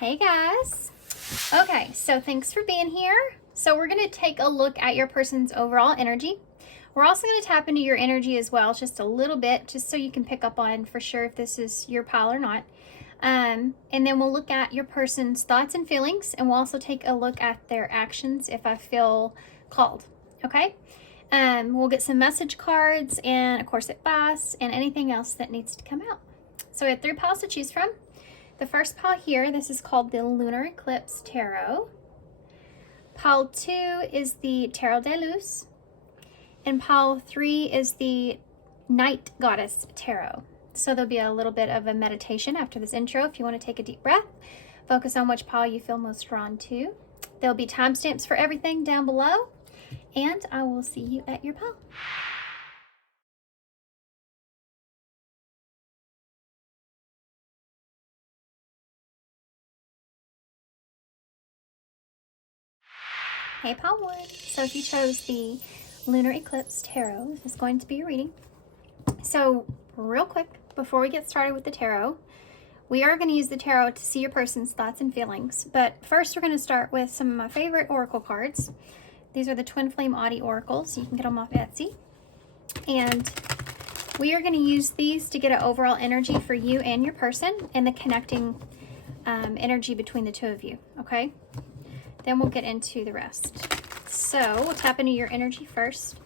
Hey guys. Okay, so thanks for being here. So we're going to take a look at your person's overall energy. We're also going to tap into your energy as well, just a little bit, just so you can pick up on for sure if this is your pile or not. And then we'll look at your person's thoughts and feelings, and we'll also take a look at their actions if I feel called. Okay? We'll get some message cards and, of course, advice and anything else that needs to come out. So we have 3 piles to choose from. The first pile here, this is called the Lunar Eclipse Tarot. Pile 2 is the Tarot De Luz. And pile 3 is the Night Goddess Tarot. So there'll be a little bit of a meditation after this intro if you want to take a deep breath. Focus on which pile you feel most drawn to. There'll be timestamps for everything down below. And I will see you at your pile. Hey, pile 1. So if you chose the Lunar Eclipse Tarot, this is going to be your reading. So real quick, before we get started with the tarot, we are going to use the tarot to see your person's thoughts and feelings. But first, we're going to start with some of my favorite oracle cards. These are the TwinFlame Oddity oracles. You can get them off Etsy. And we are going to use these to get an overall energy for you and your person and the connecting energy between the two of you, okay? Then we'll get into the rest. So we'll tap into your energy first.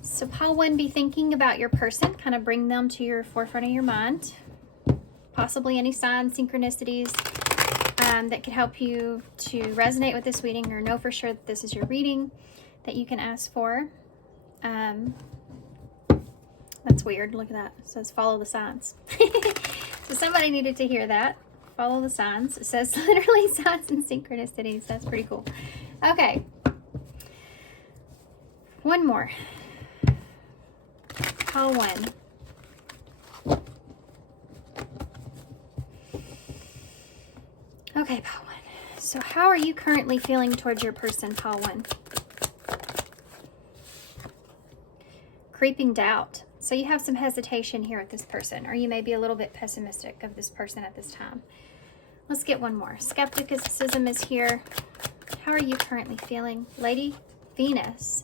So pile 1, be thinking about your person. Kind of bring them to your forefront of your mind. Possibly any signs, synchronicities that could help you to resonate with this reading or know for sure that this is your reading that you can ask for. That's weird. Look at that. It says follow the signs. So somebody needed to hear that. Follow the signs. It says literally signs and synchronicities. That's pretty cool. Okay. One more. Pile 1. Okay, pile 1. So how are you currently feeling towards your person, pile 1? Creeping doubt. So you have some hesitation here with this person, or you may be a little bit pessimistic of this person at this time. Let's get one more. Skepticism is here. How are you currently feeling? Lady Venus,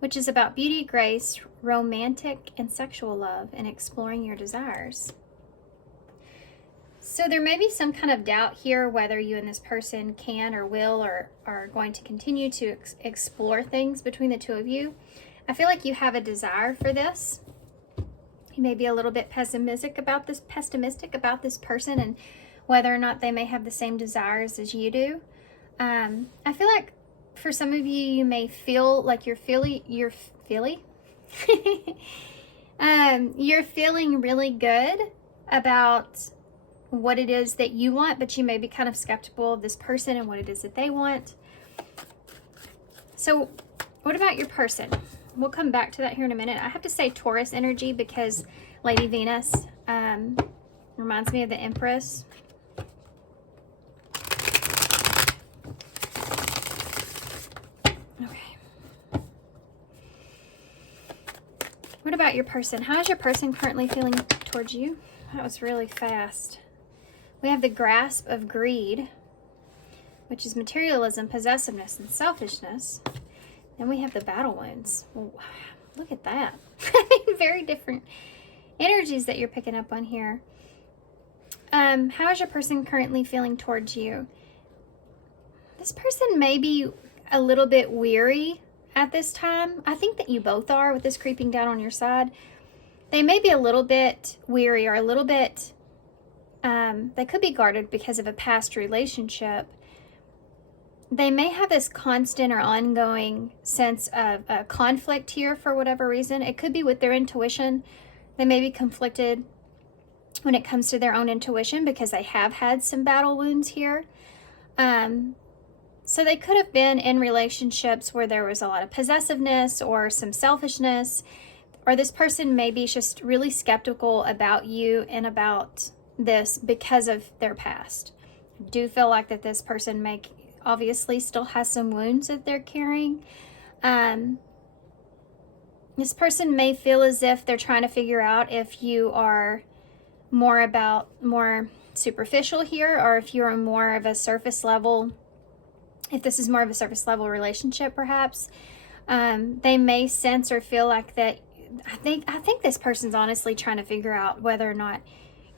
which is about beauty, grace, romantic and sexual love, and exploring your desires. So there may be some kind of doubt here whether you and this person can or will or are going to continue to explore things between the two of you. I feel like you have a desire for this. You may be a little bit pessimistic about this person and whether or not they may have the same desires as you do. I feel like for some of you, you may feel like you're feeling really good about what it is that you want, but you may be kind of skeptical of this person and what it is that they want. So what about your person? We'll come back to that here in a minute. I have to say Taurus energy because Lady Venus reminds me of the Empress. Okay. What about your person? How is your person currently feeling towards you? That was really fast. We have the grasp of greed, which is materialism, possessiveness, and selfishness. Then we have the battle wounds. Well, look at that. Very different energies that you're picking up on here. How is your person currently feeling towards you? This person may be a little bit weary at this time. I think that you both are with this creeping down on your side. They may be a little bit weary or a little bit, they could be guarded because of a past relationship. They may have this constant or ongoing sense of conflict here for whatever reason. It could be with their intuition. They may be conflicted when it comes to their own intuition because they have had some battle wounds here. So they could have been in relationships where there was a lot of possessiveness or some selfishness, or this person may be just really skeptical about you and about this because of their past. I do feel like that this person may obviously still has some wounds that they're carrying. This person may feel as if they're trying to figure out if you are more superficial here, or if you're more of a surface level, if this is more of a surface level relationship perhaps, they may sense or feel like that. I think this person's honestly trying to figure out whether or not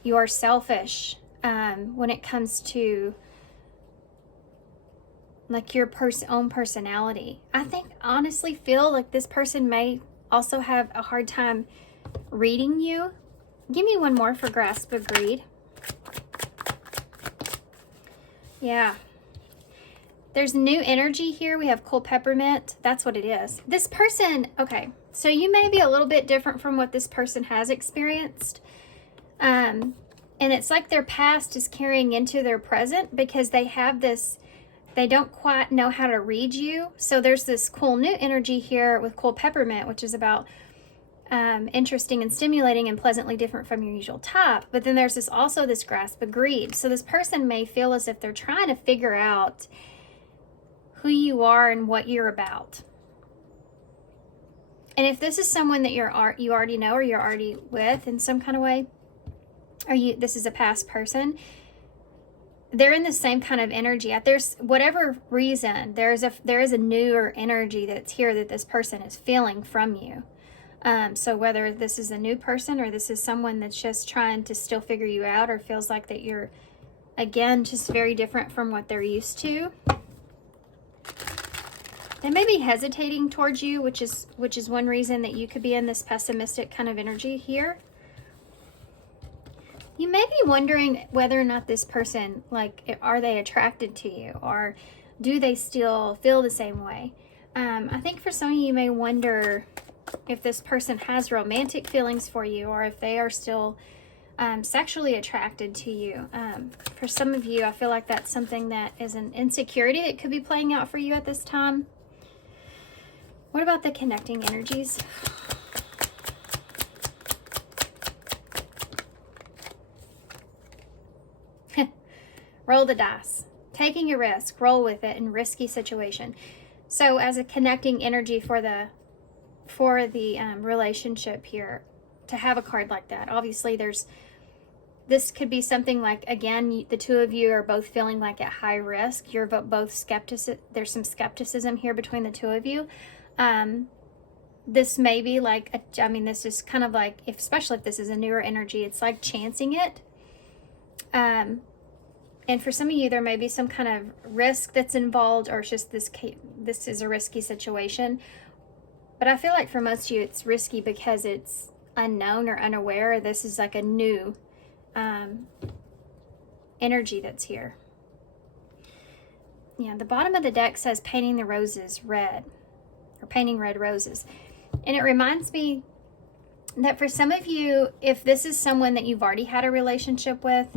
you're selfish when it comes to like your own personality. I honestly feel like this person may also have a hard time reading you. Give me one more for grasp of greed. Yeah. There's new energy here. We have cool peppermint. That's what it is. This person, okay, so you may be a little bit different from what this person has experienced. And it's like their past is carrying into their present because they have this, they don't quite know how to read you. So there's this cool new energy here with cool peppermint, which is about interesting and stimulating and pleasantly different from your usual type. But then there's also this grasp of greed. So this person may feel as if they're trying to figure out who you are and what you're about. And if this is someone that you already know or you're already with in some kind of way, or this is a past person, they're in the same kind of energy. There's whatever reason, there is a newer energy that's here that this person is feeling from you. So whether this is a new person or this is someone that's just trying to still figure you out or feels like that you're, again, just very different from what they're used to. They may be hesitating towards you, which is one reason that you could be in this pessimistic kind of energy here. You may be wondering whether or not this person, like, are they attracted to you, or do they still feel the same way? I think for some of you may wonder if this person has romantic feelings for you, or if they are still sexually attracted to you. For some of you, I feel like that's something that is an insecurity that could be playing out for you at this time. What about the connecting energies? Roll the dice. Taking a risk, roll with it in risky situation. So as a connecting energy for the relationship here, to have a card like that, obviously this could be something like, again, the two of you are both feeling like at high risk. You're both skeptical. There's some skepticism here between the two of you. This may be like, this is kind of like, especially if this is a newer energy, it's like chancing it. And for some of you, there may be some kind of risk that's involved, or it's just this is a risky situation. But I feel like for most of you, it's risky because it's unknown or unaware. This is like a new energy that's here. Yeah, the bottom of the deck says painting the roses red, or painting red roses. And it reminds me that for some of you, if this is someone that you've already had a relationship with,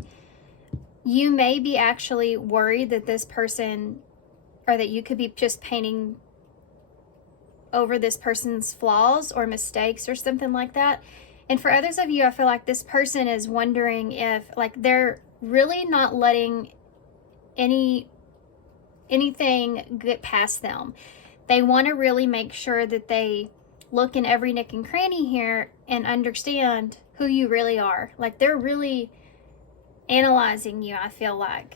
you may be actually worried that this person, or that you could be just painting over this person's flaws or mistakes or something like that. And for others of you, I feel like this person is wondering if, like, they're really not letting anything get past them. They want to really make sure that they look in every nook and cranny here and understand who you really are. Like, they're really analyzing you, I feel like.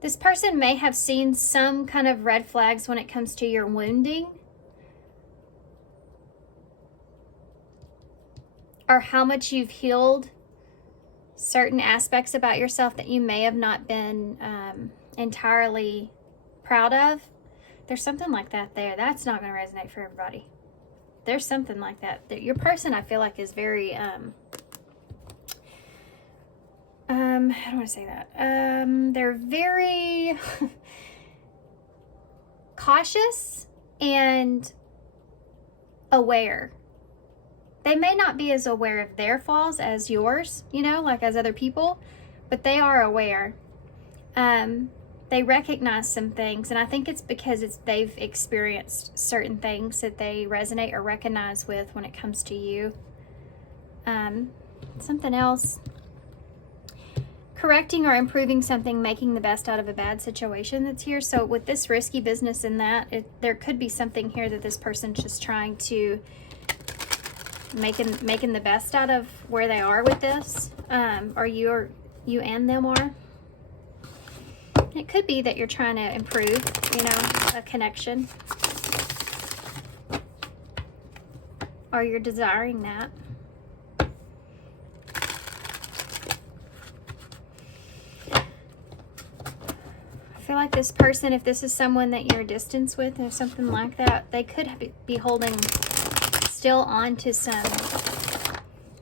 This person may have seen some kind of red flags when it comes to your wounding, or how much you've healed certain aspects about yourself that you may have not been entirely proud of. There's something like that there. That's not going to resonate for everybody. There's something like that. Your person, I feel like, is very how do I want to say that? They're very cautious and aware. They may not be as aware of their flaws as yours, like as other people, but they are aware. They recognize some things, and I think it's because they've experienced certain things that they resonate or recognize with when it comes to you. Something else. Correcting or improving something, making the best out of a bad situation that's here. So with this risky business in that, there could be something here that this person's just trying to making the best out of where they are with this, or you and them are. It could be that you're trying to improve, you know, a connection, or you're desiring that. I feel like this person, if this is someone that you're distance with or something like that, they could be holding still on to some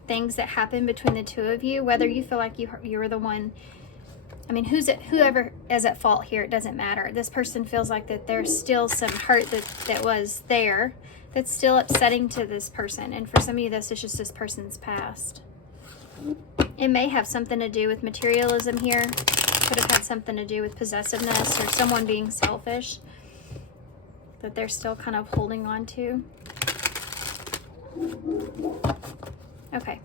things that happened between the two of you, whether you feel like you were the one. I mean, whoever is at fault here, it doesn't matter. This person feels like that there's still some hurt that was there that's still upsetting to this person. And for some of you, this is just this person's past. It may have something to do with materialism here. Could have had something to do with possessiveness or someone being selfish that they're still kind of holding on to. Okay.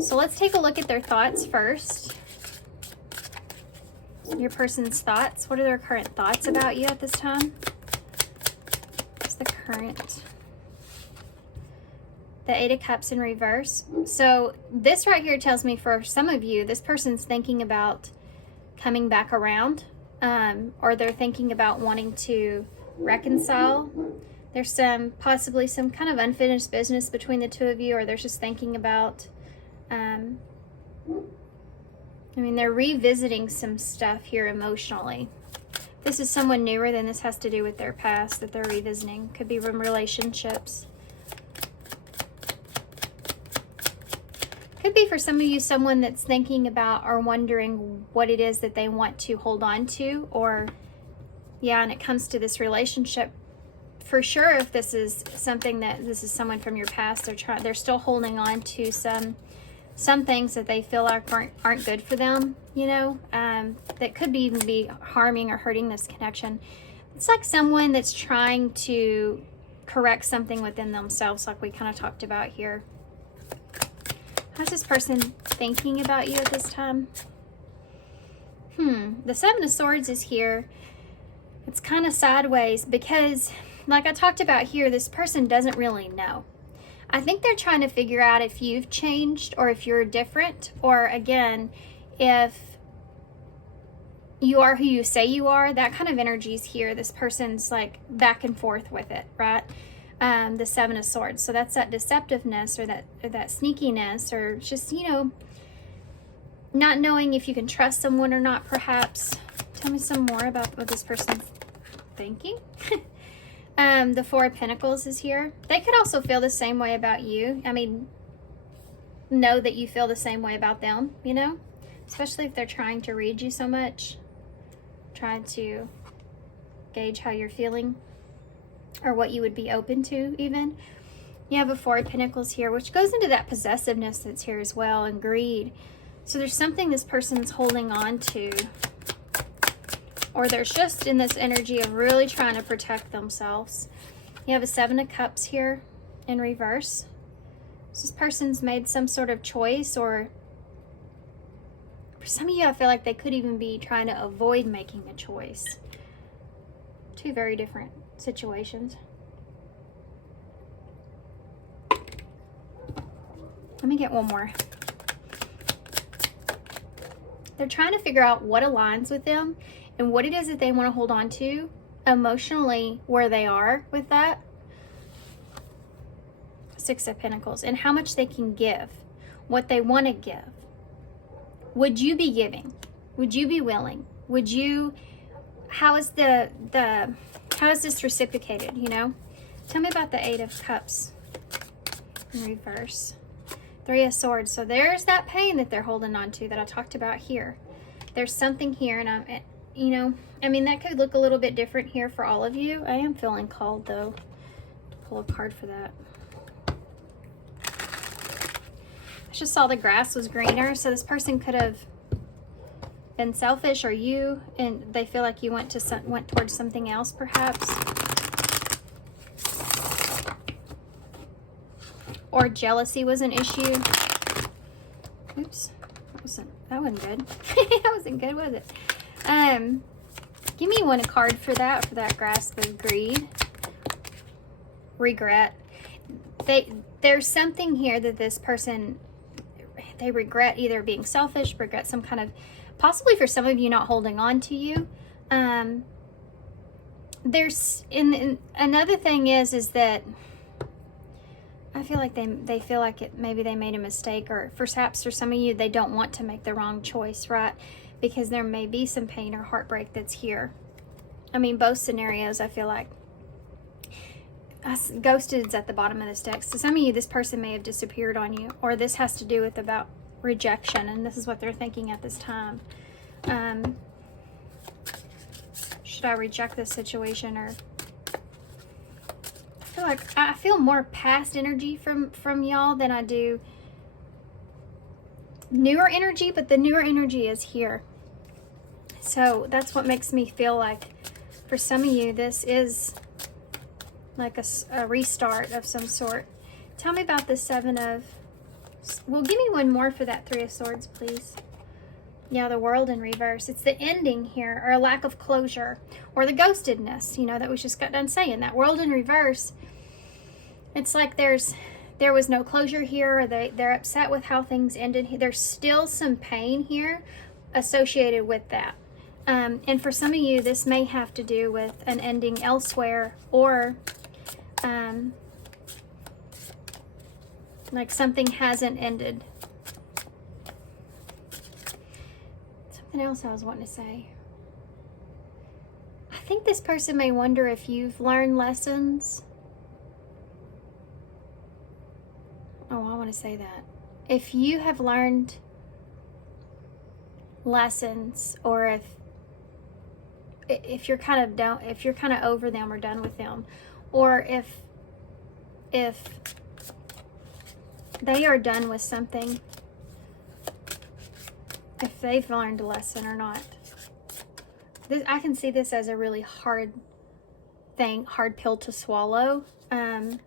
So let's take a look at their thoughts first. Your person's thoughts. What are their current thoughts about you at this time? What's the current? The Eight of Cups in reverse. So this right here tells me for some of you, this person's thinking about coming back around, or they're thinking about wanting to reconcile. There's possibly some kind of unfinished business between the two of you, or they're just thinking about, I mean, they're revisiting some stuff here emotionally. This is someone newer, then this has to do with their past that they're revisiting. Could be from relationships. Could be for some of you someone that's thinking about or wondering what it is that they want to hold on to, or yeah, and it comes to this relationship. For sure, if this is something that this is someone from your past, they're still holding on to some things that they feel like aren't good for them, you know, that could even be harming or hurting this connection. It's like someone that's trying to correct something within themselves, like we kind of talked about here. How's this person thinking about you at this time? The Seven of Swords is here. It's kind of sideways because, like I talked about here, this person doesn't really know. I think they're trying to figure out if you've changed or if you're different, or again, if you are who you say you are. That kind of energy is here. This person's like back and forth with it, right? The Seven of Swords. So that's that deceptiveness or that sneakiness, or just, you know, not knowing if you can trust someone or not, perhaps. Tell me some more about what this person's thinking. The Four of Pentacles is here. They could also feel the same way about you. I mean, know that you feel the same way about them, you know? Especially if they're trying to read you so much. Trying to gauge how you're feeling. Or what you would be open to, even. You have a Four of Pentacles here, which goes into that possessiveness that's here as well, and greed. So there's something this person's holding on to. Or there's just in this energy of really trying to protect themselves. You have a Seven of Cups here in reverse. So this person's made some sort of choice, or for some of you, I feel like they could even be trying to avoid making a choice. Two very different situations. Let me get one more. They're trying to figure out what aligns with them and what it is that they want to hold on to emotionally, where they are with that. Six of Pentacles, and how much they can give, what they want to give. Would you be giving? Would you be willing? Would you, how is how is this reciprocated, you know? Tell me about the Eight of Cups in reverse. Three of Swords. So there's that pain that they're holding on to that I talked about here. There's something here, and you know, I mean, that could look a little bit different here for all of you. I am feeling called, though, to pull a card for that. I just saw the grass was greener, so this person could have been selfish, or you, and they feel like you went towards something else, perhaps. Or jealousy was an issue. Oops, that wasn't good. That wasn't good, was it? Give me one card for that grasp of greed. Regret. there's something here that this person, they regret either being selfish, regret some kind of, possibly for some of you, not holding on to you. There's, another thing is that I feel like they feel like maybe they made a mistake, or perhaps for some of you, they don't want to make the wrong choice, right? Because there may be some pain or heartbreak that's here. I mean, both scenarios, I feel like. Ghosted is at the bottom of this deck. So some of you, this person may have disappeared on you, or this has to do with about rejection, and this is what they're thinking at this time. Should I reject this situation, or I feel more past energy from y'all than I do newer energy, but the newer energy is here. So that's what makes me feel like for some of you, this is like a restart of some sort. Tell me about the Seven of... Well, give me one more for that Three of Swords, please. Yeah, the World in reverse. It's the ending here, or a lack of closure, or the ghostedness, you know, that we just got done saying. That World in reverse, it's like there was no closure here, or they're upset with how things ended. There's still some pain here associated with that. And for some of you, this may have to do with an ending elsewhere, or like something hasn't ended. Something else I was wanting to say. I think this person may wonder if you've learned lessons. Oh, I want to say that. If you have learned lessons, or if you're kind of down, if you're kind of over them or done with them, or if they are done with something, if they've learned a lesson or not. I can see this as a really hard thing, hard pill to swallow. Tell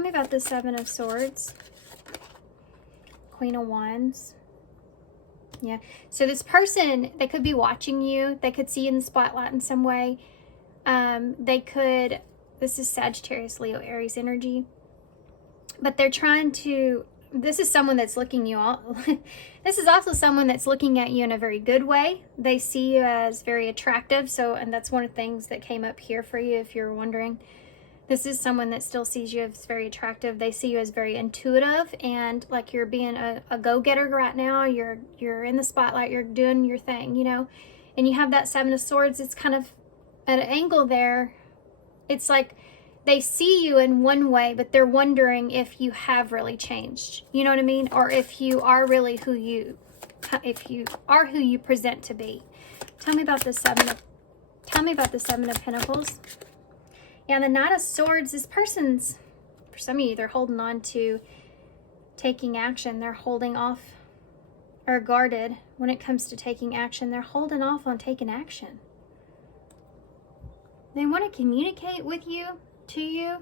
me about the Seven of Swords. Queen of Wands. Yeah. So this person, they could be watching you. They could see you in the spotlight in some way. This is Sagittarius, Leo, Aries energy. But they're trying to, this is someone that's looking you all. This is also someone that's looking at you in a very good way. They see you as very attractive. So, and that's one of the things that came up here for you, if you're wondering. This is someone that still sees you as very attractive. They see you as very intuitive, and like you're being a go-getter right now. You're in the spotlight. You're doing your thing, you know. And you have that Seven of Swords. It's kind of at an angle there. It's like they see you in one way, but they're wondering if you have really changed. You know what I mean? Or if you are really who you present to be. Tell me about the Seven of Pentacles. Yeah, the Knight of Swords, this person's, for some of you, they're holding on to taking action. They're holding off, or guarded when it comes to taking action. They're holding off on taking action. They want to communicate with you, to you.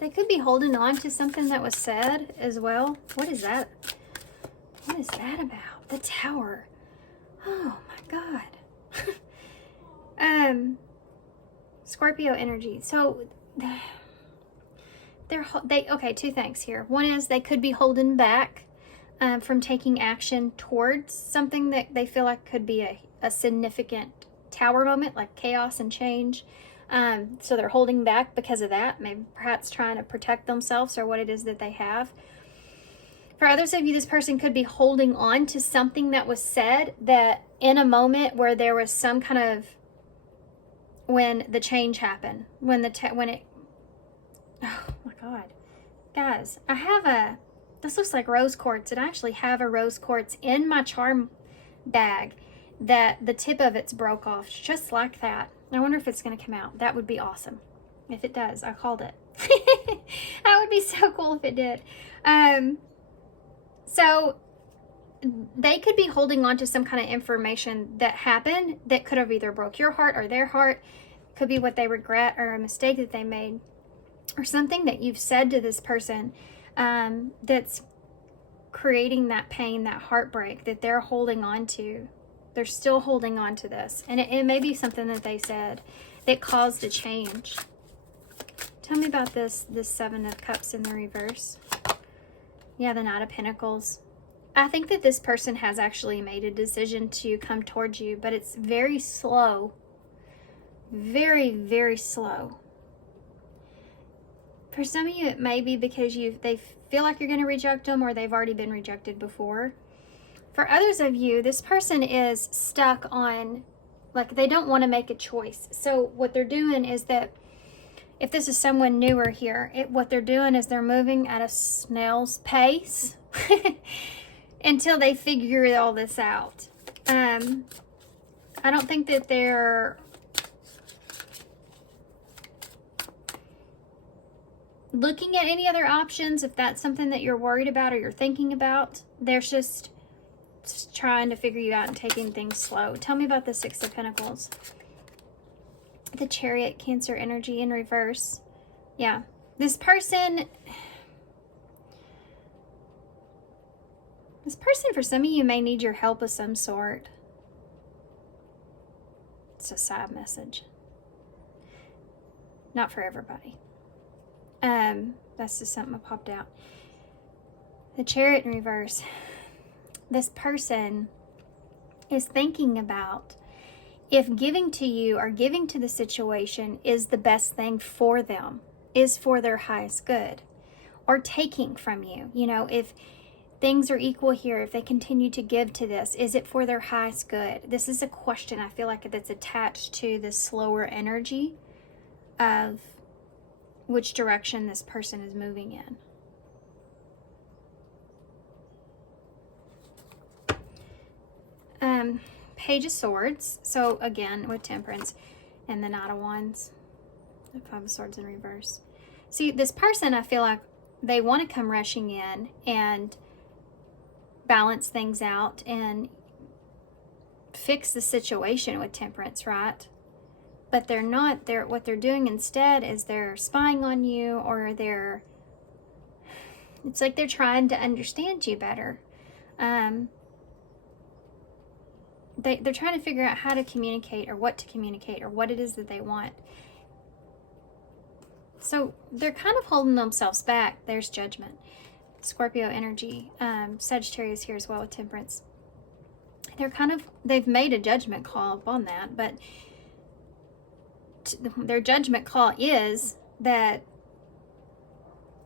They could be holding on to something that was said as well. What is that? What is that about? The Tower. Oh my God. Scorpio energy. So okay, two things here. One is they could be holding back from taking action towards something that they feel like could be a significant Tower moment, like chaos and change. So they're holding back because of that, maybe perhaps trying to protect themselves or what it is that they have. For others of you, this person could be holding on to something that was said, that in a moment where there was some kind of, when the change happened, when it, oh my God. Guys, I have this looks like rose quartz, and I actually have a rose quartz in my charm bag that the tip of it's broke off, just like that. I wonder if it's going to come out. That would be awesome. If it does, I called it. That would be so cool if it did. So they could be holding on to some kind of information that happened that could have either broke your heart or their heart. Could be what they regret, or a mistake that they made, or something that you've said to this person that's creating that pain, that heartbreak that they're holding on to. They're still holding on to this. And it may be something that they said that caused a change. Tell me about this Seven of Cups in the reverse. Yeah, the Knight of Pentacles. I think that this person has actually made a decision to come towards you, but it's very slow. Very, very slow. For some of you, it may be because they feel like you're going to reject them, or they've already been rejected before. For others of you, this person is stuck on, like, they don't want to make a choice. So what they're doing is that, if this is someone newer here, what they're doing is they're moving at a snail's pace until they figure all this out. I don't think that they're looking at any other options, if that's something that you're worried about or you're thinking about. They're just trying to figure you out and taking things slow. Tell me about the Six of Pentacles. The Chariot, Cancer energy in reverse. Yeah. This person, for some of you, may need your help of some sort. It's a side message. Not for everybody. That's just something that popped out. The Chariot in reverse. This person is thinking about if giving to you or giving to the situation is the best thing for them, is for their highest good, or taking from you. You know, if things are equal here, if they continue to give to this, is it for their highest good? This is a question I feel like that's attached to the slower energy of which direction this person is moving in. Page of Swords. So again, with Temperance and the Knight of Wands. The Five of Swords in reverse. See, this person, I feel like they want to come rushing in and balance things out and fix the situation with Temperance, right? But they're not. What they're doing instead is they're spying on you, or it's like they're trying to understand you better. They're trying to figure out how to communicate, or what to communicate, or what it is that they want. So they're kind of holding themselves back. There's Judgment. Scorpio energy. Sagittarius here as well with Temperance. They've made a judgment call upon that, but their judgment call is that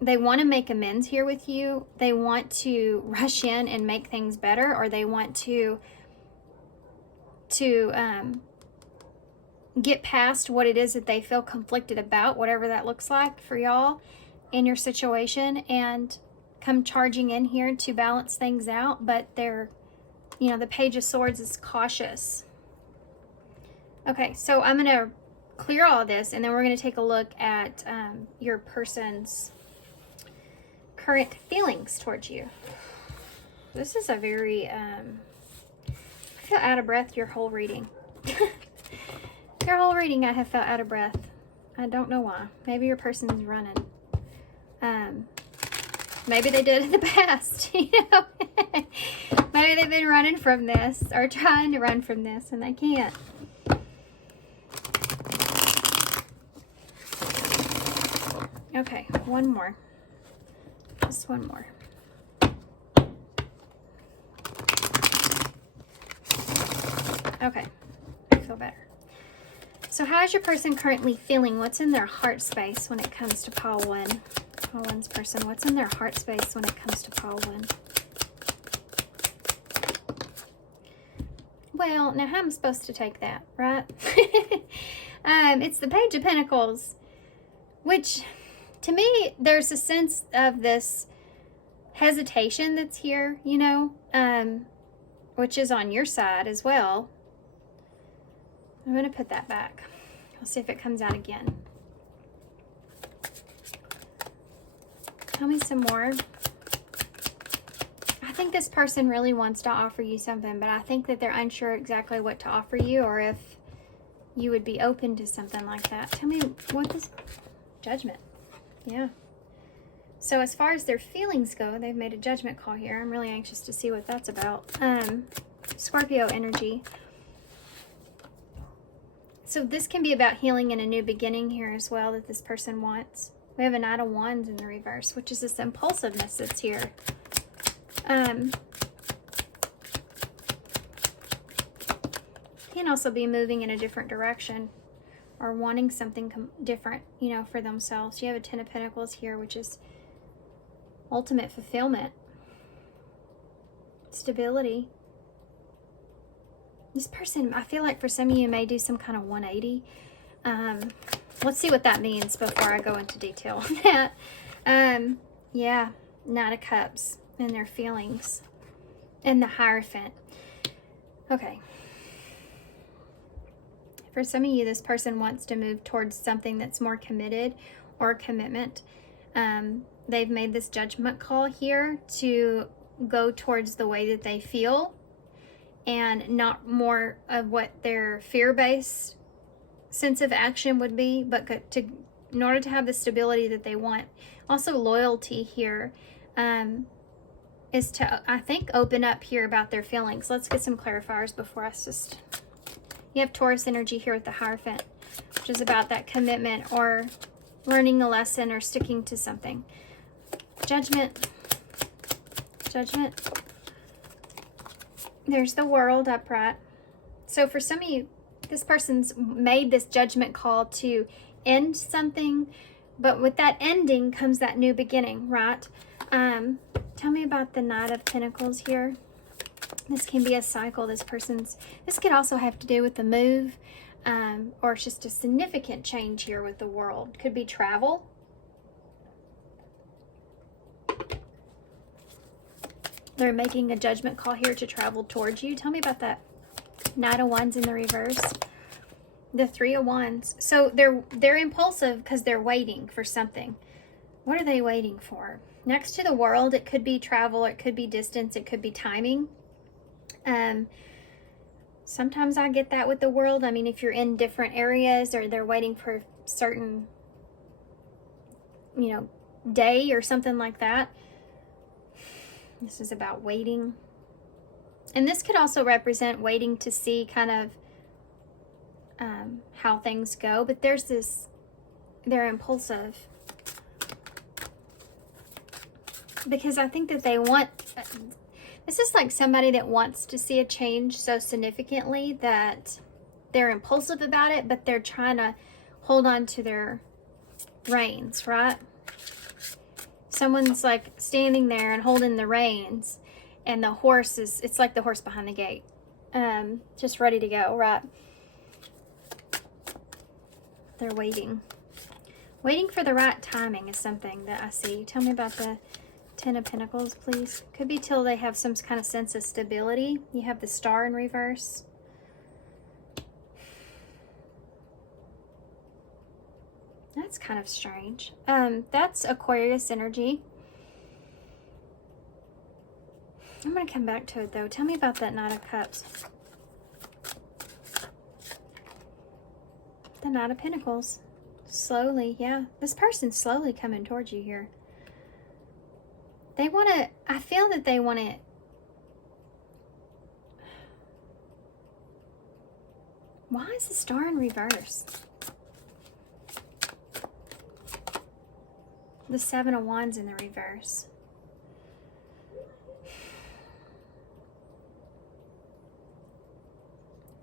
they want to make amends here with you. They want to rush in and make things better, or they want to get past what it is that they feel conflicted about, whatever that looks like for y'all in your situation, and come charging in here to balance things out. But they're, you know, the Page of Swords is cautious. Okay, so I'm going to clear all this, and then we're going to take a look at your person's current feelings towards you. This is a very, I feel out of breath your whole reading. Your whole reading I have felt out of breath. I don't know why. Maybe your person's running. Maybe they did in the past, you know. Maybe they've been running from this, or trying to run from this, and they can't. Okay, one more. Just one more. Okay, I feel better. So how is your person currently feeling? What's in their heart space when it comes to pile one? Pile one's person. What's in their heart space when it comes to pile one? Well, now how am I supposed to take that, right? It's the Page of Pentacles, which to me, there's a sense of this hesitation that's here, you know, which is on your side as well. I'm going to put that back. I'll see if it comes out again. Tell me some more. I think this person really wants to offer you something, but I think that they're unsure exactly what to offer you, or if you would be open to something like that. Tell me what this Judgment. Yeah. So as far as their feelings go, they've made a judgment call here. I'm really anxious to see what that's about. Scorpio energy. So this can be about healing and a new beginning here as well that this person wants. We have a Knight of Wands in the reverse, which is this impulsiveness that's here. Can also be moving in a different direction or wanting something different, you know, for themselves. You have a Ten of Pentacles here, which is ultimate fulfillment, stability. This person, I feel like for some of you may do some kind of 180. Let's see what that means before I go into detail on that. Yeah, Knight of Cups and their feelings and the Hierophant. Okay. For some of you, this person wants to move towards something that's more committed or commitment. They've made this judgment call here to go towards the way that they feel and not more of what their fear-based sense of action would be, but in order to have the stability that they want. Also, loyalty here is to, I think, open up here about their feelings. Let's get some clarifiers before us just... You have Taurus energy here with the Hierophant, which is about that commitment or learning a lesson or sticking to something. Judgment. Judgment. There's the World upright. So for some of you, this person's made this judgment call to end something, but with that ending comes that new beginning, right? Tell me about the Knight of Pentacles here. This can be a cycle. This could also have to do with the move, or it's just a significant change here with the World. Could be travel. They're making a judgment call here to travel towards you. Tell me about that Knight of Wands in the reverse. The Three of Wands. So they're impulsive because they're waiting for something. What are they waiting for? Next to the World, it could be travel, it could be distance, it could be timing. Sometimes I get that with the World. I mean, if you're in different areas or they're waiting for certain, you know, day or something like that. This is about waiting. And this could also represent waiting to see kind of how things go. But there's this, they're impulsive. Because I think that they want... This is like somebody that wants to see a change so significantly that they're impulsive about it, but they're trying to hold on to their reins, right? Someone's like standing there and holding the reins, and the horse is, it's like the horse behind the gate, just ready to go, right? They're waiting. Waiting for the right timing is something that I see. Tell me about the Ten of Pentacles, please. Could be till they have some kind of sense of stability. You have the Star in reverse. That's kind of strange. That's Aquarius energy. I'm going to come back to it, though. Tell me about that Knight of Cups. The Knight of Pentacles. Slowly, yeah. This person's slowly coming towards you here. They want to, I feel that they want to, why is the Star in reverse? The Seven of Wands in the reverse.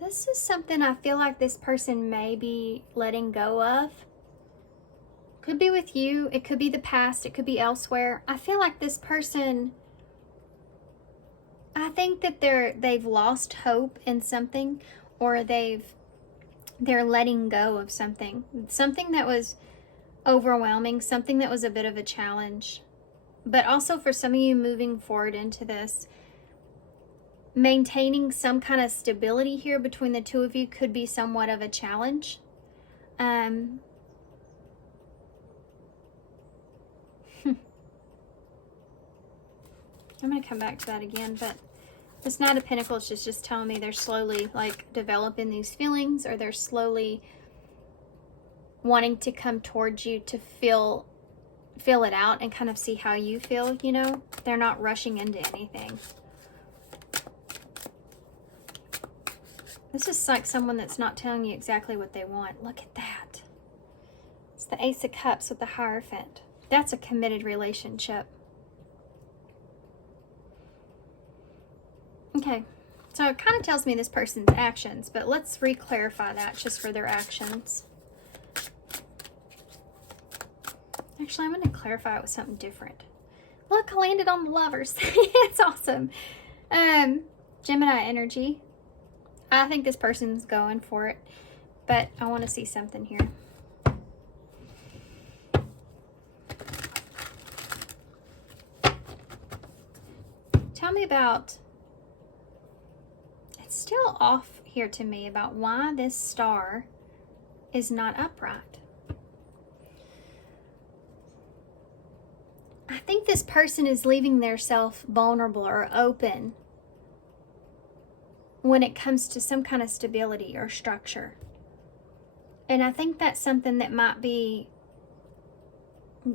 This is something I feel like this person may be letting go of. Could be with you, it could be the past, it could be elsewhere. I feel like this person, I think that they've lost hope in something, or they're letting go of something. Something that was overwhelming, something that was a bit of a challenge. But also for some of you moving forward into this, maintaining some kind of stability here between the two of you could be somewhat of a challenge. I'm going to come back to that again, but this Knight of Pentacles is just telling me they're slowly like developing these feelings, or they're slowly wanting to come towards you to feel feel it out and kind of see how you feel, you know? They're not rushing into anything. This is like someone that's not telling you exactly what they want. Look at that. It's the Ace of Cups with the Hierophant. That's a committed relationship. Okay, so it kind of tells me this person's actions, but let's re-clarify that just for their actions. Actually, I'm going to clarify it with something different. Look, I landed on the Lovers. It's awesome. Gemini energy. I think this person's going for it, but I want to see something here. Tell me about, it's still off here to me about why this star is not upright. I think this person is leaving their self vulnerable or open when it comes to some kind of stability or structure. And I think that's something that might be,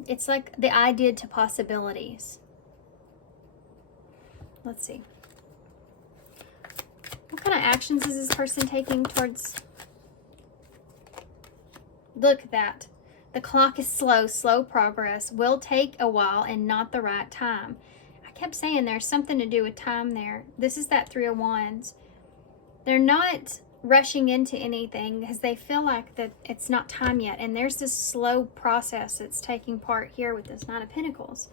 it's like the idea to possibilities. Let's see. What kind of actions is this person taking towards? Look at that. The clock is slow progress, will take a while and not the right time. I kept saying there's something to do with time there. This is that Three of Wands. They're not rushing into anything because they feel like that it's not time yet. And there's this slow process that's taking part here with this Nine of Pentacles.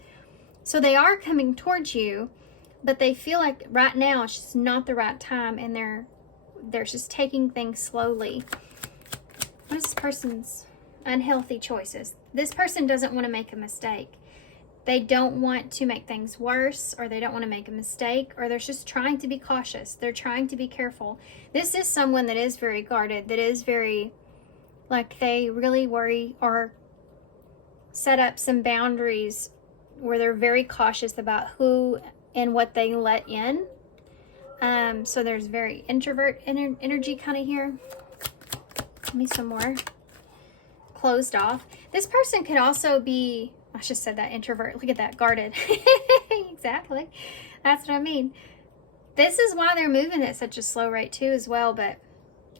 So they are coming towards you, but they feel like right now it's just not the right time, and they're just taking things slowly. What is this person's unhealthy choices? This person doesn't want to make a mistake. They don't want to make things worse, or they don't want to make a mistake, or they're just trying to be cautious. They're trying to be careful. This is someone that is very guarded, that is very, like, they really worry or set up some boundaries where they're very cautious about who and what they let in. So there's very introvert energy kind of here. Give me some more. Closed off. This person could also be, I just said that, introvert. Look at that, guarded. Exactly. That's what I mean. This is why they're moving at such a slow rate too as well. But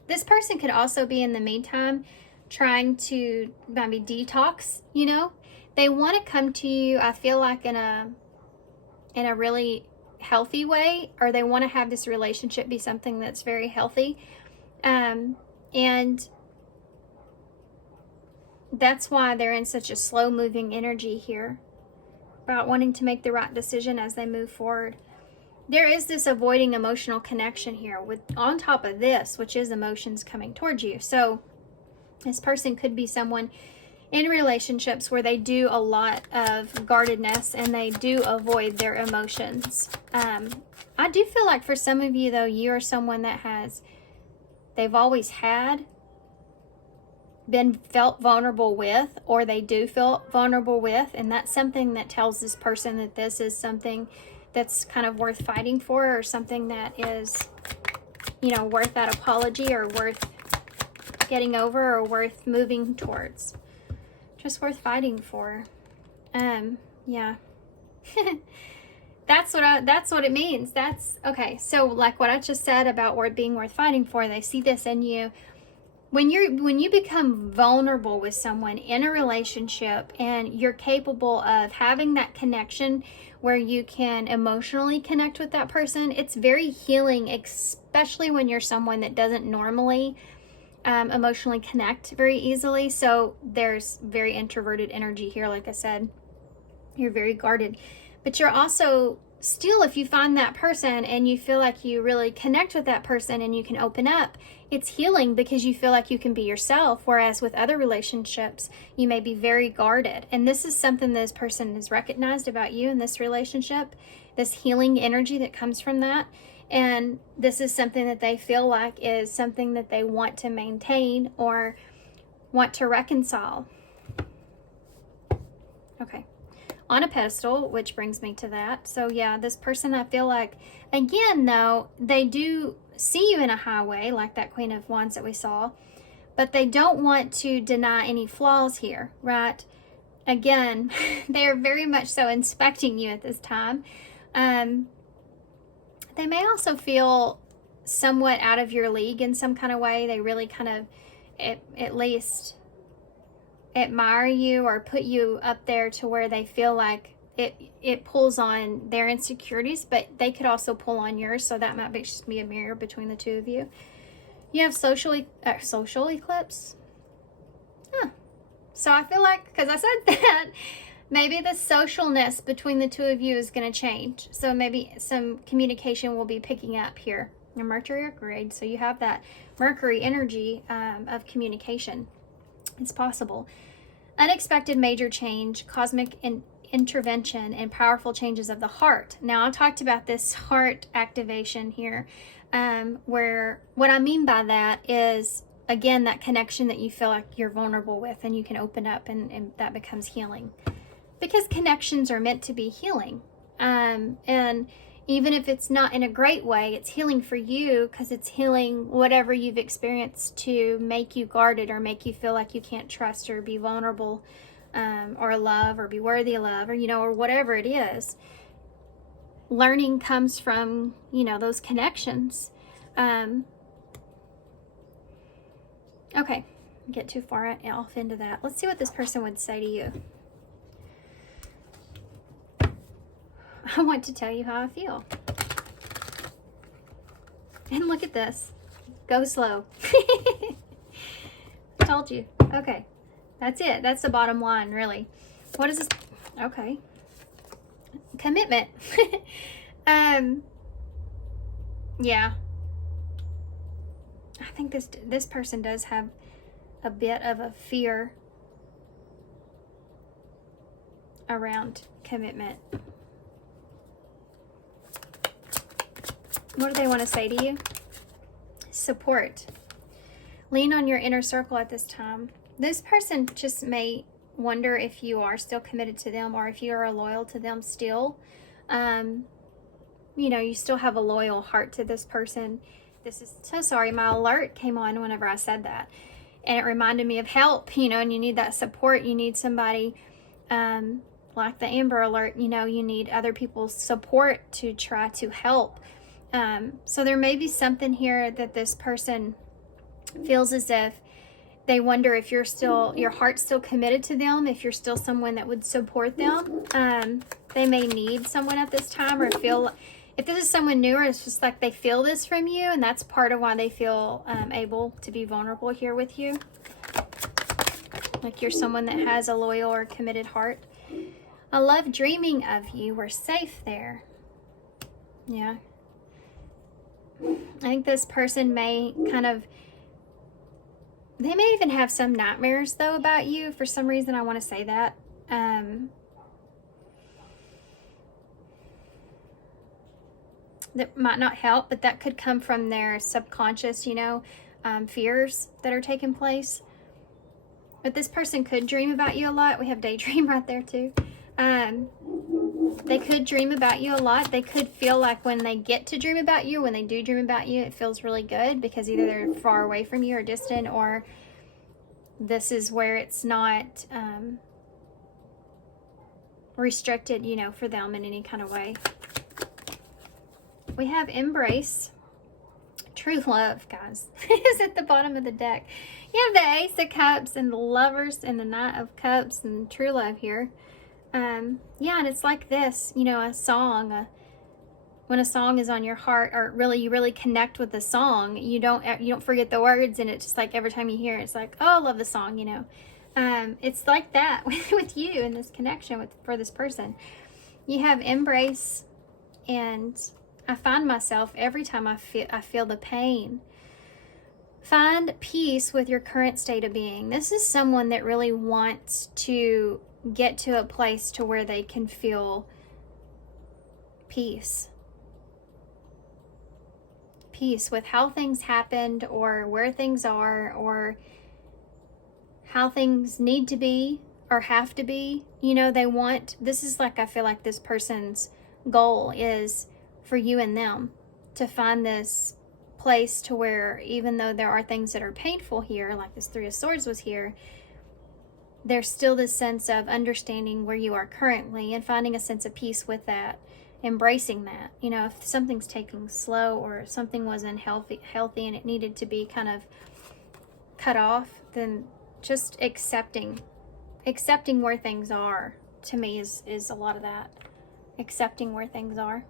this person could also be in the meantime trying to maybe detox, you know. They want to come to you, I feel like, in a really healthy way, or they want to have this relationship be something that's very healthy. And that's why they're in such a slow moving energy here, about wanting to make the right decision as they move forward. There is this avoiding emotional connection here with, on top of this, which is emotions coming towards you. So this person could be someone in relationships where they do a lot of guardedness and they do avoid their emotions. I do feel like for some of you though, you are someone that they've always been felt vulnerable with, or they do feel vulnerable with, and that's something that tells this person that this is something that's kind of worth fighting for, or something that is, you know, worth that apology, or worth getting over, or worth moving towards. Just worth fighting for. Yeah. That's what it means. That's okay. So like what I just said about being worth fighting for, they see this in you. When you become vulnerable with someone in a relationship, and you're capable of having that connection where you can emotionally connect with that person, it's very healing, especially when you're someone that doesn't normally emotionally connect very easily. So there's very introverted energy here. Like I said, you're very guarded, but you're also still, if you find that person and you feel like you really connect with that person and you can open up, it's healing because you feel like you can be yourself. Whereas with other relationships, you may be very guarded. And this is something this person has recognized about you in this relationship, this healing energy that comes from that. And this is something that they feel like is something that they want to maintain or want to reconcile. Okay. On a pedestal, which brings me to that. So yeah, this person, I feel like, again though, they do see you in a high way, like that Queen of Wands that we saw, but they don't want to deny any flaws here, right? again, they're very much so inspecting you at this time. They may also feel somewhat out of your league in some kind of way. They really kind of, at least, admire you or put you up there to where they feel like it pulls on their insecurities, but they could also pull on yours, so that might just be a mirror between the two of you. You have social eclipse. Huh. So I feel like, because I said that, maybe the socialness between the two of you is going to change. So maybe some communication will be picking up here. Your Mercury retrograde, so you have that Mercury energy of communication. It's possible. Unexpected major change, cosmic intervention, and powerful changes of the heart. Now, I talked about this heart activation here, where what I mean by that is, again, that connection that you feel like you're vulnerable with and you can open up, and that becomes healing. Because connections are meant to be healing. And even if it's not in a great way, it's healing for you, because it's healing whatever you've experienced to make you guarded or make you feel like you can't trust or be vulnerable, or love or be worthy of love, or, or whatever it is. Learning comes from, those connections. Okay, get too far off into that. Let's see what this person would say to you. I want to tell you how I feel. And look at this. Go slow. Told you. Okay. That's it. That's the bottom line, really. What is this? Okay. Commitment. Yeah. I think this person does have a bit of a fear around commitment. What do they want to say to you? Support. Lean on your inner circle at this time. This person just may wonder if you are still committed to them, or if you are loyal to them still. You still have a loyal heart to this person. This is so sorry. My alert came on whenever I said that, and it reminded me of help. And you need that support. You need somebody, like the Amber Alert. You need other people's support to try to help. So there may be something here that this person feels as if they wonder if your heart's still committed to them, if you're still someone that would support them. They may need someone at this time, or feel, if this is someone newer, it's just like they feel this from you, and that's part of why they feel able to be vulnerable here with you. Like you're someone that has a loyal or committed heart. I love dreaming of you. We're safe there. Yeah. I think this person may they may even have some nightmares, though, about you. For some reason, I want to say that. That might not help, but that could come from their subconscious, fears that are taking place. But this person could dream about you a lot. We have daydream right there, too. They could dream about you a lot. They could feel like when they get to dream about you, when they do dream about you, it feels really good, because either they're far away from you or distant, or this is where it's not restricted, for them in any kind of way. We have embrace. True love, guys, is at the bottom of the deck. You have the Ace of Cups and the Lovers and the Knight of Cups and true love here. Yeah, and it's like this, a song. When a song is on your heart, or you really connect with the song, you don't forget the words, and it's just like every time you hear it, it's like, oh, I love the song, It's like that with you in this connection for this person. You have embrace, and I find myself every time I feel the pain. Find peace with your current state of being. This is someone that really wants to get to a place to where they can feel peace. Peace with how things happened, or where things are, or how things need to be or have to be. This is like, I feel like this person's goal is for you and them to find this place to where, even though there are things that are painful here, like this Three of Swords was here, there's still this sense of understanding where you are currently and finding a sense of peace with that, embracing that. You know, if something's taking slow or something wasn't healthy and it needed to be kind of cut off, then just accepting where things are, to me, is a lot of that. Accepting where things are.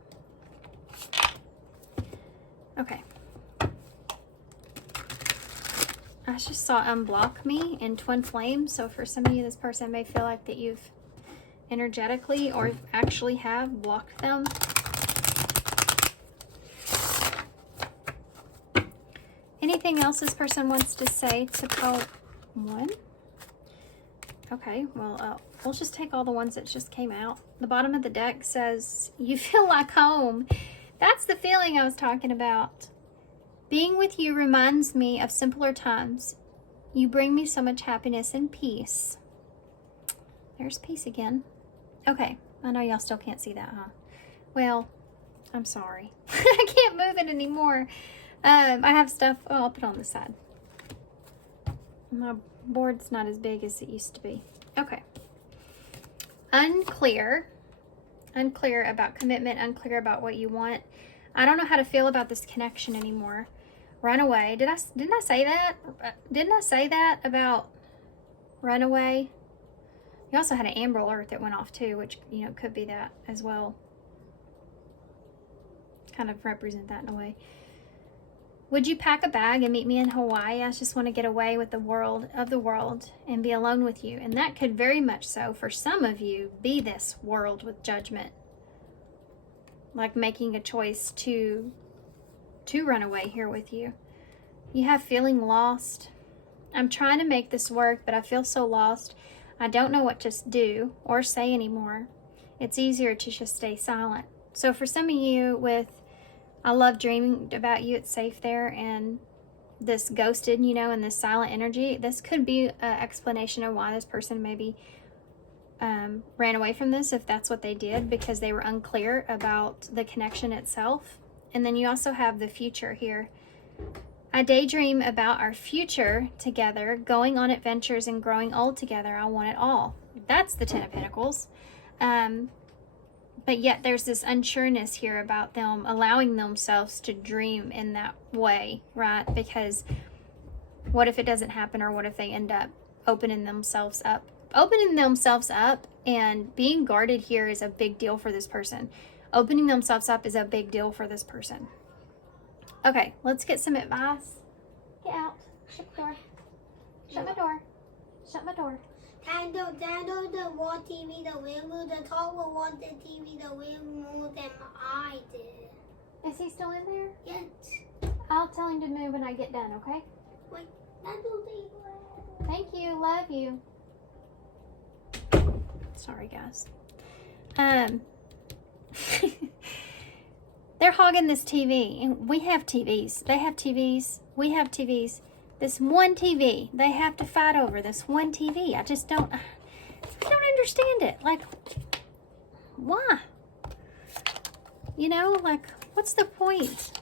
Okay. I just saw unblock me in twin flame. So for some of you, this person may feel like that you've energetically or actually have blocked them. Anything else this person wants to say to pile 1? Okay, well, we'll just take all the ones that just came out. The bottom of the deck says, you feel like home. That's the feeling I was talking about. Being with you reminds me of simpler times. You bring me so much happiness and peace. There's peace again. Okay, I know y'all still can't see that, huh? Well, I'm sorry. I can't move it anymore. I have stuff, oh, I'll put it on the side. My board's not as big as it used to be. Okay. Unclear about commitment, unclear about what you want. I don't know how to feel about this connection anymore. Runaway. Didn't I say that? Didn't I say that about runaway? You also had an amber alert that went off too, which, you know, could be that as well. Kind of represent that in a way. Would you pack a bag and meet me in Hawaii? I just want to get away with the world and be alone with you. And that could very much so, for some of you, be this world with judgment. Like making a choice to run away here with you. You have feeling lost. I'm trying to make this work, but I feel so lost. I don't know what to do or say anymore. It's easier to just stay silent. So for some of you with, I love dreaming about you, it's safe there, and this ghosted, you know, and this silent energy, this could be an explanation of why this person maybe ran away from this, if that's what they did, because they were unclear about the connection itself. And then you also have the future here. I daydream about our future together, going on adventures and growing old together. I want it all. That's the Ten of Pentacles. But yet there's this unsureness here about them allowing themselves to dream in that way, right? Because what if it doesn't happen, or what if they end up opening themselves up? Opening themselves up and being guarded here is a big deal for this person. Opening themselves up is a big deal for this person. Okay, let's get some advice. Get out. Shut the door. Shut my door. Shut my door. Daniel, the watch TV the way more, the top will want the TV the way more than I did. Is he still in there? Yes. I'll tell him to move when I get done, okay? Wait, Daniel, Thank you. Love you. Sorry, guys. They're hogging this TV, and we have TVs. They have TVs. We have TVs. This one TV, they have to fight over this one TV. I don't understand it. Like, why? You know, like, what's the point?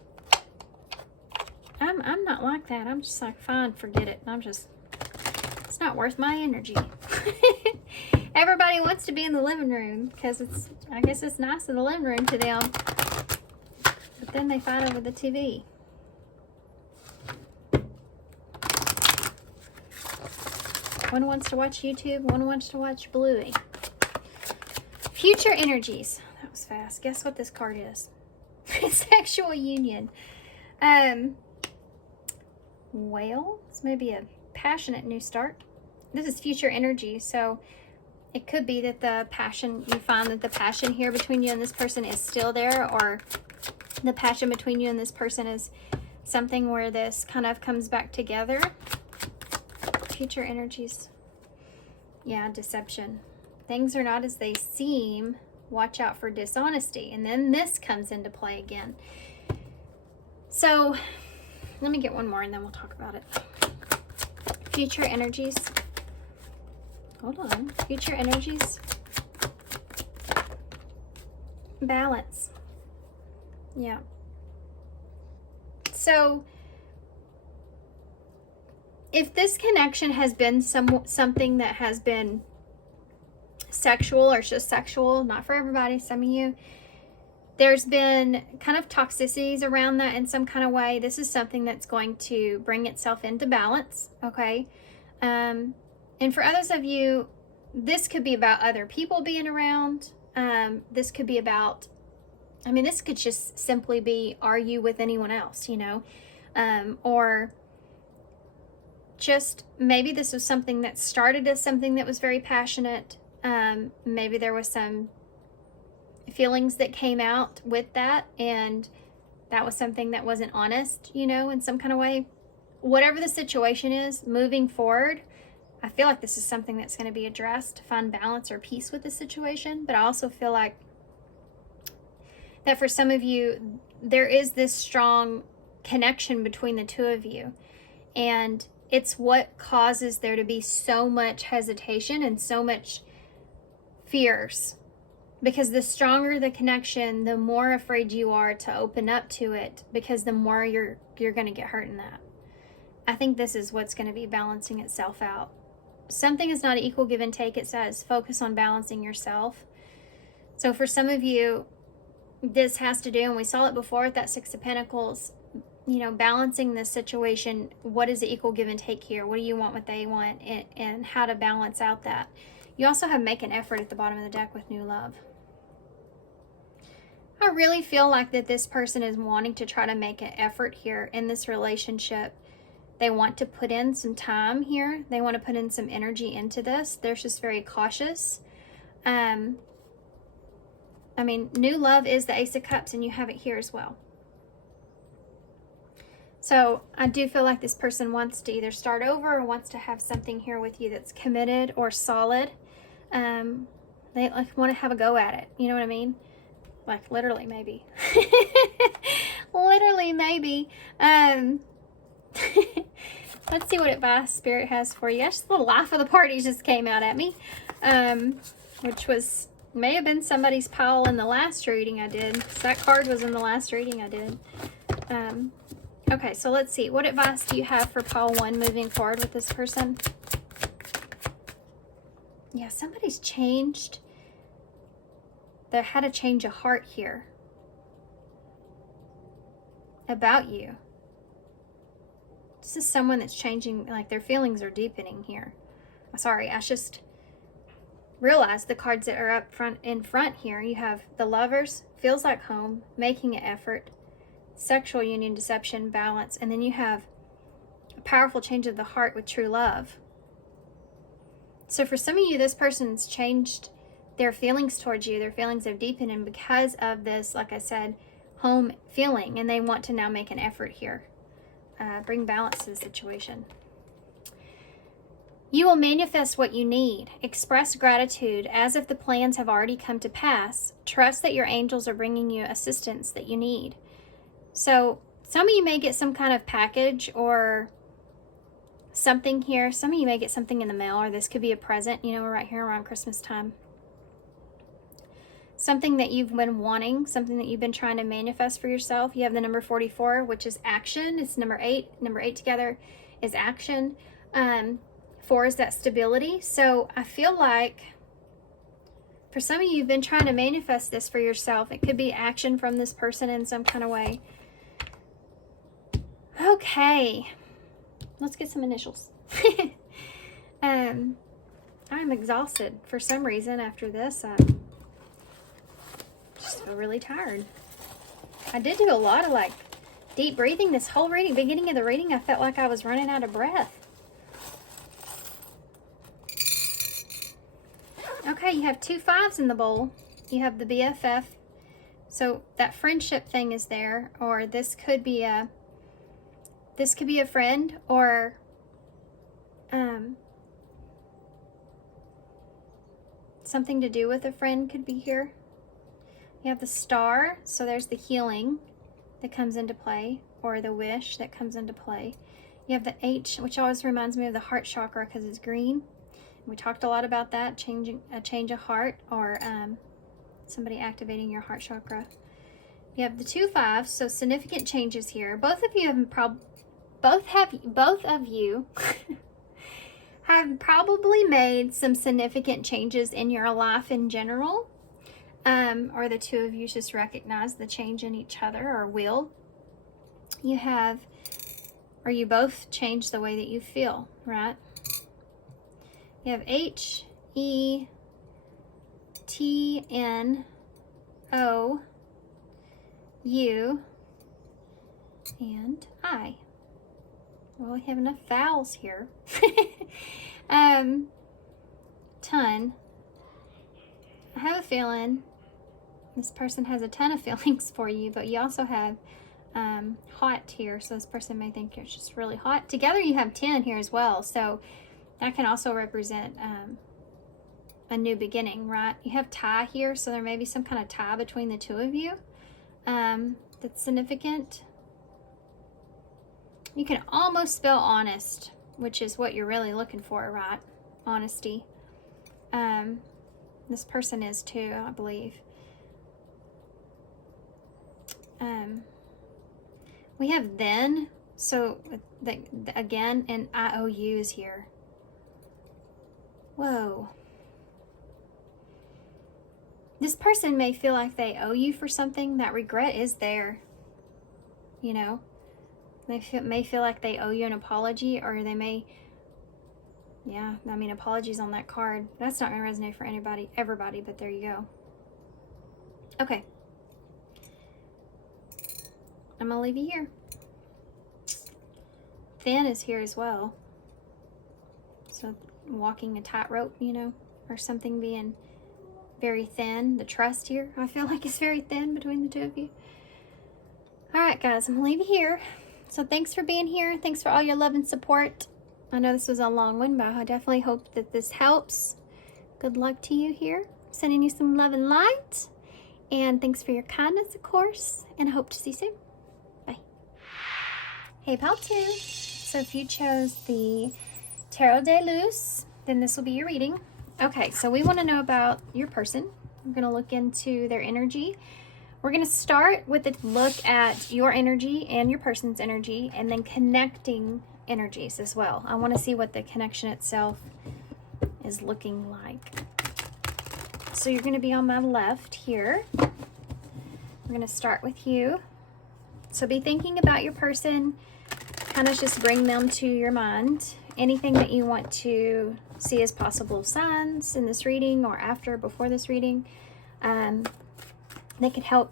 I'm not like that. I'm just like, fine, forget it. It's not worth my energy. Everybody wants to be in the living room because I guess it's nice in the living room to them. But then they fight over the TV. One wants to watch YouTube, one wants to watch Bluey. Future energies. That was fast. Guess what this card is? Sexual union. Well, this may be a passionate new start. This is future energy, so it could be that the passion, you find that the passion here between you and this person is still there, or the passion between you and this person is something where this kind of comes back together. Future energies. Yeah, deception. Things are not as they seem. Watch out for dishonesty. And then this comes into play again. So, let me get one more and then we'll talk about it. Future energies. Hold on. Future energies. Balance. Yeah. So, if this connection has been something that has been sexual, or it's just sexual, not for everybody, some of you, there's been kind of toxicities around that in some kind of way. This is something that's going to bring itself into balance, okay? And for others of you, this could be about other people being around. This could be about, I mean, this could just simply be, are you with anyone else, you know? Or just maybe this was something that started as something that was very passionate. Maybe there was some feelings that came out with that, and that was something that wasn't honest, you know, in some kind of way. Whatever the situation is, moving forward, I feel like this is something that's going to be addressed to find balance or peace with the situation. But I also feel like that for some of you, there is this strong connection between the two of you, and it's what causes there to be so much hesitation and so much fears. Because the stronger the connection, the more afraid you are to open up to it, because the more you're going to get hurt in that. I think this is what's going to be balancing itself out. Something is not equal give and take, it says. Focus on balancing yourself. So for some of you, this has to do, and we saw it before with that Six of Pentacles, you know, balancing this situation. What is the equal give and take here? What do you want, what they want, and how to balance out that. You also have make an effort at the bottom of the deck with new love. I really feel like that this person is wanting to try to make an effort here in this relationship. They want to put in some time here. They want to put in some energy into this. They're just very cautious. I mean, new love is the Ace of Cups, and you have it here as well. So I do feel like this person wants to either start over or wants to have something here with you that's committed or solid. They like want to have a go at it. You know what I mean? Like literally, maybe. Literally, maybe. Let's see what advice Spirit has for you. Just the life of the party just came out at me, which was may have been somebody's pile in the last reading I did. That card was in the last reading I did. Okay, so let's see. What advice do you have for pile 1 moving forward with this person? Yeah, somebody's changed. They had a change of heart here about you. This is someone that's changing, like their feelings are deepening here. Sorry, I just realized the cards that are up front in front here. You have the Lovers, feels like home, making an effort, sexual union, deception, balance, and then you have a powerful change of the heart with true love. So for some of you, this person's changed their feelings towards you. Their feelings have deepened, and because of this, like I said, home feeling, and they want to now make an effort here. Bring balance to the situation. You will manifest what you need. Express gratitude as if the plans have already come to pass. Trust that your angels are bringing you assistance that you need. So some of you may get some kind of package or something here. Some of you may get something in the mail, or this could be a present. You know, we're right here around Christmas time. Something that you've been wanting, something that you've been trying to manifest for yourself. You have the number 44, which is action. It's number 8. Number 8 together is action. 4 is that stability. So I feel like for some of you, you've been trying to manifest this for yourself. It could be action from this person in some kind of way. Okay. Let's get some initials. I'm exhausted for some reason after this. Just feel really tired. I did do a lot of like deep breathing this whole reading. Beginning of the reading, I felt like I was running out of breath. Okay, you have 2 5s in the bowl. You have the BFF. So that friendship thing is there, or this could be a friend, or something to do with a friend could be here. You have the Star, so there's the healing that comes into play, or the wish that comes into play. You have the H, which always reminds me of the heart chakra because it's green. We talked a lot about that, a change of heart, or somebody activating your heart chakra. You have the 2 5s, so significant changes here. Both of you have both of you have probably made some significant changes in your life in general, or the two of you just recognize the change in each other, or will. You have, or you both change the way that you feel, right? You have HETNOU and I. Well, we have enough vowels here. Ton. I have a feeling this person has a ton of feelings for you, but you also have hot here, so this person may think you're just really hot. Together you have 10 here as well, so that can also represent a new beginning, right? You have tie here, so there may be some kind of tie between the two of you that's significant. You can almost spell honest, which is what you're really looking for, right? Honesty. This person is too, I believe. We have then, so again, and IOU is here. Whoa. This person may feel like they owe you for something. That regret is there, you know. They may feel like they owe you an apology, or they may, yeah, I mean, apologies on that card. That's not going to resonate for everybody, but there you go. Okay. I'm going to leave you here. Thin is here as well. So walking a tightrope, you know, or something being very thin. The trust here, I feel like, is very thin between the two of you. All right, guys, I'm going to leave you here. So thanks for being here. Thanks for all your love and support. I know this was a long one, but I definitely hope that this helps. Good luck to you here. Sending you some love and light. And thanks for your kindness, of course. And I hope to see you soon. Bye. Hey, pal 2. So if you chose the Tarot De Luz, then this will be your reading. Okay, so we want to know about your person. We're going to look into their energy. We're going to start with a look at your energy and your person's energy, and then connecting energies as well. I want to see what the connection itself is looking like. So you're going to be on my left here. We're going to start with you. So be thinking about your person. Kind of just bring them to your mind. Anything that you want to see as possible signs in this reading, or after, before this reading. They could help,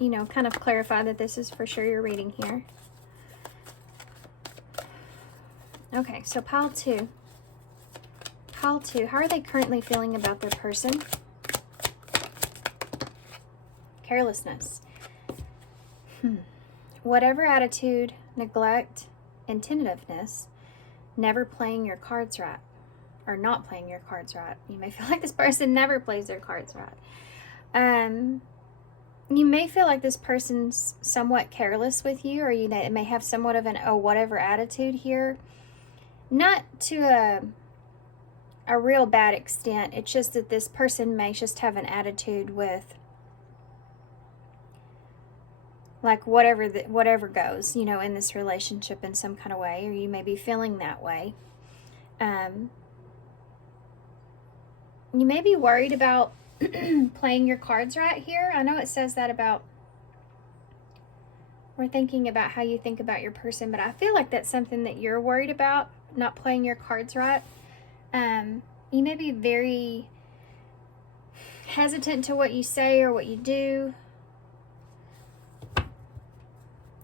you know, kind of clarify that this is for sure your reading here. Okay, so pile 2. Pile 2, how are they currently feeling about their person? Carelessness. Whatever attitude, neglect, and tentativeness, never playing your cards right, or not playing your cards right. You may feel like this person never plays their cards right. You may feel like this person's somewhat careless with you, or you may have somewhat of an oh whatever attitude here. Not to a real bad extent. It's just that this person may just have an attitude with, like, whatever goes, you know, in this relationship in some kind of way, or you may be feeling that way. You may be worried about playing your cards right here. I know it says that about, we're thinking about how you think about your person, but I feel like that's something that you're worried about, not playing your cards right. You may be very hesitant to what you say or what you do.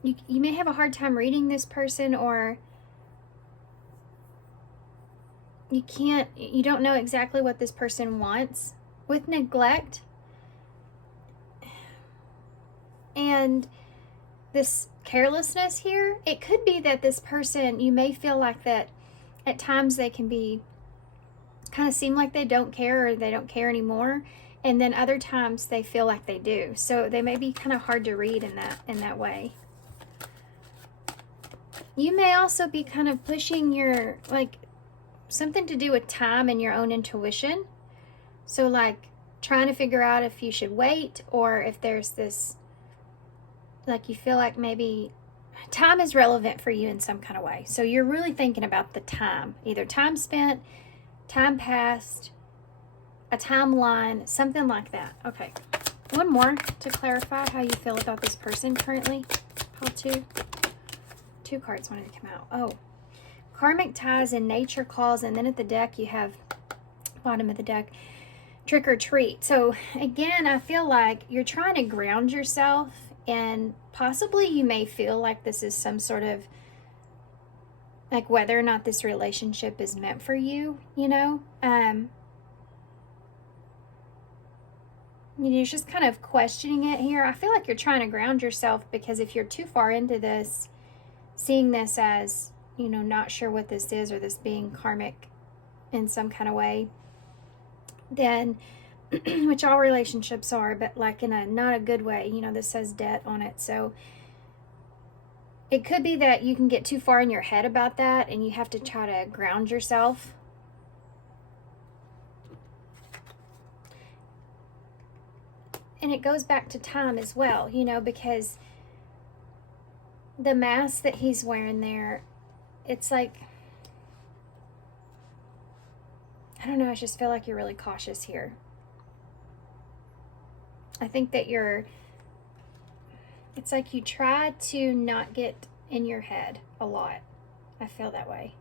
You may have a hard time reading this person, or you don't know exactly what this person wants. With neglect and this carelessness here, it could be that this person, you may feel like that at times they can be kind of seem like they don't care, or they don't care anymore, and then other times they feel like they do. So they may be kind of hard to read in that way. You may also be kind of pushing your, like, something to do with time and your own intuition. So, like, trying to figure out if you should wait, or if there's this, like, you feel like maybe time is relevant for you in some kind of way. So you're really thinking about the time, either time spent, time past, a timeline, something like that. Okay, one more to clarify how you feel about this person currently. Pile two. Two cards wanted to come out. Oh, karmic ties and nature calls, and then at the deck you have, bottom of the deck, trick or treat. So again, I feel like you're trying to ground yourself, and possibly you may feel like this is some sort of, like whether or not this relationship is meant for you, you know? You're just kind of questioning it here. I feel like you're trying to ground yourself, because if you're too far into this, seeing this as, you know, not sure what this is, or this being karmic in some kind of way, then, which all relationships are, but like in a not a good way, you know, this says debt on it. So it could be that you can get too far in your head about that, and you have to try to ground yourself. And it goes back to time as well, you know, because the mask that he's wearing there, it's like, I don't know, I just feel like you're really cautious here. I think that it's like you try to not get in your head a lot. I feel that way.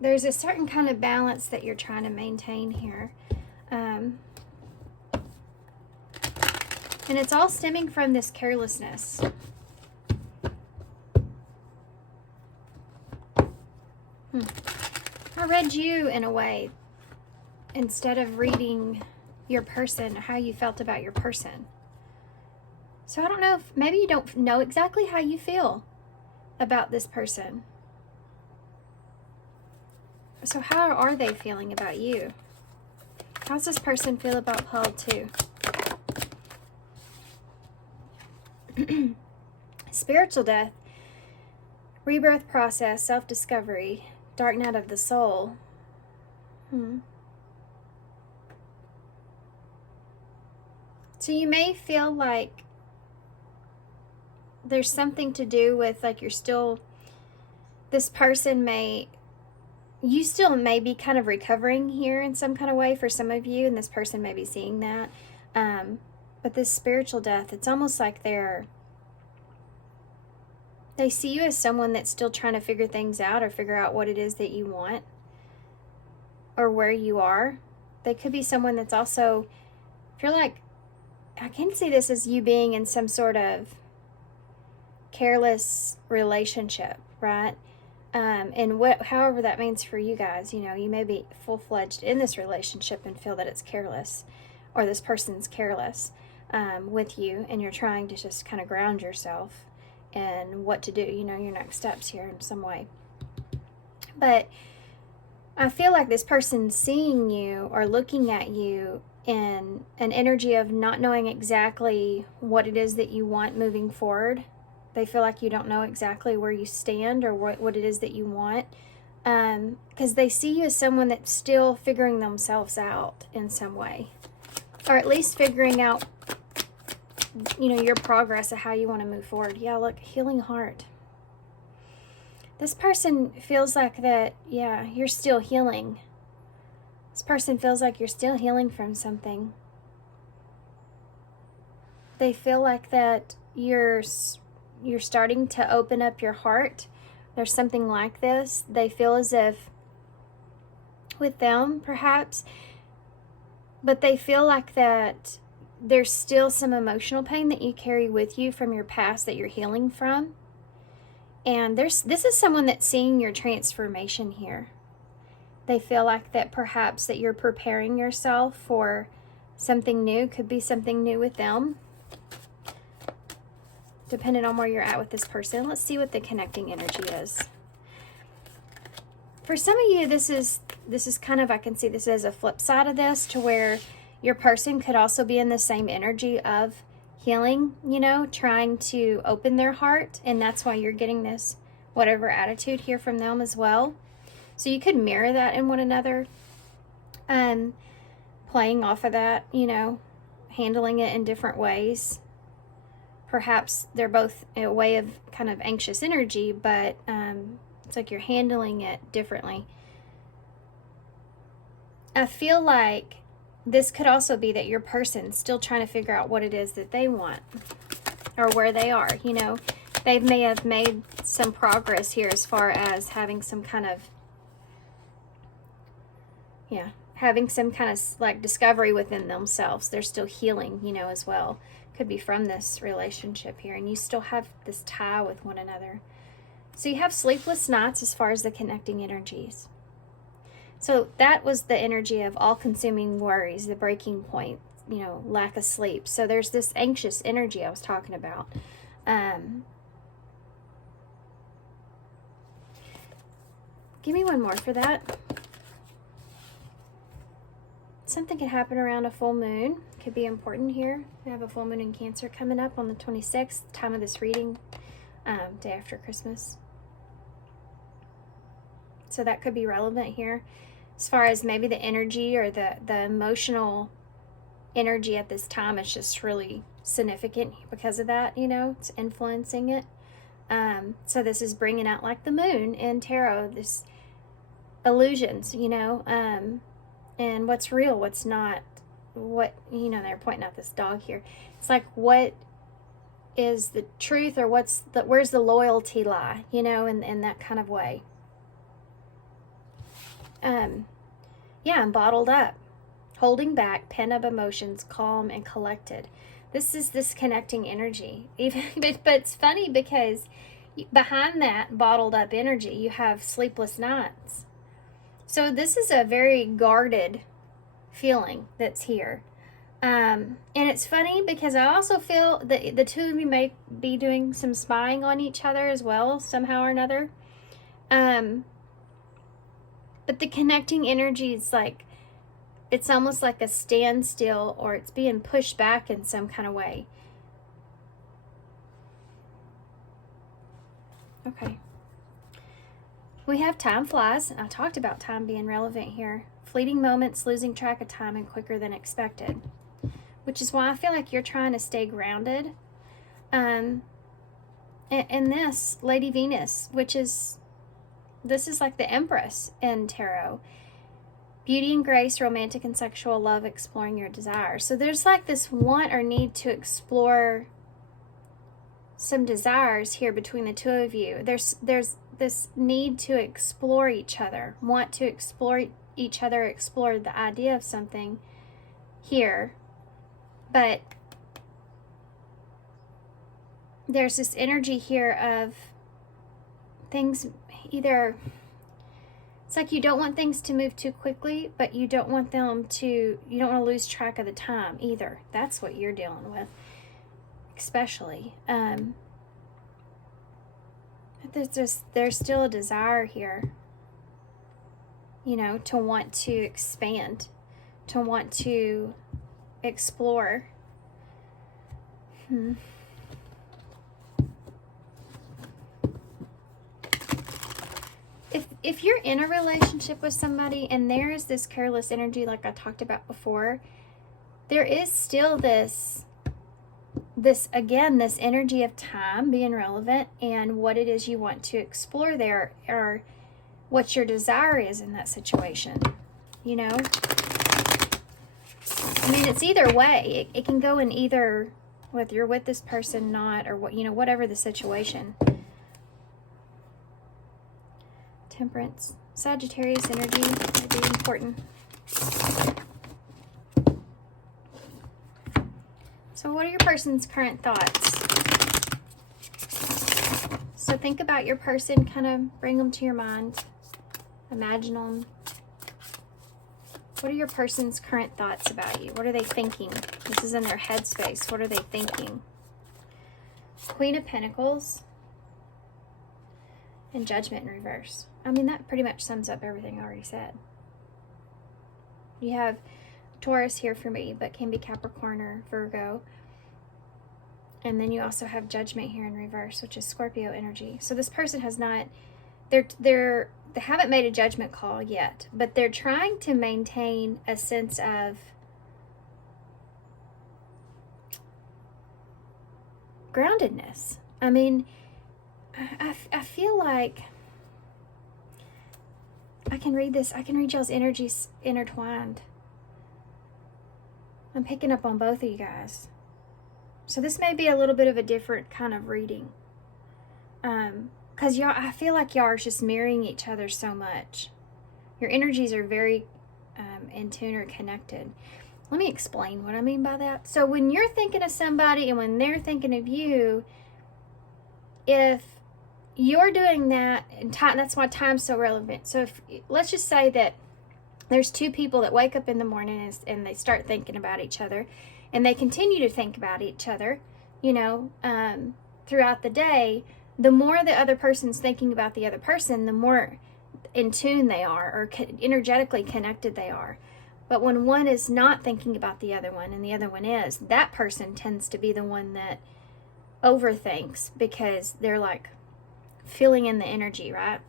There's a certain kind of balance that you're trying to maintain here. And it's all stemming from this carelessness. I read you in a way instead of reading your person, how you felt about your person. So I don't know if maybe you don't know exactly how you feel about this person. So how are they feeling about you? How's this person feel about pile 2? Spiritual death, rebirth process, self-discovery, dark night of the soul. So you may feel like there's something to do with, like, you're still, this person may, you still may be kind of recovering here in some kind of way for some of you, and this person may be seeing that. But this spiritual death, it's almost like they see you as someone that's still trying to figure things out, or figure out what it is that you want, or where you are. They could be someone that's also, if you're like, I can see this as you being in some sort of careless relationship, right? And however that means for you guys, you know, you may be full-fledged in this relationship and feel that it's careless, or this person's careless with you, and you're trying to just kind of ground yourself and what to do, you know, your next steps here in some way. But I feel like this person seeing you or looking at you in an energy of not knowing exactly what it is that you want moving forward. They feel like you don't know exactly where you stand or what it is that you want, because they see you as someone that's still figuring themselves out in some way, or at least figuring out, you know, your progress of how you want to move forward. Yeah, look, healing heart. This person feels like that, yeah, you're still healing. This person feels like you're still healing from something. They feel like that you're starting to open up your heart. There's something like this. They feel as if with them, perhaps, but they feel like that there's still some emotional pain that you carry with you from your past that you're healing from. And this is someone that's seeing your transformation here. They feel like that perhaps that you're preparing yourself for something new. Could be something new with them, depending on where you're at with this person. Let's see what the connecting energy is. For some of you, this is kind of, I can see this as a flip side of this, to where your person could also be in the same energy of healing, you know, trying to open their heart, and that's why you're getting this whatever attitude here from them as well. So you could mirror that in one another, playing off of that, you know, handling it in different ways. perhaps they're both a way of kind of anxious energy, but it's like you're handling it differently. I feel like this could also be that your person's still trying to figure out what it is that they want or where they are. You know, they may have made some progress here as far as having some kind of, having some kind of like discovery within themselves. They're still healing, you know, as well. Could be from this relationship here, and you still have this tie with one another. So you have sleepless nights as far as the connecting energies. So that was the energy of all-consuming worries, the breaking point, you know, lack of sleep. So there's this anxious energy I was talking about. Give me one more for that. Something could happen around a full moon. Could be important here. We have a full moon in Cancer coming up on the 26th, time of this reading, day after Christmas. So that could be relevant here. As far as maybe the energy or the emotional energy at this time, it's just really significant because of that, you know, it's influencing it. So this is bringing out like the moon in tarot, this illusions, you know, and what's real, what's not, what, you know, they're pointing out this dog here. It's like, what is the truth, or where's the loyalty lie, you know, in that kind of way. Yeah, I'm bottled up, holding back, pent up emotions, calm and collected. This is this connecting energy. But it's funny because behind that bottled up energy, you have sleepless nights. So this is a very guarded feeling that's here. And it's funny because I also feel that the two of you may be doing some spying on each other as well, somehow or another. But the connecting energy is like, it's almost like a standstill, or it's being pushed back in some kind of way. Okay. We have time flies. I talked about time being relevant here. Fleeting moments, losing track of time, and quicker than expected. Which is why I feel like you're trying to stay grounded. And this, Lady Venus, this is like the Empress in tarot. Beauty and grace, romantic and sexual love, exploring your desires. So there's like this want or need to explore some desires here between the two of you. There's this need to explore each other, want to explore each other, explore the idea of something here. But there's this energy here of things either, it's like you don't want things to move too quickly, but you don't want you don't want to lose track of the time either. That's what you're dealing with, especially. There's still a desire here, you know, to want to expand, to want to explore. If you're in a relationship with somebody and there is this careless energy like I talked about before, there is still this energy of time being relevant, and what it is you want to explore there, or what your desire is in that situation, you know? I mean, it's either way. It can go in either, whether you're with this person, not, or what, you know, whatever the situation. Temperance. Sagittarius energy might be important. So what are your person's current thoughts? So think about your person, kind of bring them to your mind. Imagine them. What are your person's current thoughts about you? What are they thinking? This is in their headspace. What are they thinking? Queen of Pentacles. And Judgment in reverse. I mean, that pretty much sums up everything I already said. You have Taurus here for me, but can be Capricorn or Virgo. And then you also have Judgment here in reverse, which is Scorpio energy. So this person has not, they haven't made a judgment call yet, but they're trying to maintain a sense of groundedness. I mean, I feel like I can read this. I can read y'all's energies intertwined. I'm picking up on both of you guys. So this may be a little bit of a different kind of reading. Because y'all, I feel like y'all are just mirroring each other so much. Your energies are very in tune or connected. Let me explain what I mean by that. So when you're thinking of somebody and when they're thinking of you, if you're doing that, and that's why time's so relevant. So if, let's just say that there's two people that wake up in the morning and they start thinking about each other, and they continue to think about each other, you know, throughout the day. The more the other person's thinking about the other person, the more in tune they are, or energetically connected they are. But when one is not thinking about the other one and the other one is, that person tends to be the one that overthinks because they're like feeling in the energy, right?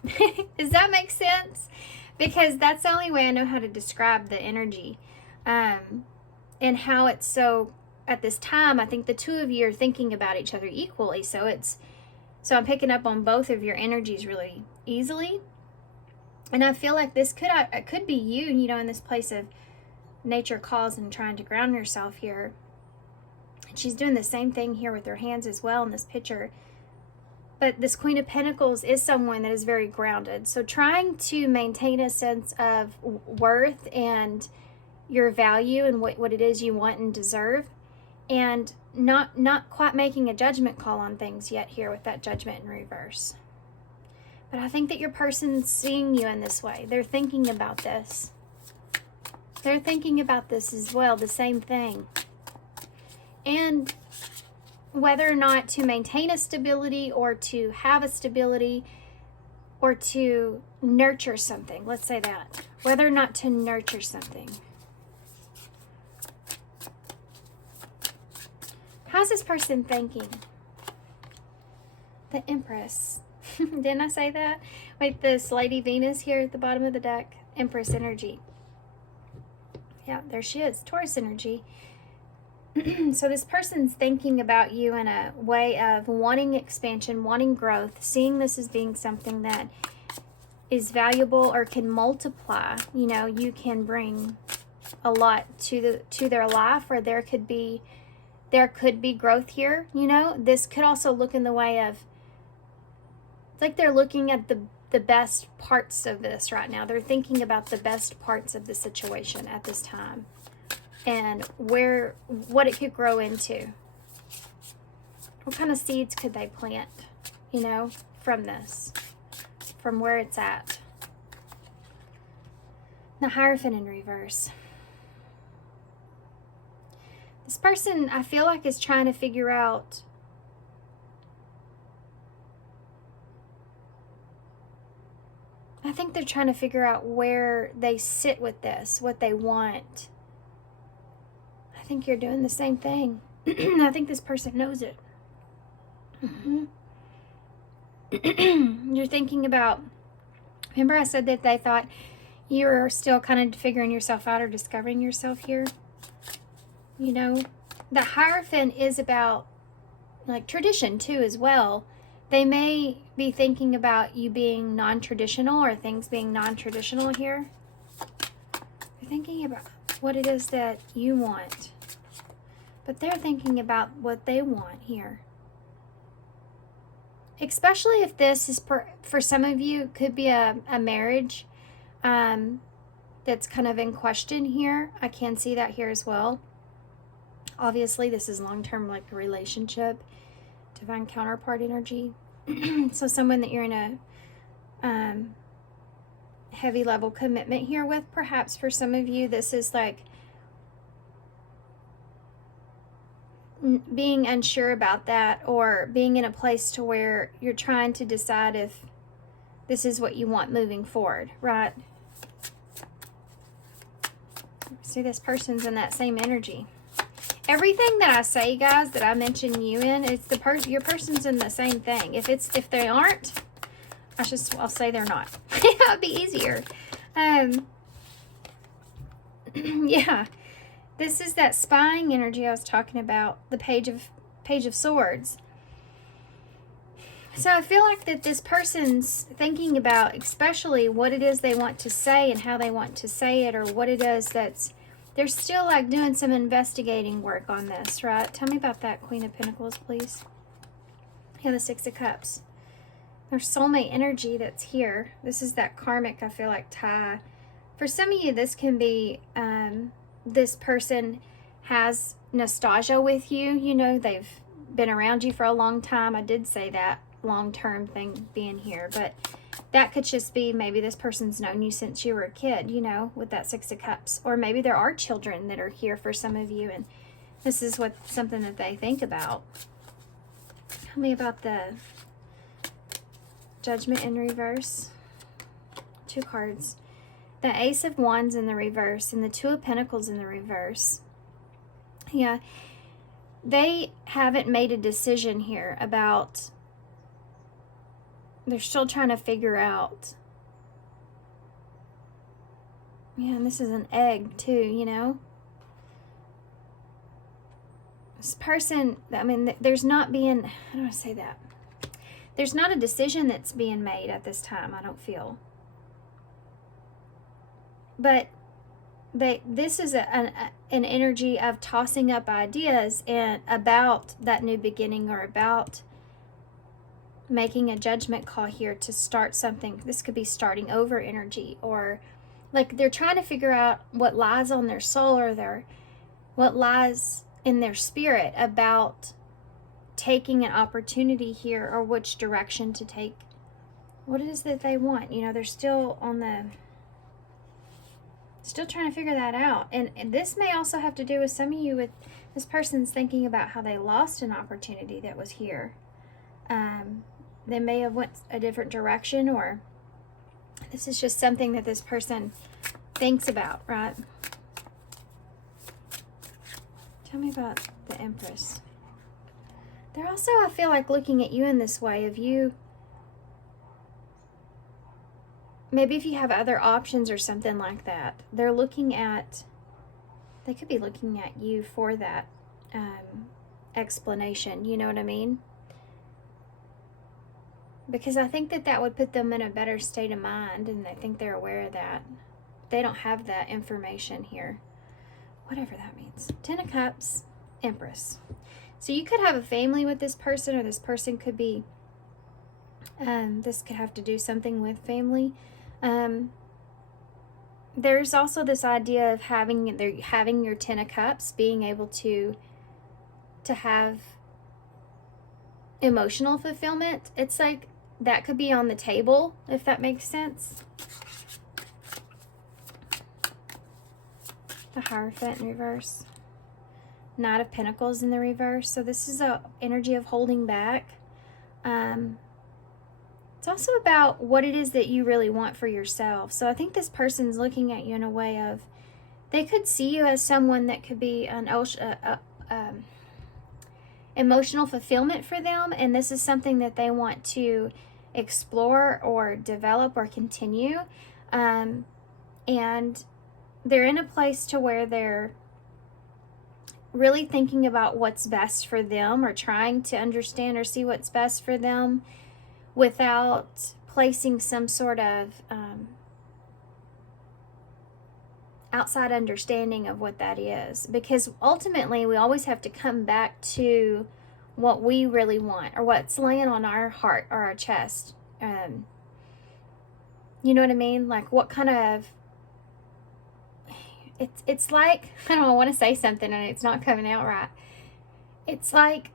Does that make sense? Because that's the only way I know how to describe the energy, and how it's so, at this time, I think the two of you are thinking about each other equally. So I'm picking up on both of your energies really easily. And I feel like this could be you, you know, in this place of nature calls and trying to ground yourself here. And she's doing the same thing here with her hands as well in this picture. But this Queen of Pentacles is someone that is very grounded. So trying to maintain a sense of worth and your value and what it is you want and deserve. And not quite making a judgment call on things yet here with that Judgment in reverse. But I think that your person's seeing you in this way. They're thinking about this. They're thinking about this as well, the same thing. And whether or not to maintain a stability or to have a stability or to nurture something, let's say that. Whether or not to nurture something. How's this person thinking? The Empress. Didn't I say that? Wait, this Lady Venus here at the bottom of the deck. Empress energy. Yeah, there she is. Taurus energy. So this person's thinking about you in a way of wanting expansion, wanting growth, seeing this as being something that is valuable or can multiply. You know, you can bring a lot to their life, or there could be growth here. You know, this could also look in the way of, it's like they're looking at the best parts of this right now. They're thinking about the best parts of the situation at this time and what it could grow into. What kind of seeds could they plant, you know, from this, from where it's at. The Hierophant in reverse. This person, I feel like, is trying to figure out I think they're trying to figure out where they sit with this, what they want. I think you're doing the same thing. I think this person knows it. You're thinking about, remember I said that they thought you're still kind of figuring yourself out or discovering yourself here? You know, the Hierophant is about like tradition too as well. They may be thinking about you being non-traditional or things being non-traditional here. They're thinking about what it is that you want. But they're thinking about what they want here. Especially if this is, for some of you, could be a marriage that's kind of in question here. I can see that here as well. Obviously, this is long-term, like a relationship. Divine counterpart energy. So someone that you're in a heavy level commitment here with. Perhaps for some of you, this is like being unsure about that, or being in a place to where you're trying to decide if this is what you want moving forward, right? See, this person's in that same energy. Everything that I say, guys, that I mention you in, it's your person's in the same thing. If they aren't, I'll say they're not. That would be easier. Yeah. This is that spying energy I was talking about, the Page of Swords. So I feel like that this person's thinking about especially what it is they want to say and how they want to say it, or what it is that's, they're still like doing some investigating work on this, right? Tell me about that, Queen of Pentacles, please. Yeah, the Six of Cups. There's soulmate energy that's here. This is that karmic, I feel like, tie. For some of you, this can be, this person has nostalgia with you. You know, they've been around you for a long time. I did say that long-term thing being here, but that could just be maybe this person's known you since you were a kid, you know, with that Six of Cups. Or maybe there are children that are here for some of you, and this is what something that they think about. Tell me about the Judgment in reverse. 2 cards. The Ace of Wands in the reverse and the Two of Pentacles in the reverse. Yeah, they haven't made a decision here about, they're still trying to figure out. Yeah, and this is an egg too, you know. This person, I mean, there's not being, how do I say that? There's not a decision that's being made at this time, I don't feel. But this is an energy of tossing up ideas and about that new beginning, or about making a judgment call here to start something. This could be starting over energy, or like they're trying to figure out what lies on their soul, or what lies in their spirit about taking an opportunity here, or which direction to take, what it is that they want. You know, they're still on the, still trying to figure that out. And this may also have to do with some of you, with this person's thinking about how they lost an opportunity that was here. They may have went a different direction, or this is just something that this person thinks about, right? Tell me about the Empress. They're also, I feel like, looking at you in this way of you. Maybe if you have other options or something like that, they're looking at, they could be looking at you for that explanation, you know what I mean? Because I think that that would put them in a better state of mind, and I think they're aware of that. They don't have that information here. Whatever that means. 10 of Cups, Empress. So you could have a family with this person, or this person could be, this could have to do something with family. There's also this idea of having your 10 of Cups, being able to have emotional fulfillment. It's like that could be on the table, if that makes sense. The Hierophant in reverse. Knight of Pentacles in the reverse. So this is a energy of holding back. It's also about what it is that you really want for yourself. So I think this person's looking at you in a way of, they could see you as someone that could be an emotional fulfillment for them, and this is something that they want to explore or develop or continue. And they're in a place to where they're really thinking about what's best for them, or trying to understand or see what's best for them, without placing some sort of outside understanding of what that is. Because ultimately we always have to come back to what we really want, or what's laying on our heart or our chest. You know what I mean? Like what kind of, it's like, I don't know, I want to say something and it's not coming out right. It's like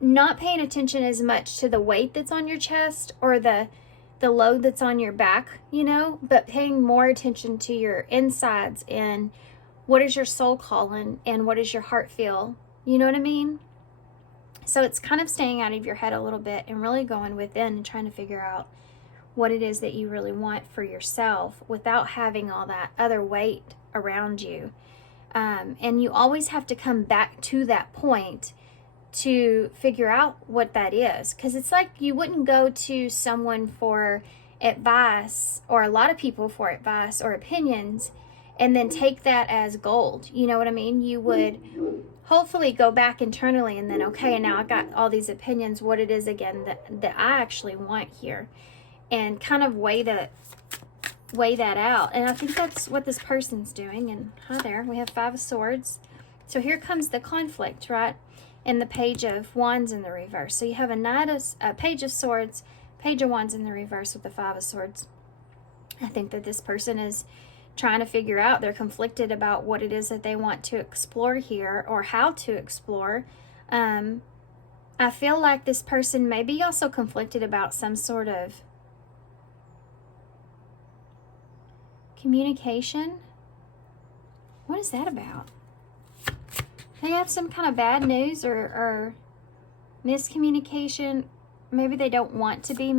not paying attention as much to the weight that's on your chest, or the load that's on your back, you know, but paying more attention to your insides, and what is your soul calling, and what does your heart feel, you know what I mean? So it's kind of staying out of your head a little bit, and really going within and trying to figure out what it is that you really want for yourself, without having all that other weight around you. And you always have to come back to that point to figure out what that is. Because it's like you wouldn't go to someone for advice, or a lot of people for advice or opinions, and then take that as gold. You know what I mean? You would hopefully go back internally and then, okay, and now I got all these opinions, what it is again that I actually want here, and kind of weigh that out. And I think that's what this person's doing. And hi there, we have 5 of Swords. So here comes the conflict, right? And the Page of Wands in the reverse. So you have a Page of Swords, Page of Wands in the reverse with the 5 of Swords. I think that this person is trying to figure out, they're conflicted about what it is that they want to explore here, or how to explore. I feel like this person may be also conflicted about some sort of communication. What is that about? They have some kind of bad news or miscommunication. Maybe they don't want to be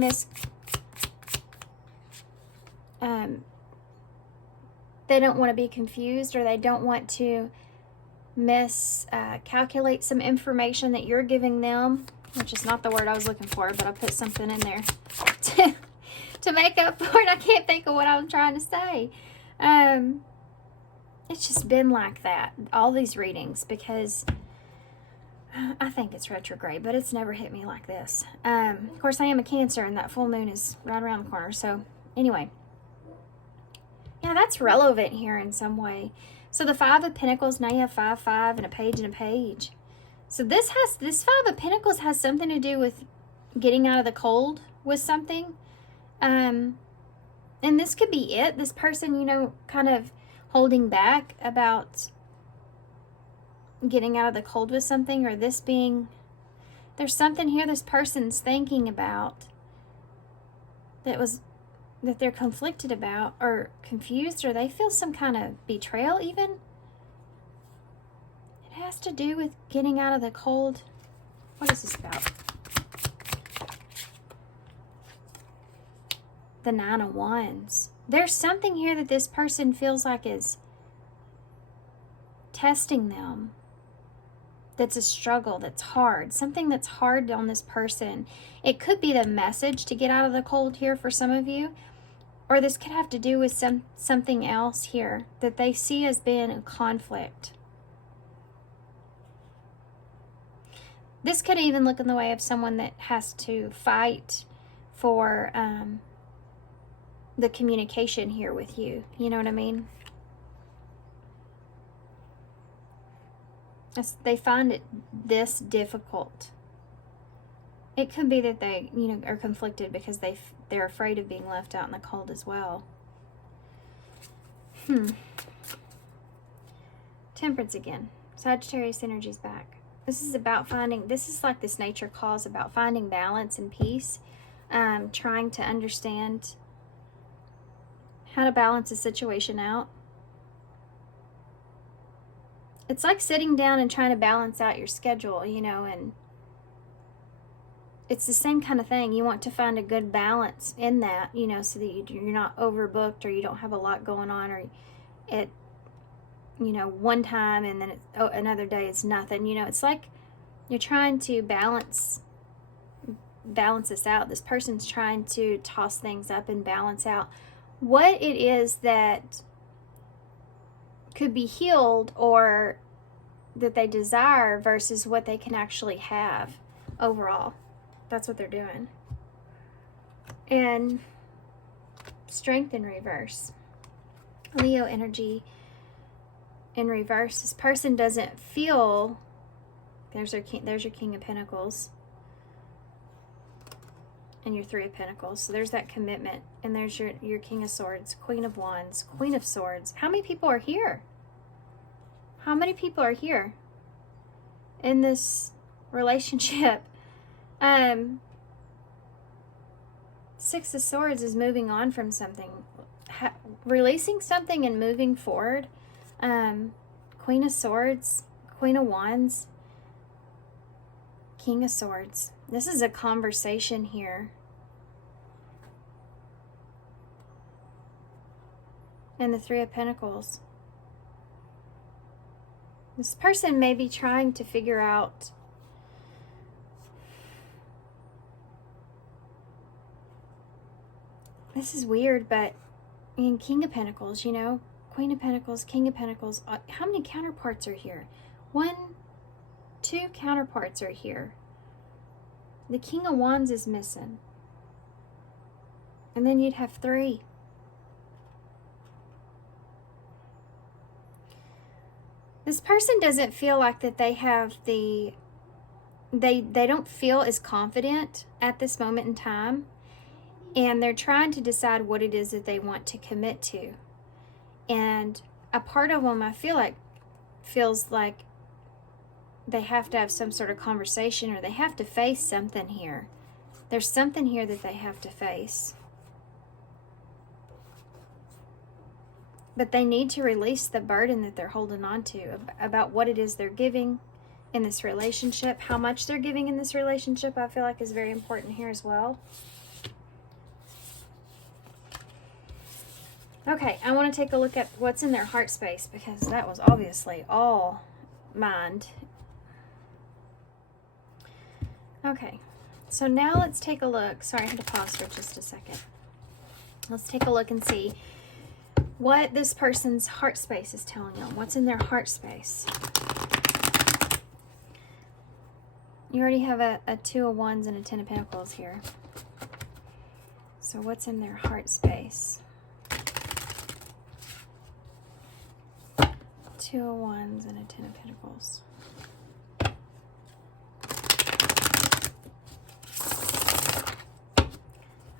they don't want to be confused, or they don't want to calculate some information that you're giving them, which is not the word I was looking for, but I put something in there to make up for it. I can't think of what I'm trying to say. It's just been like that, all these readings, because I think it's retrograde, but it's never hit me like this. Of course, I am a Cancer, and that full moon is right around the corner. So anyway, yeah, that's relevant here in some way. So the 5 of Pentacles, now you have 5, 5, and a page and a page. So this 5 of Pentacles has something to do with getting out of the cold with something. And this could be it. This person, you know, kind of holding back about getting out of the cold with something, or this being, there's something here this person's thinking about that they're conflicted about, or confused, or they feel some kind of betrayal even. It has to do with getting out of the cold. What is this about? The 9 of Wands. There's something here that this person feels like is testing them. That's a struggle, that's hard. Something that's hard on this person. It could be the message to get out of the cold here for some of you. Or this could have to do with something else here that they see as being a conflict. This could even look in the way of someone that has to fight for the communication here with you. You know what I mean? They find this difficult. It could be that they, you know, are conflicted because they're afraid of being left out in the cold as well. Temperance again. Sagittarius energy's back. This is about this is like this nature calls, about finding balance and peace. Trying to understand how to balance a situation out. It's like sitting down and trying to balance out your schedule, you know, and it's the same kind of thing. You want to find a good balance in that, you know, so that you're not overbooked, or you don't have a lot going on, or it, you know, one time and then another day it's nothing. You know, it's like you're trying to balance this out. This person's trying to toss things up and balance out what it is that could be healed or that they desire versus what they can actually have overall. That's what they're doing. And Strength in reverse. Leo energy in reverse. This person doesn't feel, there's your King of Pentacles and your 3 of Pentacles. So there's that commitment. And there's your King of Swords, Queen of Wands, Queen of Swords. How many people are here? How many people are here in this relationship? 6 of Swords is moving on from something. Releasing something and moving forward. Queen of Swords, Queen of Wands, King of Swords. This is a conversation here. And the 3 of Pentacles. This person may be trying to figure out this is weird, but in King of Pentacles, you know, Queen of Pentacles, King of Pentacles. How many counterparts are here? 1, 2 counterparts are here. The King of Wands is missing. And then you'd have 3. This person doesn't feel like that they have the... They don't feel as confident at this moment in time. And they're trying to decide what it is that they want to commit to. And a part of them, I feel like, feels like they have to have some sort of conversation, or they have to face something here. There's something here that they have to face. But they need to release the burden that they're holding on to about what it is they're giving in this relationship. How much they're giving in this relationship, I feel like, is very important here as well. Okay, I want to take a look at what's in their heart space, because that was obviously all mind. Okay, so now let's take a look. Sorry, I had to pause for just a second. Let's take a look and see what this person's heart space is telling them. What's in their heart space? You already have a 2 of Wands and a 10 of Pentacles here. So what's in their heart space? 2 of Wands and a 10 of Pentacles.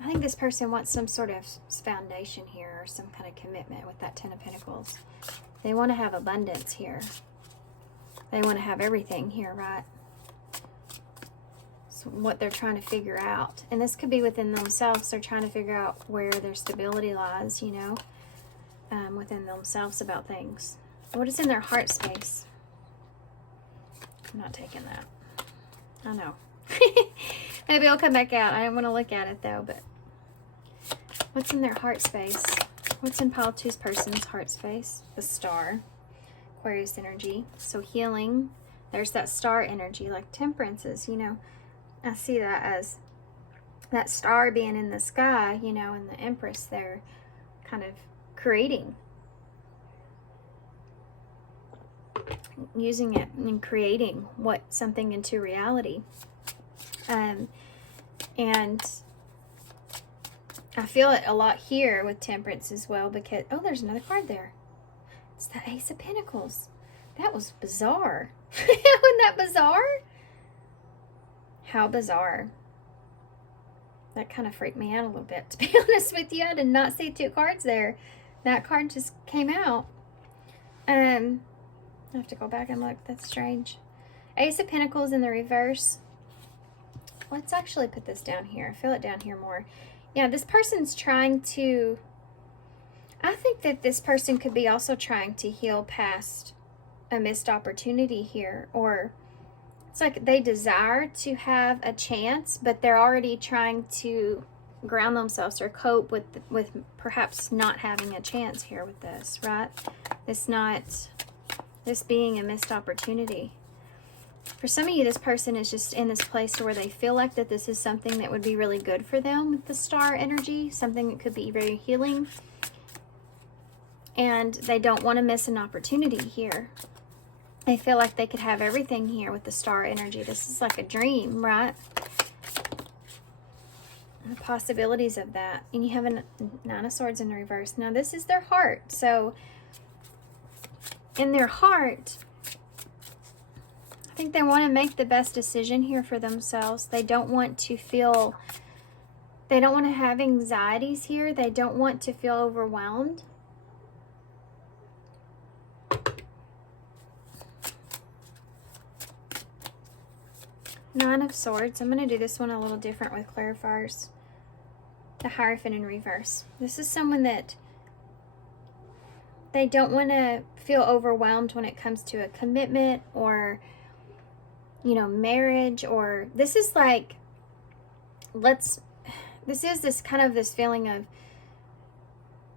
I think this person wants some sort of foundation here, or some kind of commitment with that 10 of Pentacles. They want to have abundance here. They want to have everything here, right? So what they're trying to figure out. And this could be within themselves. They're trying to figure out where their stability lies, you know, within themselves about things. What is in their heart space? I'm not taking that. I know. Maybe I'll come back out. I don't want to look at it though, but what's in their heart space? What's in pile 2's person's heart space? The Star. Aquarius energy. So healing. There's that star energy, like temperances, you know. I see that as that star being in the sky, you know, and the Empress there kind of creating. Using it and creating something into reality. And I feel it a lot here with Temperance as well, because, oh, there's another card there. It's the Ace of Pentacles. That was bizarre. Wasn't that bizarre? How bizarre. That kind of freaked me out a little bit, to be honest with you. I did not see 2 cards there. That card just came out. I have to go back and look. That's strange. Ace of Pentacles in the reverse. Let's actually put this down here. I feel it down here more. Yeah, this person's trying to... I think that this person could be also trying to heal past a missed opportunity here. Or it's like they desire to have a chance, but they're already trying to ground themselves or cope with perhaps not having a chance here with this, right? This being a missed opportunity. For some of you, this person is just in this place where they feel like that this is something that would be really good for them with the star energy, something that could be very healing. And they don't want to miss an opportunity here. They feel like they could have everything here with the star energy. This is like a dream, right? The possibilities of that. And you have a 9 of Swords in reverse. Now, this is their heart. So, in their heart, I think they want to make the best decision here for themselves. They don't want to feel, they don't want to have anxieties here. They don't want to feel overwhelmed. Nine of Swords. I'm going to do this one a little different with clarifiers. The Hierophant in reverse. This is someone that they don't want to feel overwhelmed when it comes to a commitment or, you know, marriage, or this is like, this is this kind of this feeling of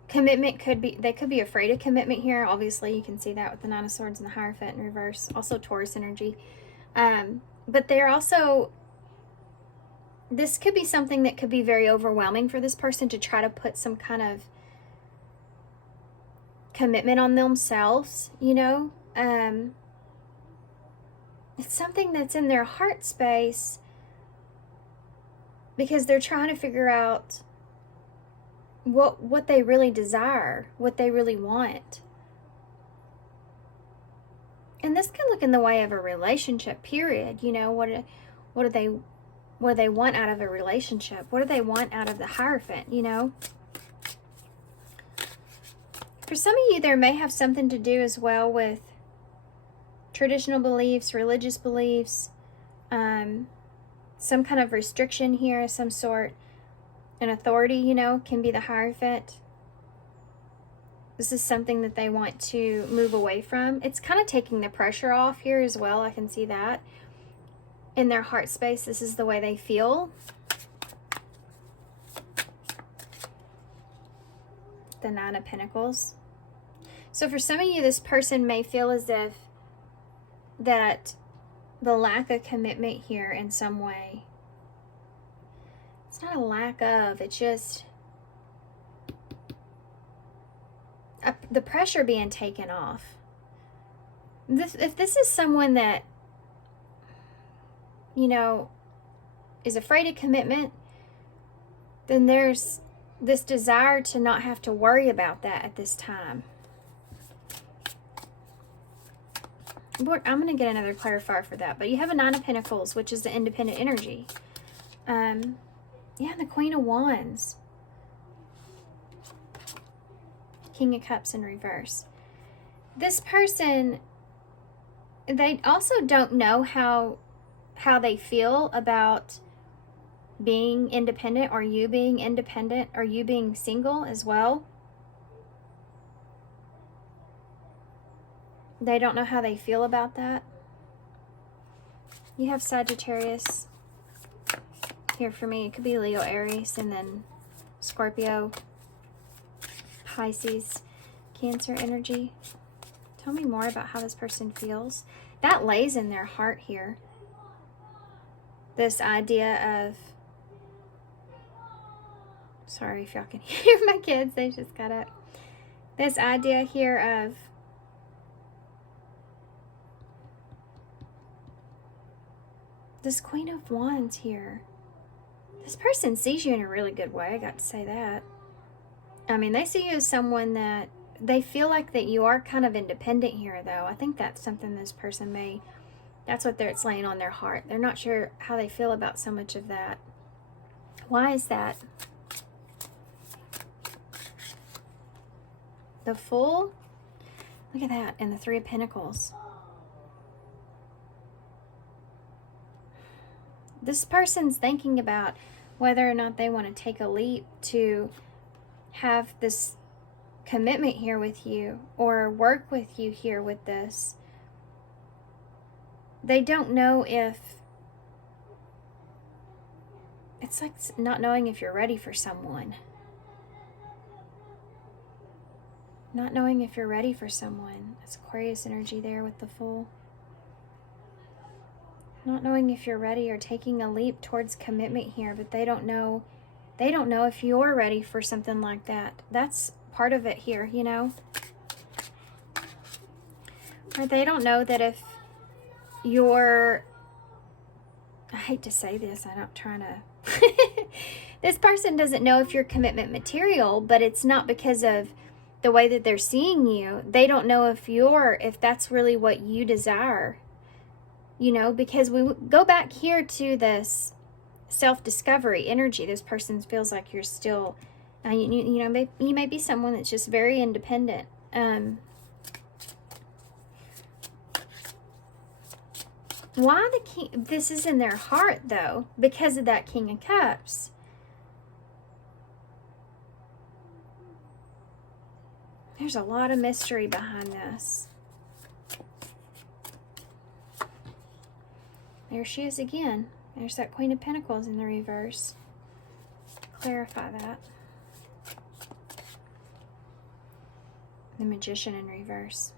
commitment. They could be afraid of commitment here. Obviously, you can see that with the 9 of Swords and the Hierophant in reverse. Also Taurus energy. But they're also, this could be something that could be very overwhelming for this person to try to put some kind of commitment on themselves, you know. It's something that's in their heart space because they're trying to figure out what they really desire, what they really want. And this can look in the way of a relationship, period. You know, what do they want out of a relationship? What do they want out of the Hierophant, you know? For some of you, there may have something to do as well with traditional beliefs, religious beliefs, some kind of restriction here of some sort. An authority, you know, can be the Hierophant. This is something that they want to move away from. It's kind of taking the pressure off here as well. I can see that. In their heart space, this is the way they feel. The Nine of Pentacles. So for some of you, this person may feel as if that the lack of commitment here in some way. It's not a lack of, it's just the pressure being taken off. If this is someone that, you know, is afraid of commitment, then there's this desire to not have to worry about that at this time. I'm going to get another clarifier for that. But you have a Nine of Pentacles, which is the independent energy. Yeah, the Queen of Wands. King of Cups in reverse. This person, they also don't know how they feel about being independent, or you being independent, or you being single as well. They don't know how they feel about that. You have Sagittarius here for me. It could be Leo, Aries, and then Scorpio, Pisces, Cancer energy. Tell me more about how this person feels. That lays in their heart here. This idea of, sorry if y'all can hear my kids, they just got up. This idea here of this Queen of Wands here. This person sees you in a really good way, I got to say that. I mean, they see you as someone that they feel like that you are kind of independent here, though. I think that's something this person may, that's what it's laying on their heart. They're not sure how they feel about so much of that. Why is that? The Fool? Look at that, and the Three of Pentacles. This person's thinking about whether or not they want to take a leap to have this commitment here with you, or work with you here with this. They don't know if, it's like not knowing if you're ready for someone. Not knowing if you're ready for someone. That's Aquarius energy there with the Fool. Not knowing if you're ready, or taking a leap towards commitment here, but they don't know if you're ready for something like that. That's part of it here, you know. Or they don't know that if you're, I hate to say this, I'm not trying to this person doesn't know if you're commitment material, but it's not because of the way that they're seeing you. They don't know if that's really what you desire. You know, because we go back here to this self-discovery energy. This person feels like you're still, you know, you may be someone that's just very independent. Why the King? This is in their heart, though, because of that King of Cups. There's a lot of mystery behind this. There she is again. There's that Queen of Pentacles in the reverse. Clarify that. The Magician in reverse.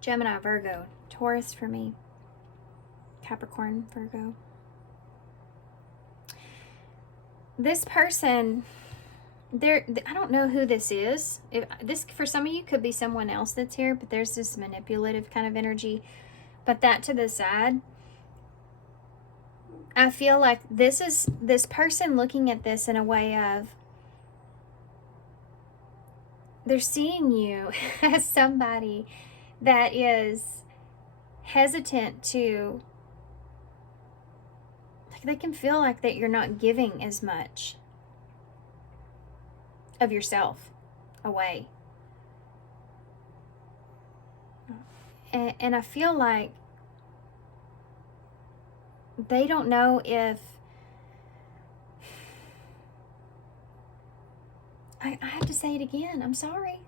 Gemini, Virgo, Taurus for me. Capricorn, Virgo. This person, I don't know who this is. This, for some of you, could be someone else that's here, but there's this manipulative kind of energy. But that to the side, I feel like this is this person looking at this in a way of, they're seeing you as somebody that is hesitant to, like, they can feel like that you're not giving as much of yourself away. And I feel like they don't know if, I have to say it again, I'm sorry.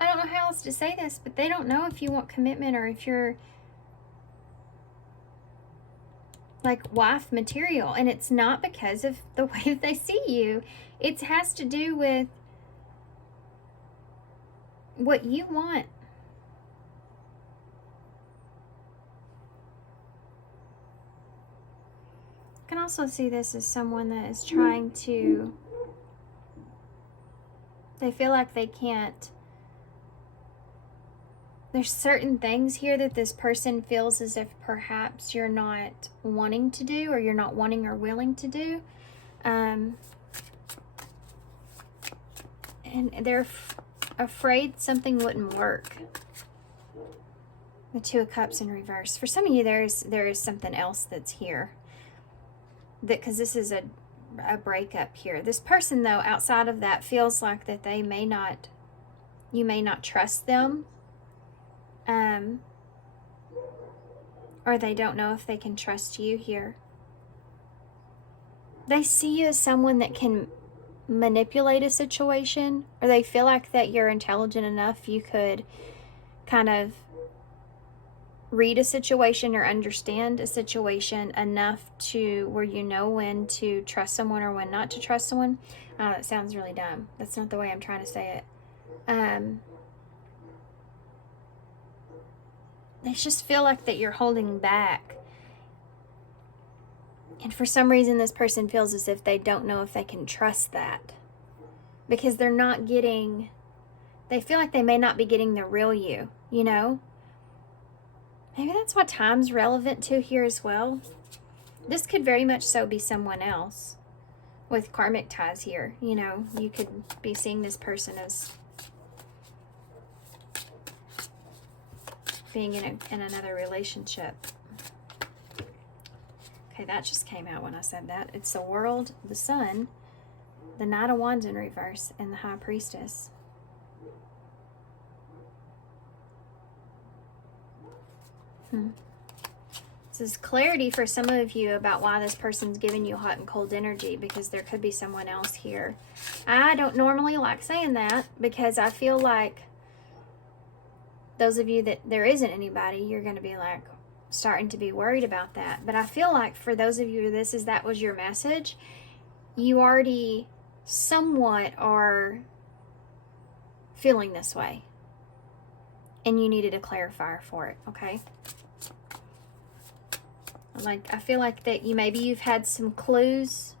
I don't know how else to say this, but they don't know if you want commitment or if you're like wife material. And it's not because of the way that they see you. It has to do with what you want. I can also see this as someone that is trying to, they feel like they can't, there's certain things here that this person feels as if perhaps you're not wanting to do, or you're not wanting or willing to do. And they're afraid something wouldn't work. The Two of Cups in reverse. For some of you, there is something else that's here. Because this is a breakup here. This person, though, outside of that, feels like that they may not, you may not trust them. Or they don't know if they can trust you here. They see you as someone that can manipulate a situation, or they feel like that you're intelligent enough, you could kind of read a situation or understand a situation enough to where you know when to trust someone or when not to trust someone. Oh, that sounds really dumb. That's not the way I'm trying to say it. They just feel like that you're holding back. And for some reason, this person feels as if they don't know if they can trust that. Because they're not getting, they feel like they may not be getting the real you, you know? Maybe that's what time's relevant to here as well. This could very much so be someone else with karmic ties here. You know, you could be seeing this person as being in another relationship. Okay, that just came out when I said that. It's the World, the Sun, the Knight of Wands in reverse, and the High Priestess. This is clarity for some of you about why this person's giving you hot and cold energy, because there could be someone else here. I don't normally like saying that because I feel like those of you that there isn't anybody, you're going to be like starting to be worried about that. But I feel like for those of you that was your message, you already somewhat are feeling this way. And you needed a clarifier for it, okay? Like, I feel like that maybe you've had some clues,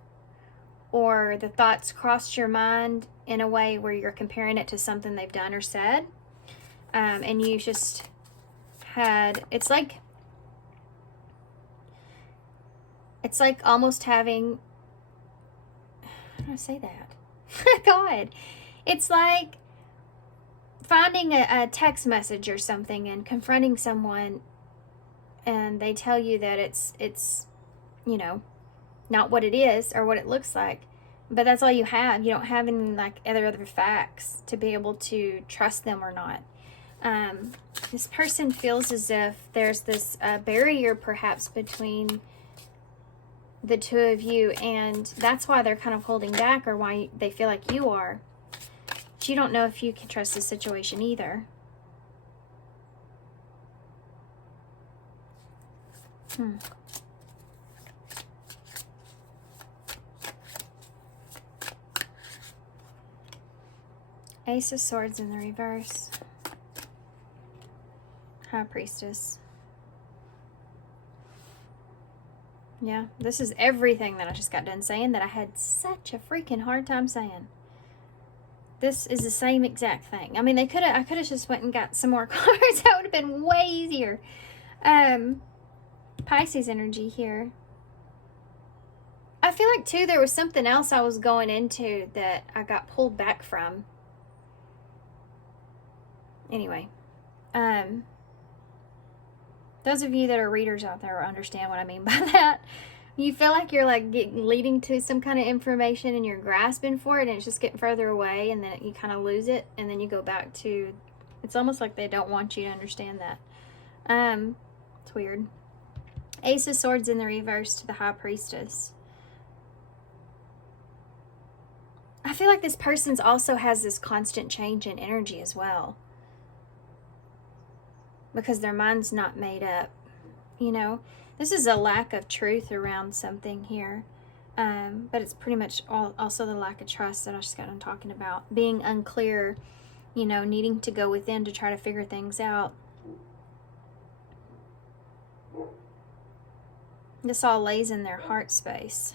or the thoughts crossed your mind in a way where you're comparing it to something they've done or said. And you just had, it's like almost having, how do I say that? God, it's like finding a text message or something and confronting someone, and they tell you that it's you know, not what it is or what it looks like, but that's all you have. You don't have any like other facts to be able to trust them or not. This person feels as if there's this barrier perhaps between the two of you, and that's why they're kind of holding back, or why they feel like you are. But you don't know if you can trust the situation either. Ace of Swords in the reverse. High Priestess. Yeah, this is everything that I just got done saying that I had such a freaking hard time saying. This is the same exact thing. I mean, I could have just went and got some more cards. That would have been way easier. Pisces energy here. I feel like, too, there was something else I was going into that I got pulled back from. Anyway. Those of you that are readers out there will understand what I mean by that. You feel like you're like leading to some kind of information and you're grasping for it and it's just getting further away, and then you kind of lose it, and then you go back to, it's almost like they don't want you to understand that. It's weird. Ace of Swords in the reverse to the High Priestess. I feel like this person's also has this constant change in energy as well, because their mind's not made up, you know. This is a lack of truth around something here, but it's pretty much also the lack of trust that I just got on talking about. Being unclear, you know, needing to go within to try to figure things out. This all lays in their heart space.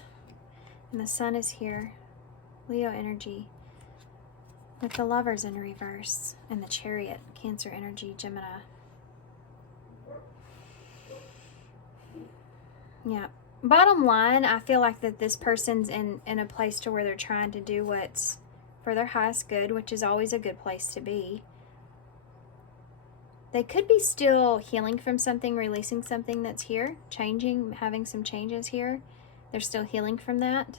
And the Sun is here. Leo energy. With the Lovers in reverse. And the Chariot, Cancer energy, Gemini. Yeah. Bottom line, I feel like that this person's in a place to where they're trying to do what's for their highest good, which is always a good place to be. They could be still healing from something, releasing something that's here, changing, having some changes here. They're still healing from that.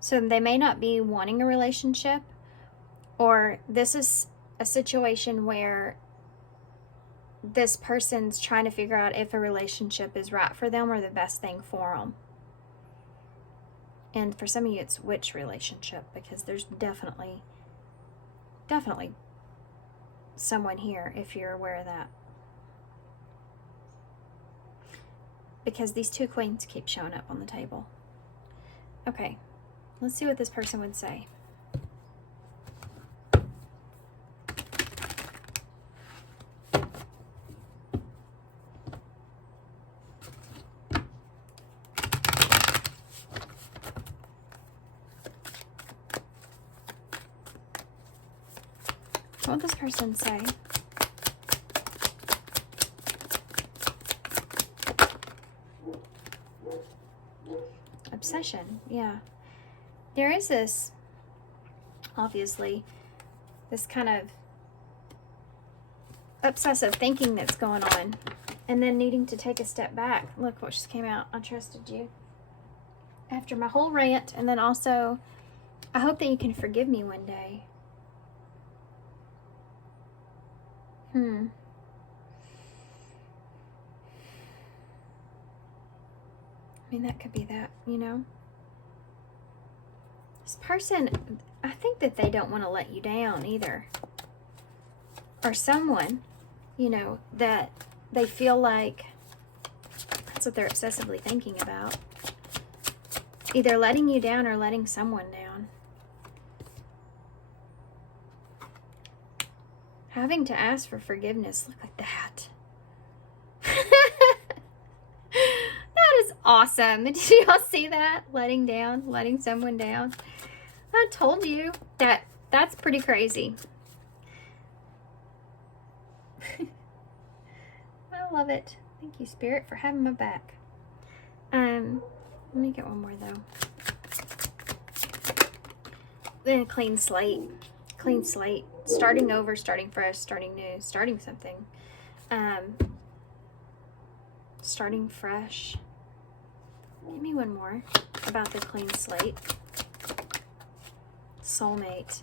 So they may not be wanting a relationship, or this is a situation where this person's trying to figure out if a relationship is right for them or the best thing for them. And for some of you, it's which relationship, because there's definitely someone here, if you're aware of that. Because these two queens keep showing up on the table. Okay, let's see what this person would say. What would this person say? Obsession, yeah. There is this, obviously, this kind of obsessive thinking that's going on, and then needing to take a step back. Look what just came out. I trusted you. After my whole rant, and then also, I hope that you can forgive me one day. I mean, that could be that, you know. This person, I think that they don't want to let you down either. Or someone, you know, that they feel like that's what they're obsessively thinking about. Either letting you down or letting someone down. Having to ask for forgiveness. Look at that. That is awesome. Did you all see that? Letting someone down. I told you that that's pretty crazy. I love it. Thank you, Spirit, for having my back. Let me get one more though. Then a clean slate. Clean slate. Starting over, starting fresh, starting new, starting something. Starting fresh. Give me one more about the clean slate. Soulmate.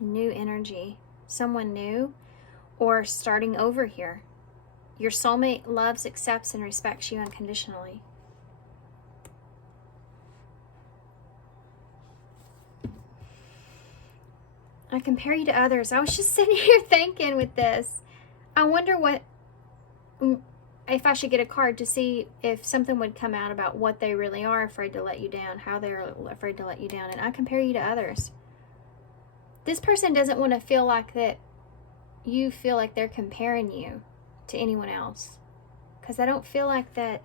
New energy. Someone new, or starting over here. Your soulmate loves, accepts, and respects you unconditionally. I compare you to others. I was just sitting here thinking with this. I wonder if I should get a card to see if something would come out about what they really are afraid to let you down, how they're afraid to let you down. And I compare you to others. This person doesn't want to feel like that you feel like they're comparing you to anyone else. Because I don't feel like that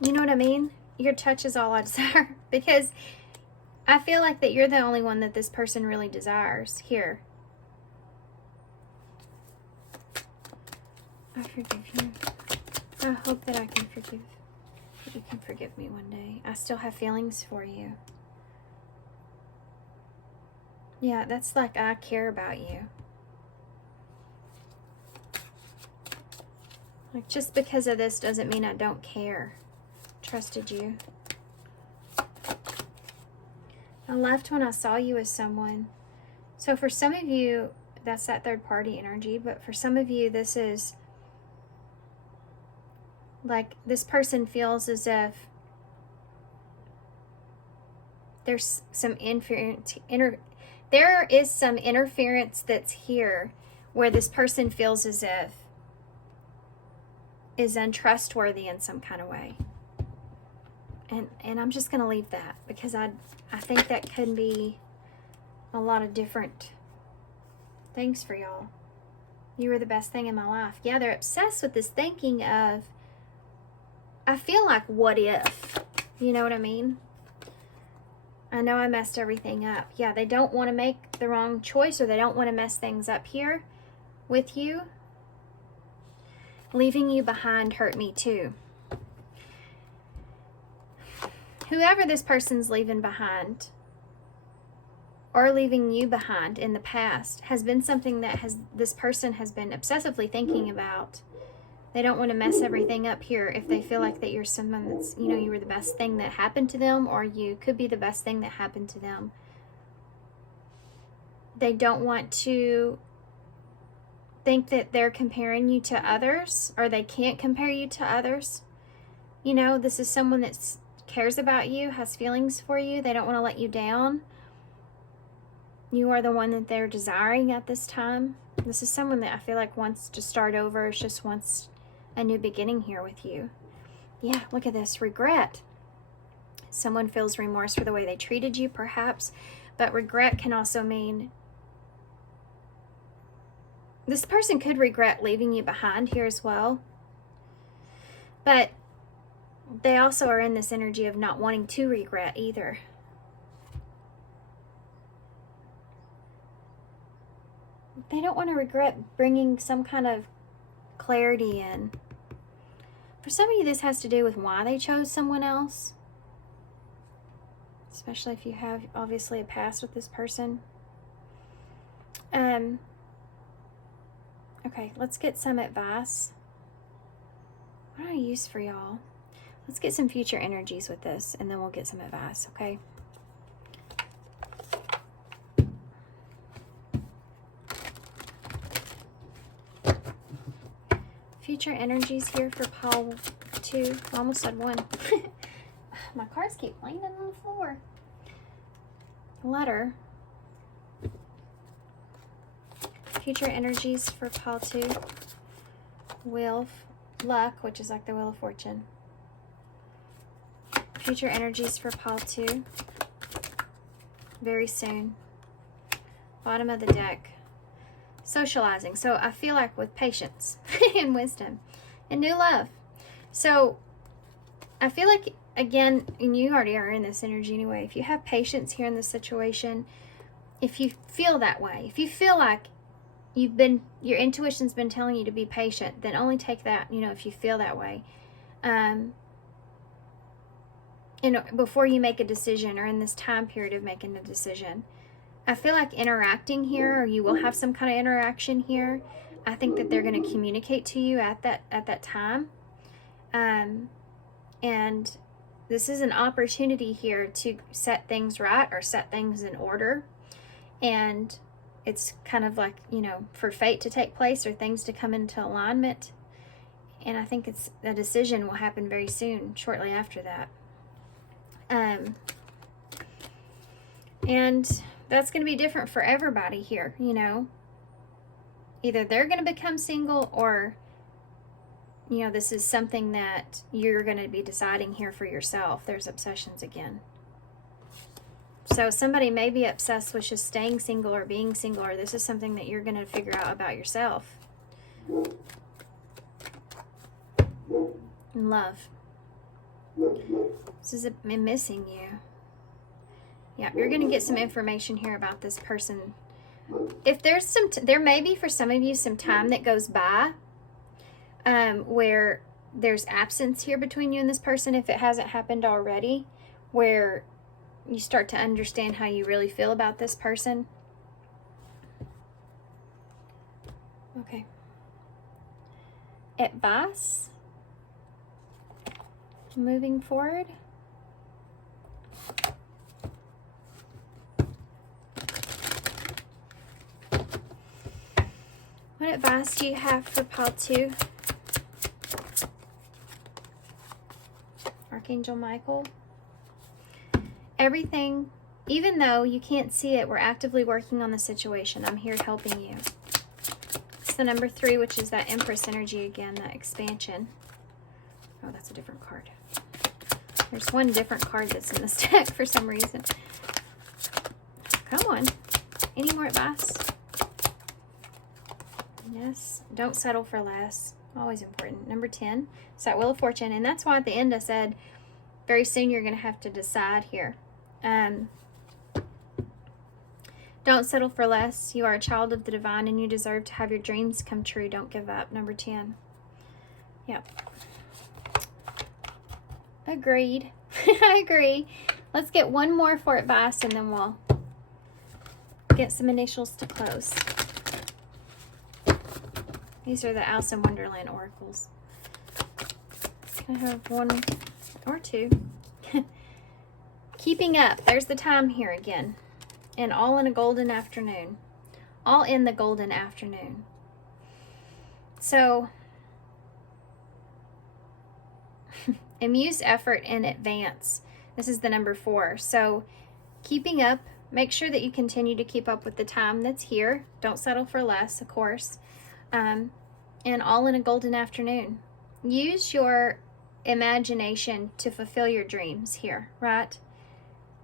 You know what I mean? Your touch is all I desire. Because I feel like that you're the only one that this person really desires. Here. I forgive you. I hope that I can forgive. That you can forgive me one day. I still have feelings for you. Yeah, that's like I care about you. Like, just because of this doesn't mean I don't care. Trusted you. I left when I saw you as someone. So for some of you, that's that third party energy. But for some of you, this is like this person feels as if there's some interference. There is some interference that's here where this person feels as if is untrustworthy in some kind of way. And I'm just going to leave that because I think that can be a lot of different things for y'all. You were the best thing in my life. Yeah, they're obsessed with this thinking of, I feel like, what if? You know what I mean? I know I messed everything up. Yeah, they don't want to make the wrong choice, or they don't want to mess things up here with you. Leaving you behind hurt me too. Whoever this person's leaving behind or leaving you behind in the past has been something that this person has been obsessively thinking about. They don't want to mess everything up here if they feel like that you're someone that's, you know, you were the best thing that happened to them, or you could be the best thing that happened to them. They don't want to think that they're comparing you to others, or they can't compare you to others. You know, this is someone that cares about you, has feelings for you. They don't want to let you down. You are the one that they're desiring at this time. This is someone that I feel like wants to start over, just wants a new beginning here with you. Yeah, look at this. Regret. Someone feels remorse for the way they treated you, perhaps. But regret can also mean this person could regret leaving you behind here as well. But they also are in this energy of not wanting to regret either. They don't want to regret bringing some kind of clarity in. For some of you, this has to do with why they chose someone else. Especially if you have, obviously, a past with this person. Okay, let's get some advice. What do I use for y'all? Let's get some future energies with this, and then we'll get some advice, okay? Future energies here for pile 2. I almost said 1. My cards keep landing on the floor. Letter. Future energies for pile 2. Wheel of Luck, which is like the Wheel of Fortune. Future energies for pile 2. Very soon. Bottom of the deck. Socializing. So I feel like with patience and wisdom and new love. So I feel like, again, and you already are in this energy anyway, if you have patience here in this situation, if you feel that way, if you feel like your intuition's been telling you to be patient, then only take that, you know, if you feel that way. You know, before you make a decision, or in this time period of making a decision. I feel like interacting here, or you will have some kind of interaction here. I think that they're going to communicate to you at that time. And this is an opportunity here to set things right, or set things in order. And it's kind of like, you know, for fate to take place, or things to come into alignment. And I think it's a decision will happen very soon, shortly after that. And that's going to be different for everybody here, you know. Either they're going to become single, or, you know, this is something that you're going to be deciding here for yourself. There's obsessions again. So somebody may be obsessed with just staying single or being single, or this is something that you're going to figure out about yourself. And love. This is missing you. Yeah, you're going to get some information here about this person. If there's some, there may be for some of you some time that goes by where there's absence here between you and this person, if it hasn't happened already, where you start to understand how you really feel about this person. Okay. Advice moving forward. What advice do you have for pile 2? Archangel Michael. Everything, even though you can't see it, we're actively working on the situation. I'm here helping you. It's the number 3, which is that Empress energy again, that expansion. Oh, that's a different card. There's one different card that's in this deck for some reason. Come on. Any more advice? Yes. Don't settle for less. Always important. Number 10. It's that Wheel of Fortune. And that's why at the end I said very soon you're going to have to decide here. Don't settle for less. You are a child of the divine and you deserve to have your dreams come true. Don't give up. Number 10. Yep. Agreed. I agree. Let's get one more for advice and then we'll get some initials to close. These are the Alice in Wonderland oracles. Can I have one or two? Keeping up. There's the time here again. And all in a golden afternoon. All in the golden afternoon. So, amuse effort in advance. This is the number 4. So, keeping up. Make sure that you continue to keep up with the time that's here. Don't settle for less, of course. And all in a golden afternoon. Use your imagination to fulfill your dreams here, right?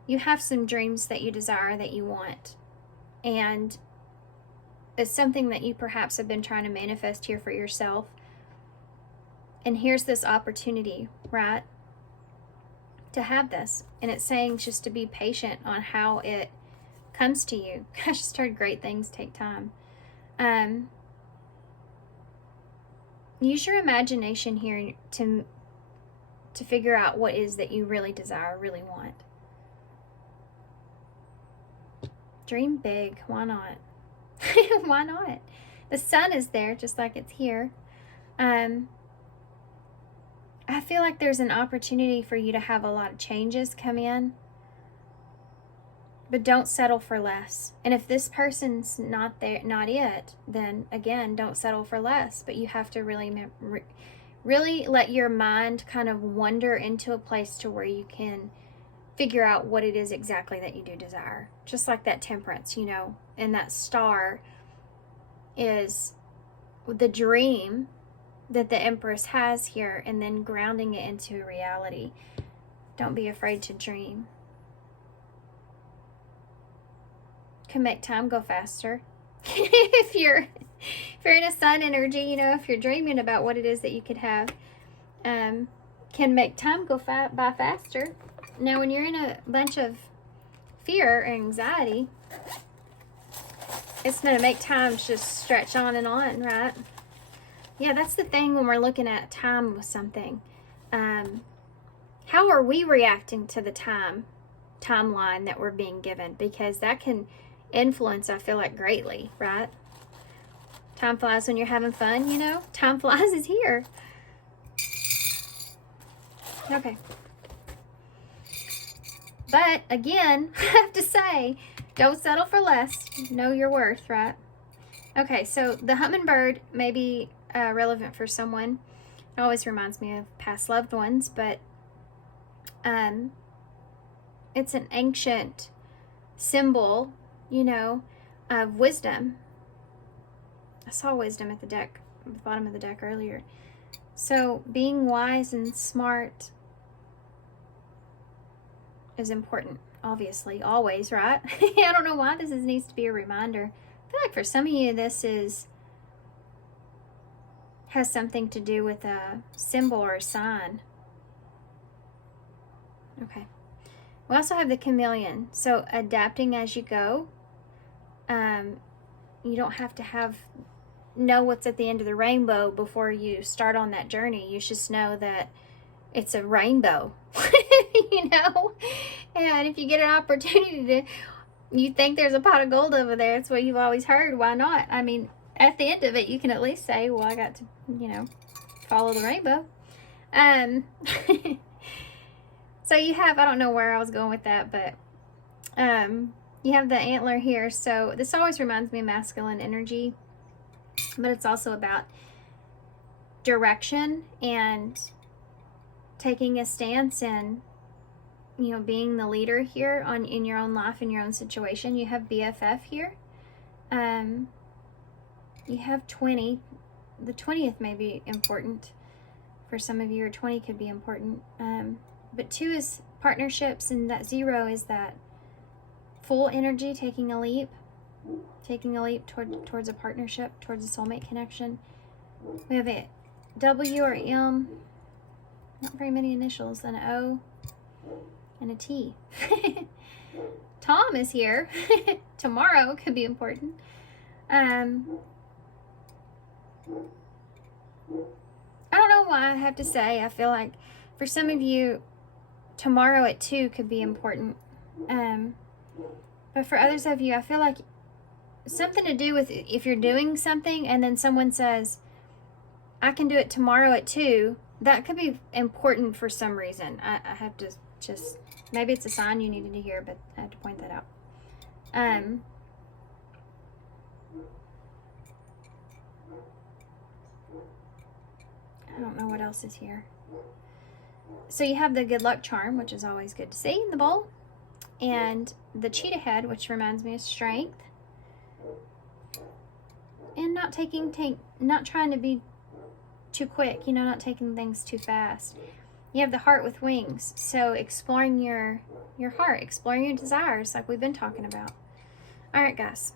You have some dreams that you desire, that you want. And it's something that you perhaps have been trying to manifest here for yourself. And here's this opportunity, right? To have this. And it's saying just to be patient on how it comes to you. I just heard great things take time. Use your imagination here to figure out what it is that you really desire, really want. Dream big. Why not? Why not? The sun is there just like it's here. I feel like there's an opportunity for you to have a lot of changes come in. But don't settle for less. And if this person's not there, not it, then again, don't settle for less. But you have to really let your mind kind of wander into a place to where you can figure out what it is exactly that you do desire. Just like that Temperance, you know, and that star is the dream that the Empress has here, and then grounding it into reality. Don't be afraid to dream. Can make time go faster. if you're in a sun energy, you know, if you're dreaming about what it is that you could have, can make time go by faster. Now, when you're in a bunch of fear or anxiety, it's going to make time just stretch on and on, right? Yeah, that's the thing when we're looking at time with something. How are we reacting to the timeline that we're being given? Because that can influence, I feel like, greatly, right? Time flies when you're having fun, you know? Time flies is here. Okay. But, again, I have to say, don't settle for less. Know your worth, right? Okay, so the hummingbird may be relevant for someone. It always reminds me of past loved ones, but it's an ancient symbol, you know, of wisdom. I saw wisdom at the deck, at the bottom of the deck earlier. So being wise and smart is important, obviously, always, right? I don't know why this needs to be a reminder. I feel like for some of you, this has something to do with a symbol or a sign. Okay. We also have the chameleon. So adapting as you go. You don't have to know what's at the end of the rainbow before you start on that journey. You just know that it's a rainbow, you know? And if you get an opportunity to, you think there's a pot of gold over there, it's what you've always heard, why not? I mean, at the end of it, you can at least say, well, I got to, you know, follow the rainbow. So you have, I don't know where I was going with that, but you have the antler here. So this always reminds me of masculine energy, but it's also about direction and taking a stance and, you know, being the leader here in your own life, in your own situation. You have BFF here. You have 20. The 20th may be important for some of you, or 20 could be important. But 2 is partnerships, and that 0 is that full energy, taking a leap towards a partnership, towards a soulmate connection. We have a W or M, not very many initials, an O, and a T. Tom is here. Tomorrow could be important. I don't know why I have to say, I feel like for some of you, tomorrow at 2 could be important. But for others of you, I feel like something to do with if you're doing something and then someone says, I can do it tomorrow at 2, that could be important for some reason. I have to just, maybe it's a sign you needed to hear, but I have to point that out. I don't know what else is here. So you have the good luck charm, which is always good to see in the bowl. And the cheetah head, which reminds me of strength. And not trying to be too quick, you know, not taking things too fast. You have the heart with wings. So exploring your heart, exploring your desires, like we've been talking about. All right, guys.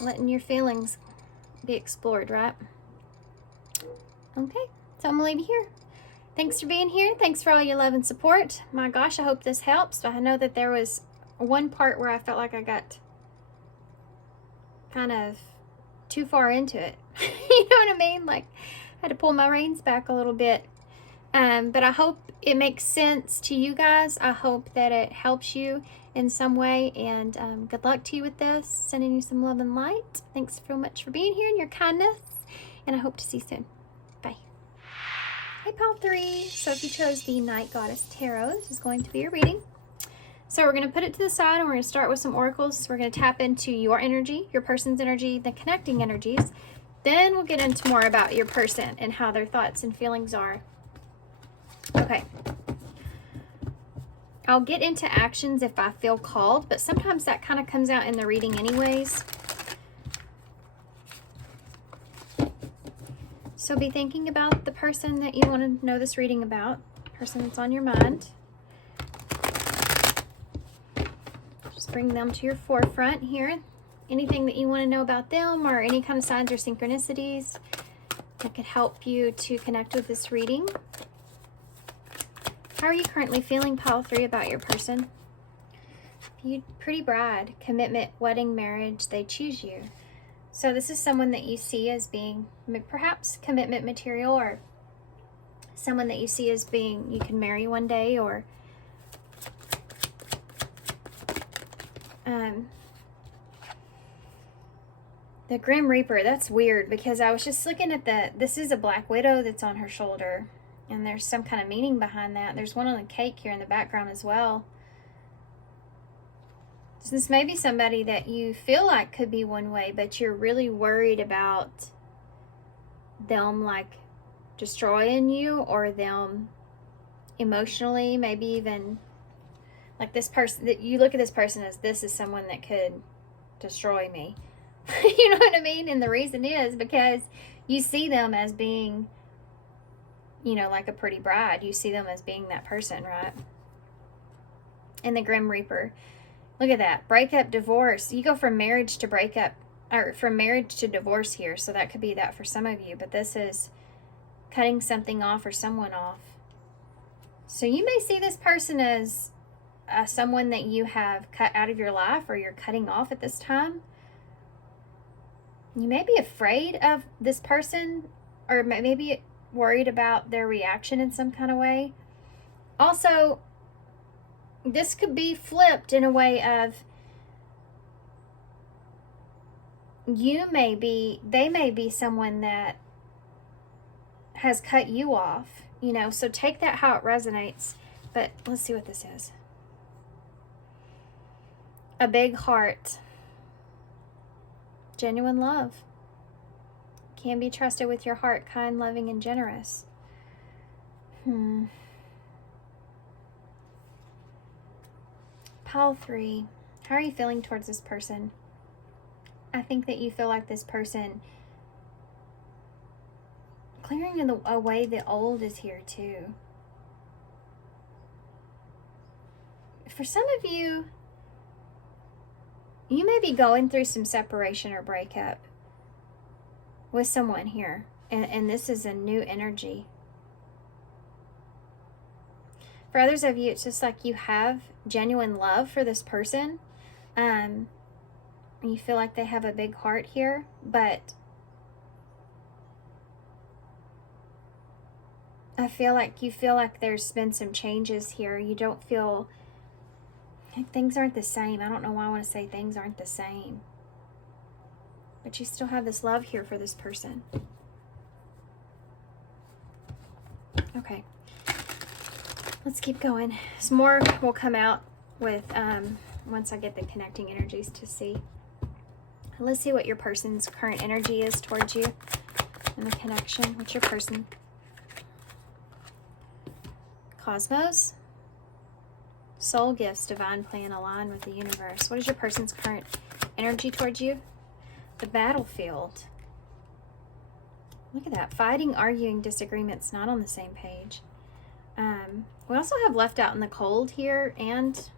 Letting your feelings be explored, right? Okay. So I'm going to leave you here. Thanks for being here. Thanks for all your love and support. My gosh, I hope this helps. I know that there was one part where I felt like I got kind of too far into it. You know what I mean? Like, I had to pull my reins back a little bit. But I hope it makes sense to you guys. I hope that it helps you in some way. And good luck to you with this. Sending you some love and light. Thanks so much for being here and your kindness. And I hope to see you soon. Bye. Hey, Pile 3. So if you chose the Night Goddess Tarot, this is going to be your reading. So we're going to put it to the side and we're going to start with some oracles. We're going to tap into your energy, your person's energy, the connecting energies. Then we'll get into more about your person and how their thoughts and feelings are. Okay. I'll get into actions if I feel called, but sometimes that kind of comes out in the reading anyways. So be thinking about the person that you want to know this reading about, the person that's on your mind. Just bring them to your forefront here. Anything that you want to know about them or any kind of signs or synchronicities that could help you to connect with this reading. How are you currently feeling, Pile 3, about your person? Pretty bride, commitment, wedding, marriage, they choose you. So this is someone that you see as being perhaps commitment material, or someone that you see as being you can marry one day, or the Grim Reaper. That's weird because I was just looking at this is a black widow that's on her shoulder, and there's some kind of meaning behind that. There's one on the cake here in the background as well. So this may be somebody that you feel like could be one way, but you're really worried about them like destroying you, or them emotionally, maybe even like this person, that you look at this person as this is someone that could destroy me. You know what I mean? And the reason is because you see them as being, you know, like a pretty bride. You see them as being that person, right? And the Grim Reaper. Look at that. Breakup, divorce. You go from marriage to breakup, or from marriage to divorce here. So that could be that for some of you. But this is cutting something off or someone off. So you may see this person as someone that you have cut out of your life or you're cutting off at this time. You may be afraid of this person or maybe worried about their reaction in some kind of way. Also, this could be flipped in a way of they may be someone that has cut you off, you know, so take that how it resonates. But let's see what this is. A big heart. Genuine love. Can be trusted with your heart, kind, loving, and generous. Pile 3. How are you feeling towards this person? I think that you feel like this person clearing away the old is here too. For some of you, you may be going through some separation or breakup with someone here. And this is a new energy. For others of you, it's just like you have genuine love for this person. And you feel like they have a big heart here, but I feel like you feel like there's been some changes here. You don't feel like things aren't the same. I don't know why I want to say things aren't the same. But you still have this love here for this person. Okay. Let's keep going. Some more will come out with once I get the connecting energies to see. Let's see what your person's current energy is towards you and the connection. What's your person? Cosmos. Soul gifts, divine plan, align with the universe. What is your person's current energy towards you? The battlefield. Look at that. Fighting, arguing, disagreements, not on the same page. We also have left out in the cold here and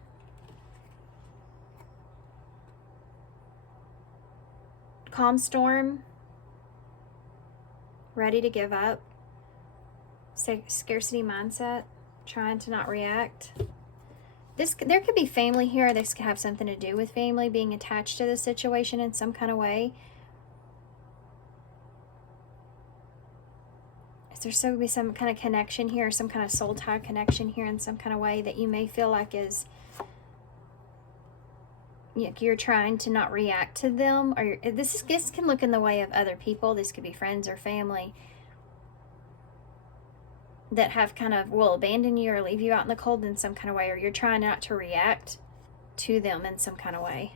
calm storm. Ready to give up. Scarcity mindset. Trying to not react. There could be family here. This could have something to do with family being attached to the situation in some kind of way. There's so be some kind of connection here, some kind of soul tie connection here in some kind of way that you may feel like is you're trying to not react to them, or this can look in the way of other people. This could be friends or family that have kind of will abandon you or leave you out in the cold in some kind of way, or you're trying not to react to them in some kind of way.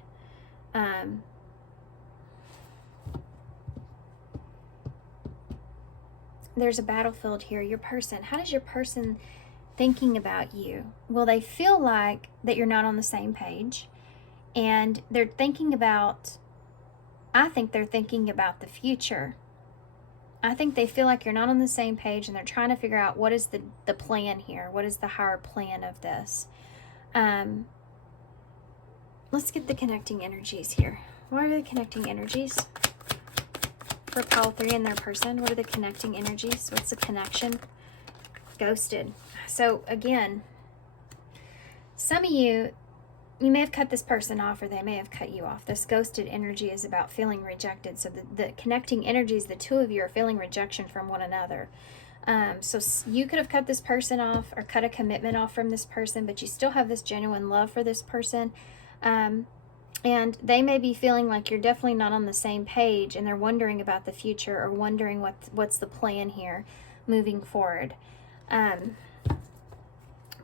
There's a battlefield here. Your person, how does your person thinking about you? Well, they feel like that you're not on the same page, and they're thinking about, I think they're thinking about the future. I think they feel like you're not on the same page, and they're trying to figure out what is the plan here. What is the higher plan of this? Let's get the connecting energies here. What are the connecting energies for pile 3 and their person? What are the connecting energies? What's the connection? Ghosted. So again, some of you may have cut this person off, or they may have cut you off. This ghosted energy is about feeling rejected. So the connecting energies, the two of you are feeling rejection from one another. So you could have cut this person off or cut a commitment off from this person, but you still have this genuine love for this person. And they may be feeling like you're definitely not on the same page, and they're wondering about the future or wondering what's the plan here moving forward.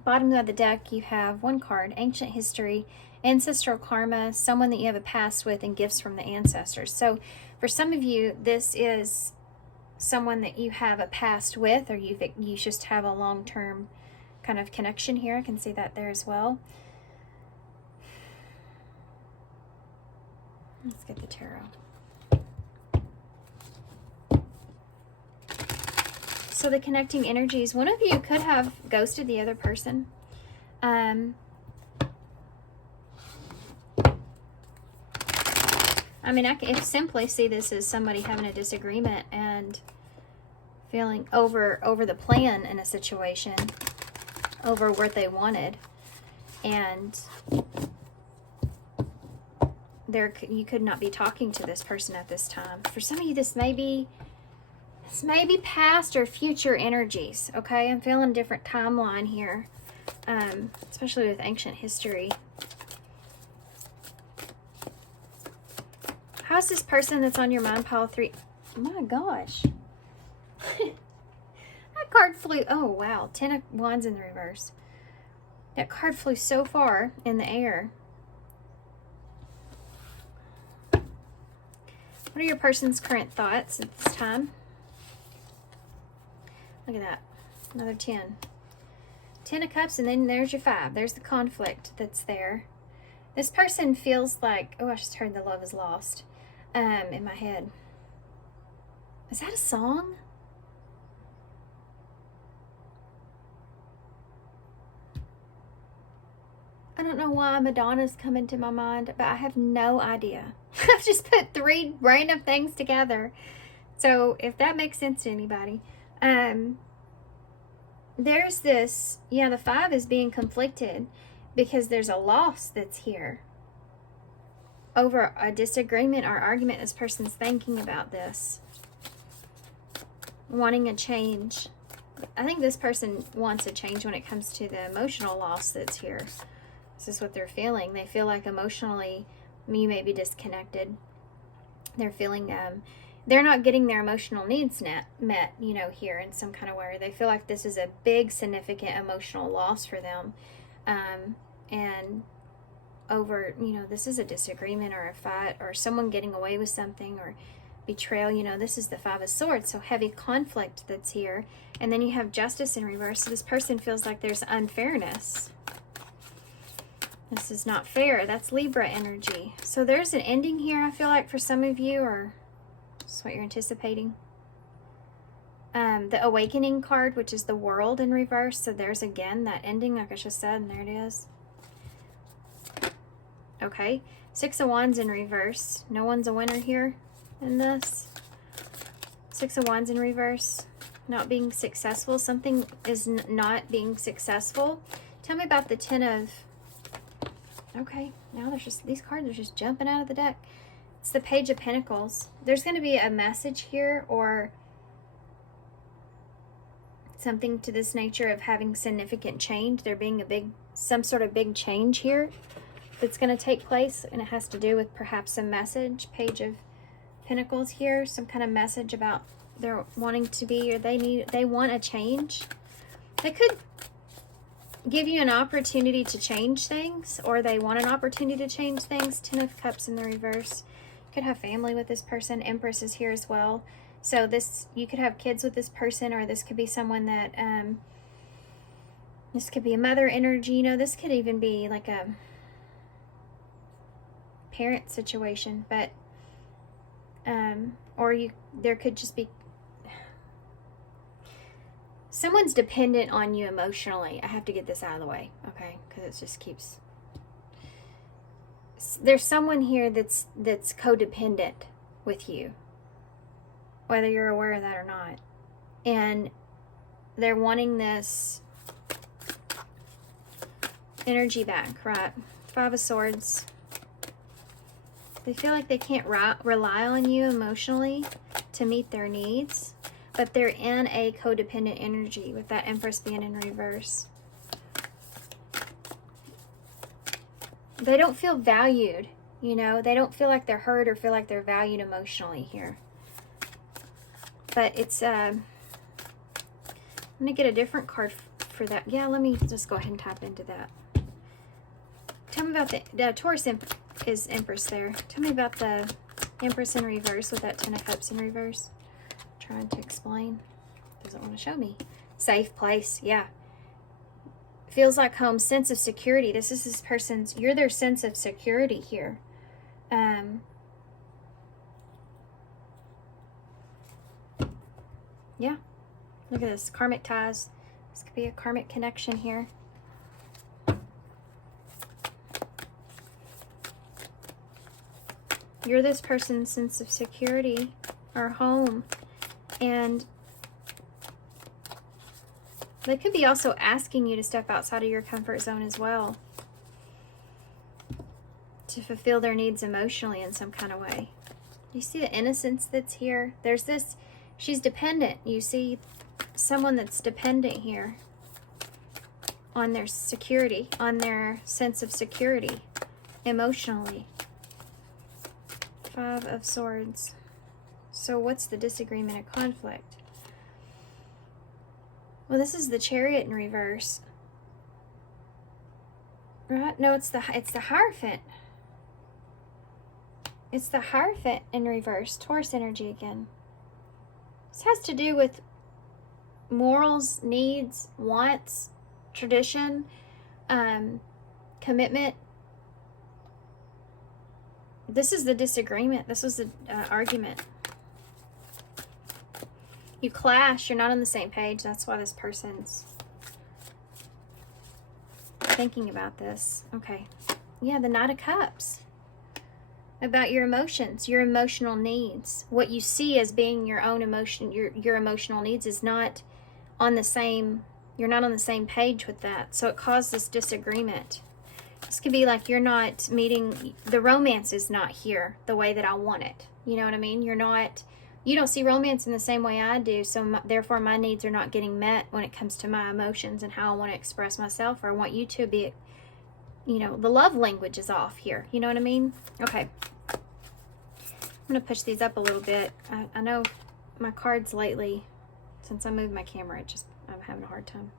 Bottom of the deck, you have one card, Ancient History, Ancestral Karma, someone that you have a past with, and gifts from the ancestors. So for some of you, this is someone that you have a past with, or you just have a long-term kind of connection here. I can see that there as well. Let's get the tarot. So the connecting energies, one of you could have ghosted the other person. I mean, I can simply see this as somebody having a disagreement and feeling over the plan in a situation. over what they wanted. And you could not be talking to this person at this time. For some of you, this may be past or future energies, okay? I'm feeling a different timeline here, especially with ancient history. How's this person that's on your mind pile 3? Oh my gosh. That card flew, oh wow, 10 of Wands in the reverse. That card flew so far in the air. What are your person's current thoughts at this time? Look at that. Another 10. 10 of Cups, and then there's your 5. There's the conflict that's there. This person feels like, oh, I just heard the love is lost in my head. Is that a song? I don't know why Madonna's coming to my mind, but I have no idea. I've just put 3 random things together. So if that makes sense to anybody. There's this, yeah, the 5 is being conflicted because there's a loss that's here over a disagreement or argument. This person's thinking about this, wanting a change. I think this person wants a change when it comes to the emotional loss that's here. This is what they're feeling. They feel like emotionally you may be disconnected. They're feeling they're not getting their emotional needs met, you know, here in some kind of way. They feel like this is a big, significant emotional loss for them. And over, you know, this is a disagreement or a fight or someone getting away with something or betrayal. You know, this is the 5 of Swords, so heavy conflict that's here. And then you have Justice in reverse. So this person feels like there's unfairness. This is not fair. That's Libra energy. So there's an ending here, I feel like, for some of you, or that's what you're anticipating. The Awakening card, which is the World in reverse. So there's again that ending, like I just said, and there it is. Okay. 6 of Wands in reverse. No one's a winner here in this. 6 of Wands in reverse. Not being successful. Something is not being successful. Tell me about the 10 of... Okay, now there's just, these cards are just jumping out of the deck. It's the Page of Pentacles. There's going to be a message here or something to this nature of having significant change. There being some sort of big change here that's going to take place, and it has to do with perhaps a message. Page of Pentacles here, some kind of message about they're wanting to be, or they want a change. They could give you an opportunity to change things, or they want an opportunity to change things. 10 of Cups in the reverse. You could have family with this person. Empress is here as well. So this, you could have kids with this person, or this could be someone that, this could be a mother energy. You know, this could even be like a parent situation, but, or there could just be, someone's dependent on you emotionally. I have to get this out of the way, okay? Because it just keeps... There's someone here that's codependent with you, whether you're aware of that or not. And they're wanting this energy back, right? 5 of Swords. They feel like they can't rely on you emotionally to meet their needs. But they're in a codependent energy with that Empress being in reverse. They don't feel valued, you know. They don't feel like they're heard or feel like they're valued emotionally here. But it's, I'm going to get a different card for that. Yeah, let me just go ahead and tap into that. Tell me about the Taurus is Empress there. Tell me about the Empress in reverse with that 10 of Cups in reverse. Trying to explain. Doesn't want to show me. Safe place. Yeah. Feels like home. Sense of security. This is this person's, you're their sense of security here. Yeah. Look at this. Karmic ties. This could be a karmic connection here. You're this person's sense of security or home. And They could be also asking you to step outside of your comfort zone as well, to fulfill their needs emotionally in some kind of way. You see the innocence that's here? There's this, she's dependent. You see someone that's dependent here on their security, on their sense of security emotionally. 5 of Swords. So what's the disagreement or conflict? Well, this is the Chariot in reverse. Right? No, it's the Hierophant. It's the Hierophant in reverse. Taurus energy again. This has to do with morals, needs, wants, tradition, commitment. This is the disagreement. This was the argument. You clash. You're not on the same page. That's why this person's thinking about this. Okay. Yeah, the Knight of Cups. About your emotions, your emotional needs. What you see as being your own emotion, your emotional needs is not on the same, you're not on the same page with that. So it caused this disagreement. This could be like you're not meeting, the romance is not here the way that I want it. You know what I mean? You don't see romance in the same way I do, so therefore my needs are not getting met when it comes to my emotions and how I want to express myself, or I want you to be, you know, the love language is off here. You know what I mean? Okay. I'm going to push these up a little bit. I know my cards lately, since I moved my camera, I'm having a hard time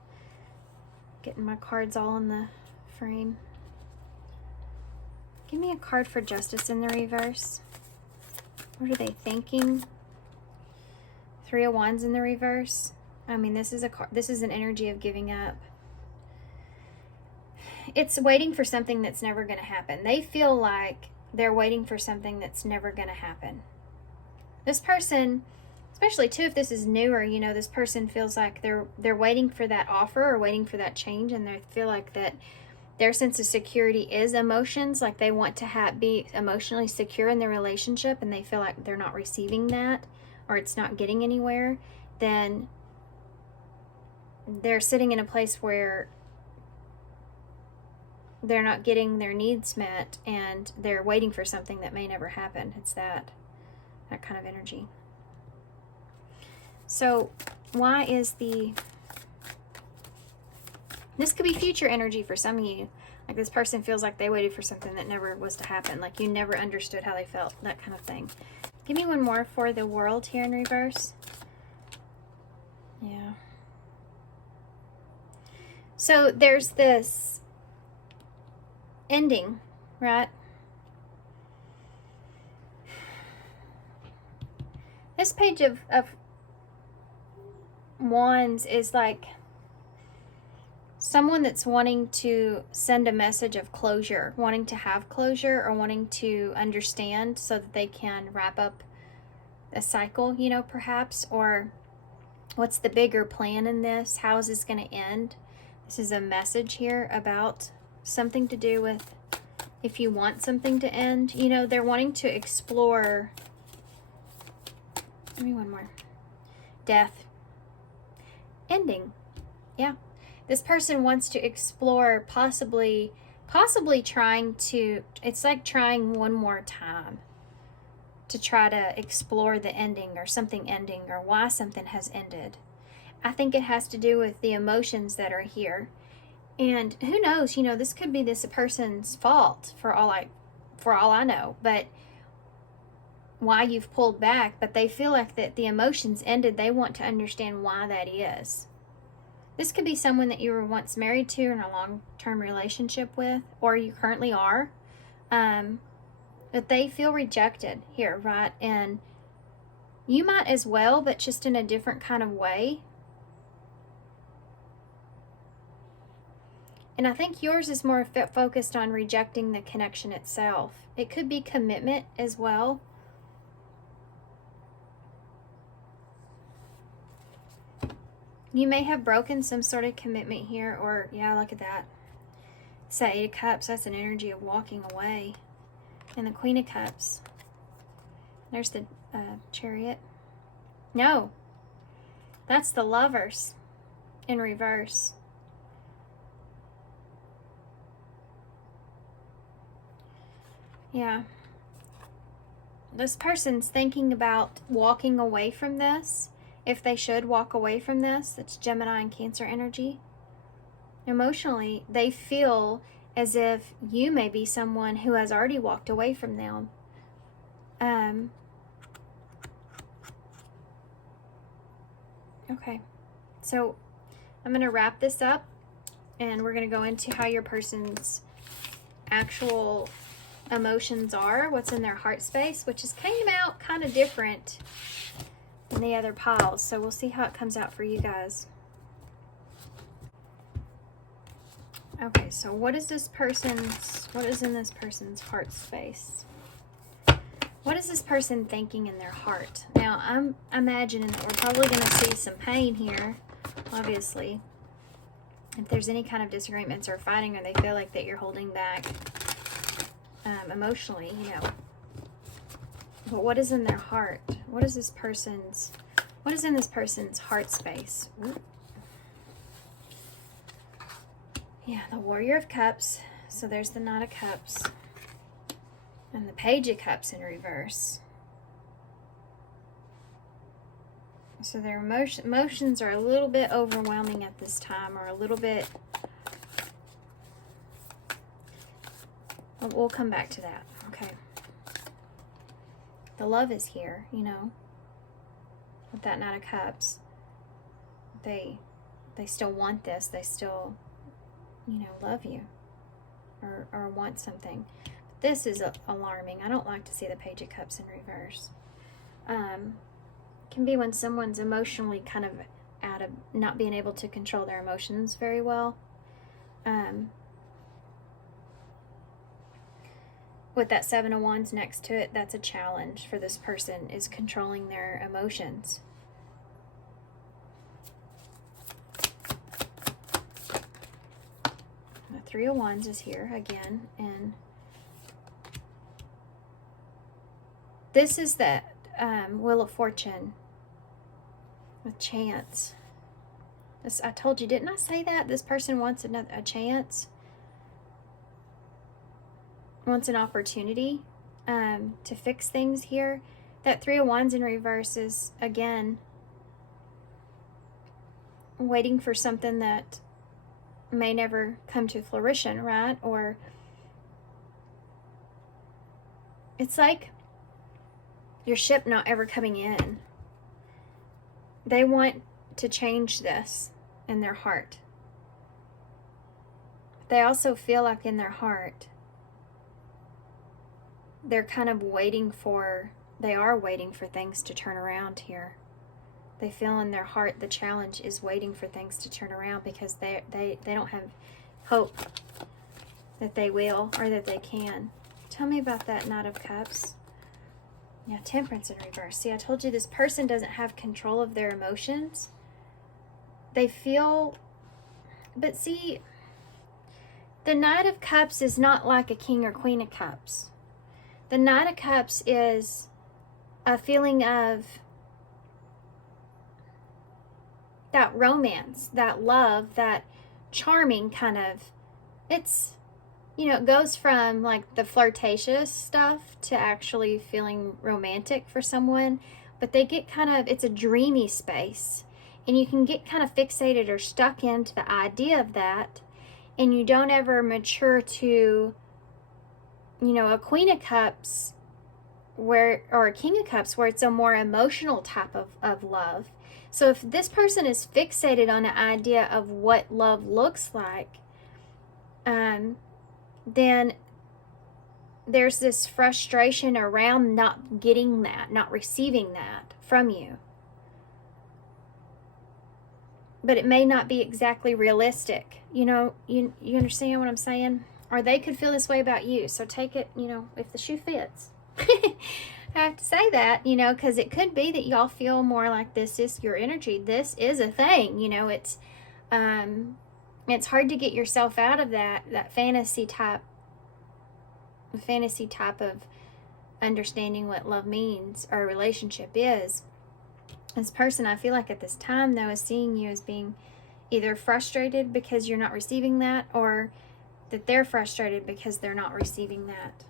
getting my cards all in the frame. Give me a card for Justice in the reverse. What are they thinking? 3 of Wands in the reverse. I mean, this is an energy of giving up. It's waiting for something that's never going to happen. They feel like they're waiting for something that's never going to happen. This person, especially too if this is newer, you know, this person feels like they're waiting for that offer or waiting for that change, and they feel like that their sense of security is emotions, like they want to be emotionally secure in their relationship, and they feel like they're not receiving that, or it's not getting anywhere. Then they're sitting in a place where they're not getting their needs met, and they're waiting for something that may never happen. It's that kind of energy. So why is this could be future energy for some of you. Like this person feels like they waited for something that never was to happen. Like you never understood how they felt, that kind of thing. Give me one more for the World here in reverse. Yeah. So there's this ending, right? This page of Wands is like someone that's wanting to send a message of closure, wanting to have closure, or wanting to understand so that they can wrap up a cycle, you know, perhaps, or what's the bigger plan in this? How is this going to end? This is a message here about something to do with if you want something to end. You know, they're wanting to explore. Give me one more. Death. Ending. Yeah. This person wants to explore possibly trying to, it's like trying one more time to try to explore the ending or something ending or why something has ended. I think it has to do with the emotions that are here. And who knows, you know, this could be this person's fault for all I know, but why you've pulled back, but they feel like that the emotions ended. They want to understand why that is. This could be someone that you were once married to in a long-term relationship with, or you currently are, but they feel rejected here, right? And you might as well, but just in a different kind of way. And I think yours is more focused on rejecting the connection itself. It could be commitment as well. You may have broken some sort of commitment here, or, yeah, look at that. It's that 8 of Cups. That's an energy of walking away. And the Queen of Cups. There's the Chariot. No. That's the Lovers. in reverse. Yeah. This person's thinking about walking away from this. If they should walk away from this, it's Gemini and Cancer energy. Emotionally, they feel as if you may be someone who has already walked away from them. Okay, so I'm going to wrap this up, and we're going to go into how your person's actual emotions are, what's in their heart space, which is came out kind of different than the other piles. So we'll see how it comes out for you guys. Okay, so what is in this person's heart space? What is this person thinking in their heart? Now, I'm imagining that we're probably going to see some pain here, obviously. If there's any kind of disagreements or fighting, or they feel like that you're holding back emotionally, you know. But what is in their heart? What is in this person's heart space? Ooh. Yeah, the Warrior of Cups. So there's the Knight of Cups. And the Page of Cups in reverse. So their emotions are a little bit overwhelming at this time, or a little bit... We'll come back to that. Okay. The love is here, you know. With that Knight of Cups. They still want this. They still, you know, love you. Or want something. This is alarming. I don't like to see the Page of Cups in reverse. Can be when someone's emotionally kind of out of not being able to control their emotions very well. With that Seven of Wands next to it, that's a challenge for this person, is controlling their emotions. The Three of Wands is here again, and this is that Wheel of Fortune with chance. I told you, didn't I say that? This person wants a chance. Wants an opportunity to fix things here. That Three of Wands in reverse is, again, waiting for something that may never come to fruition, right? Or it's like your ship not ever coming in. They want to change this in their heart. They also feel like in their heart they're kind of waiting for things to turn around here. They feel in their heart the challenge is waiting for things to turn around, because they don't have hope that they will or that they can. Tell me about that Knight of Cups. Yeah, Temperance in reverse. See, I told you this person doesn't have control of their emotions. They feel, but see, the Knight of Cups is not like a King or Queen of Cups. The Knight of Cups is a feeling of that romance, that love, that charming kind of, it's, you know, it goes from like the flirtatious stuff to actually feeling romantic for someone, but they get kind of, it's a dreamy space, and you can get kind of fixated or stuck into the idea of that, and you don't ever mature to, you know, a Queen of Cups or a King of Cups, where it's a more emotional type of love. So if this person is fixated on the idea of what love looks like, then there's this frustration around not getting that, not receiving that from you. But it may not be exactly realistic. You know, you understand what I'm saying? Or they could feel this way about you. So take it, you know, if the shoe fits. I have to say that, you know, because it could be that y'all feel more like this is your energy. This is a thing, you know. It's hard to get yourself out of that fantasy type of understanding what love means or a relationship is. This person, I feel like at this time though, is seeing you as being either frustrated because you're not receiving that, or that they're frustrated because they're not receiving that.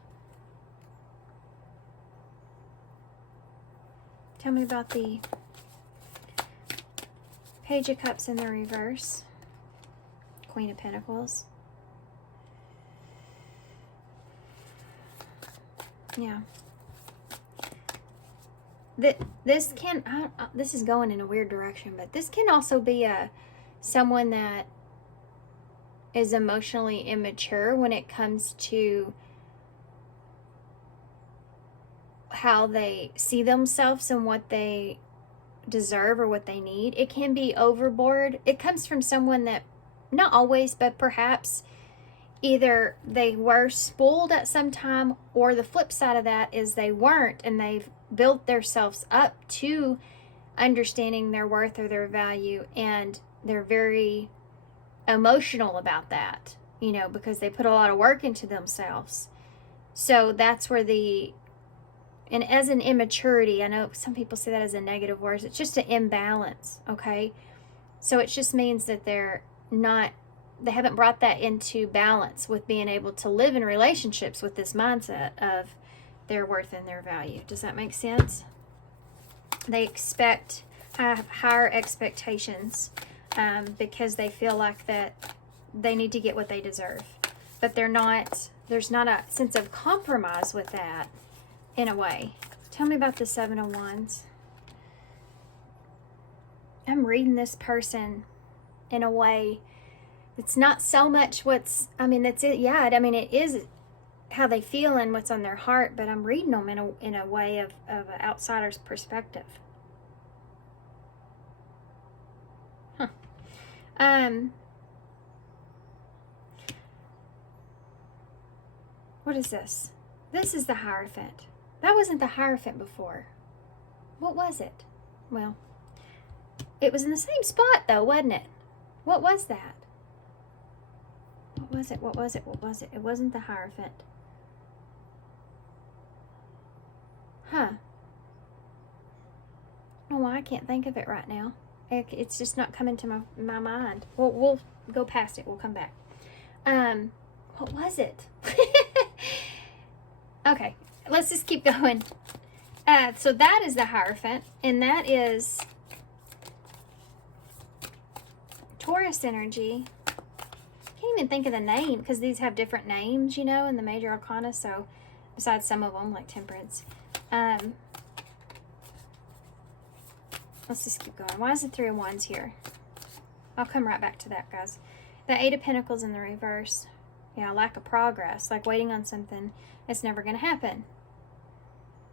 Tell me about the Page of Cups in the reverse. Queen of Pentacles. Yeah. This can, this is going in a weird direction, but this can also be someone that is emotionally immature when it comes to how they see themselves and what they deserve or what they need. It can be overboard. It comes from someone that, not always, but perhaps either they were spoiled at some time, or the flip side of that is they weren't, and they've built themselves up to understanding their worth or their value, and they're very emotional about that, you know, because they put a lot of work into themselves. So that's where and as an immaturity, I know some people say that as a negative word, it's just an imbalance, okay? So it just means that they haven't brought that into balance with being able to live in relationships with this mindset of their worth and their value. Does that make sense? They have higher expectations because they feel like that they need to get what they deserve. But there's not a sense of compromise with that in a way. Tell me about the Seven of Wands. I'm reading this person in a way it's not so much that's it. Yeah, I mean, it is how they feel and what's on their heart, but I'm reading them in a way of an outsider's perspective. What is this? This is the Hierophant. That wasn't the Hierophant before. What was it? Well, it was in the same spot though, wasn't it? What was that? What was it? What was it? What was it? It wasn't the Hierophant. Huh. I don't know why I can't think of it right now. It's just not coming to my mind. We'll go past it. We'll come back. What was it? Okay, let's just keep going. So that is the Hierophant, and that is Taurus energy. Can't even think of the name because these have different names, you know, in the major arcana. So besides some of them, like Temperance. Let's just keep going. Why is the Three of Wands here? I'll come right back to that, guys. The Eight of Pentacles in the reverse. Yeah, lack of progress, like waiting on something that's never going to happen.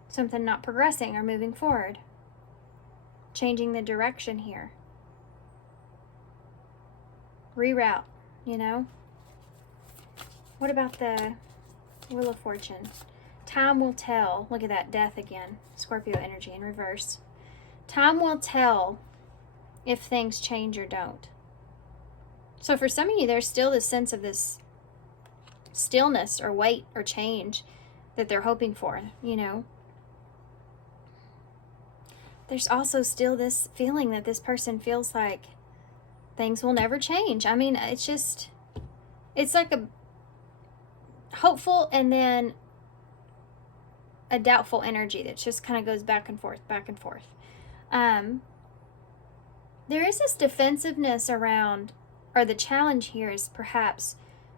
Something not progressing or moving forward. Changing the direction here. Reroute, you know? What about the Wheel of Fortune? Time will tell. Look at that, Death again. Scorpio energy in reverse. Time will tell if things change or don't. So for some of you, there's still this sense of this stillness or wait or change that they're hoping for, you know. There's also still this feeling that this person feels like things will never change. I mean, it's like a hopeful and then a doubtful energy that just kind of goes back and forth, back and forth. There is this defensiveness around, or the challenge here is perhaps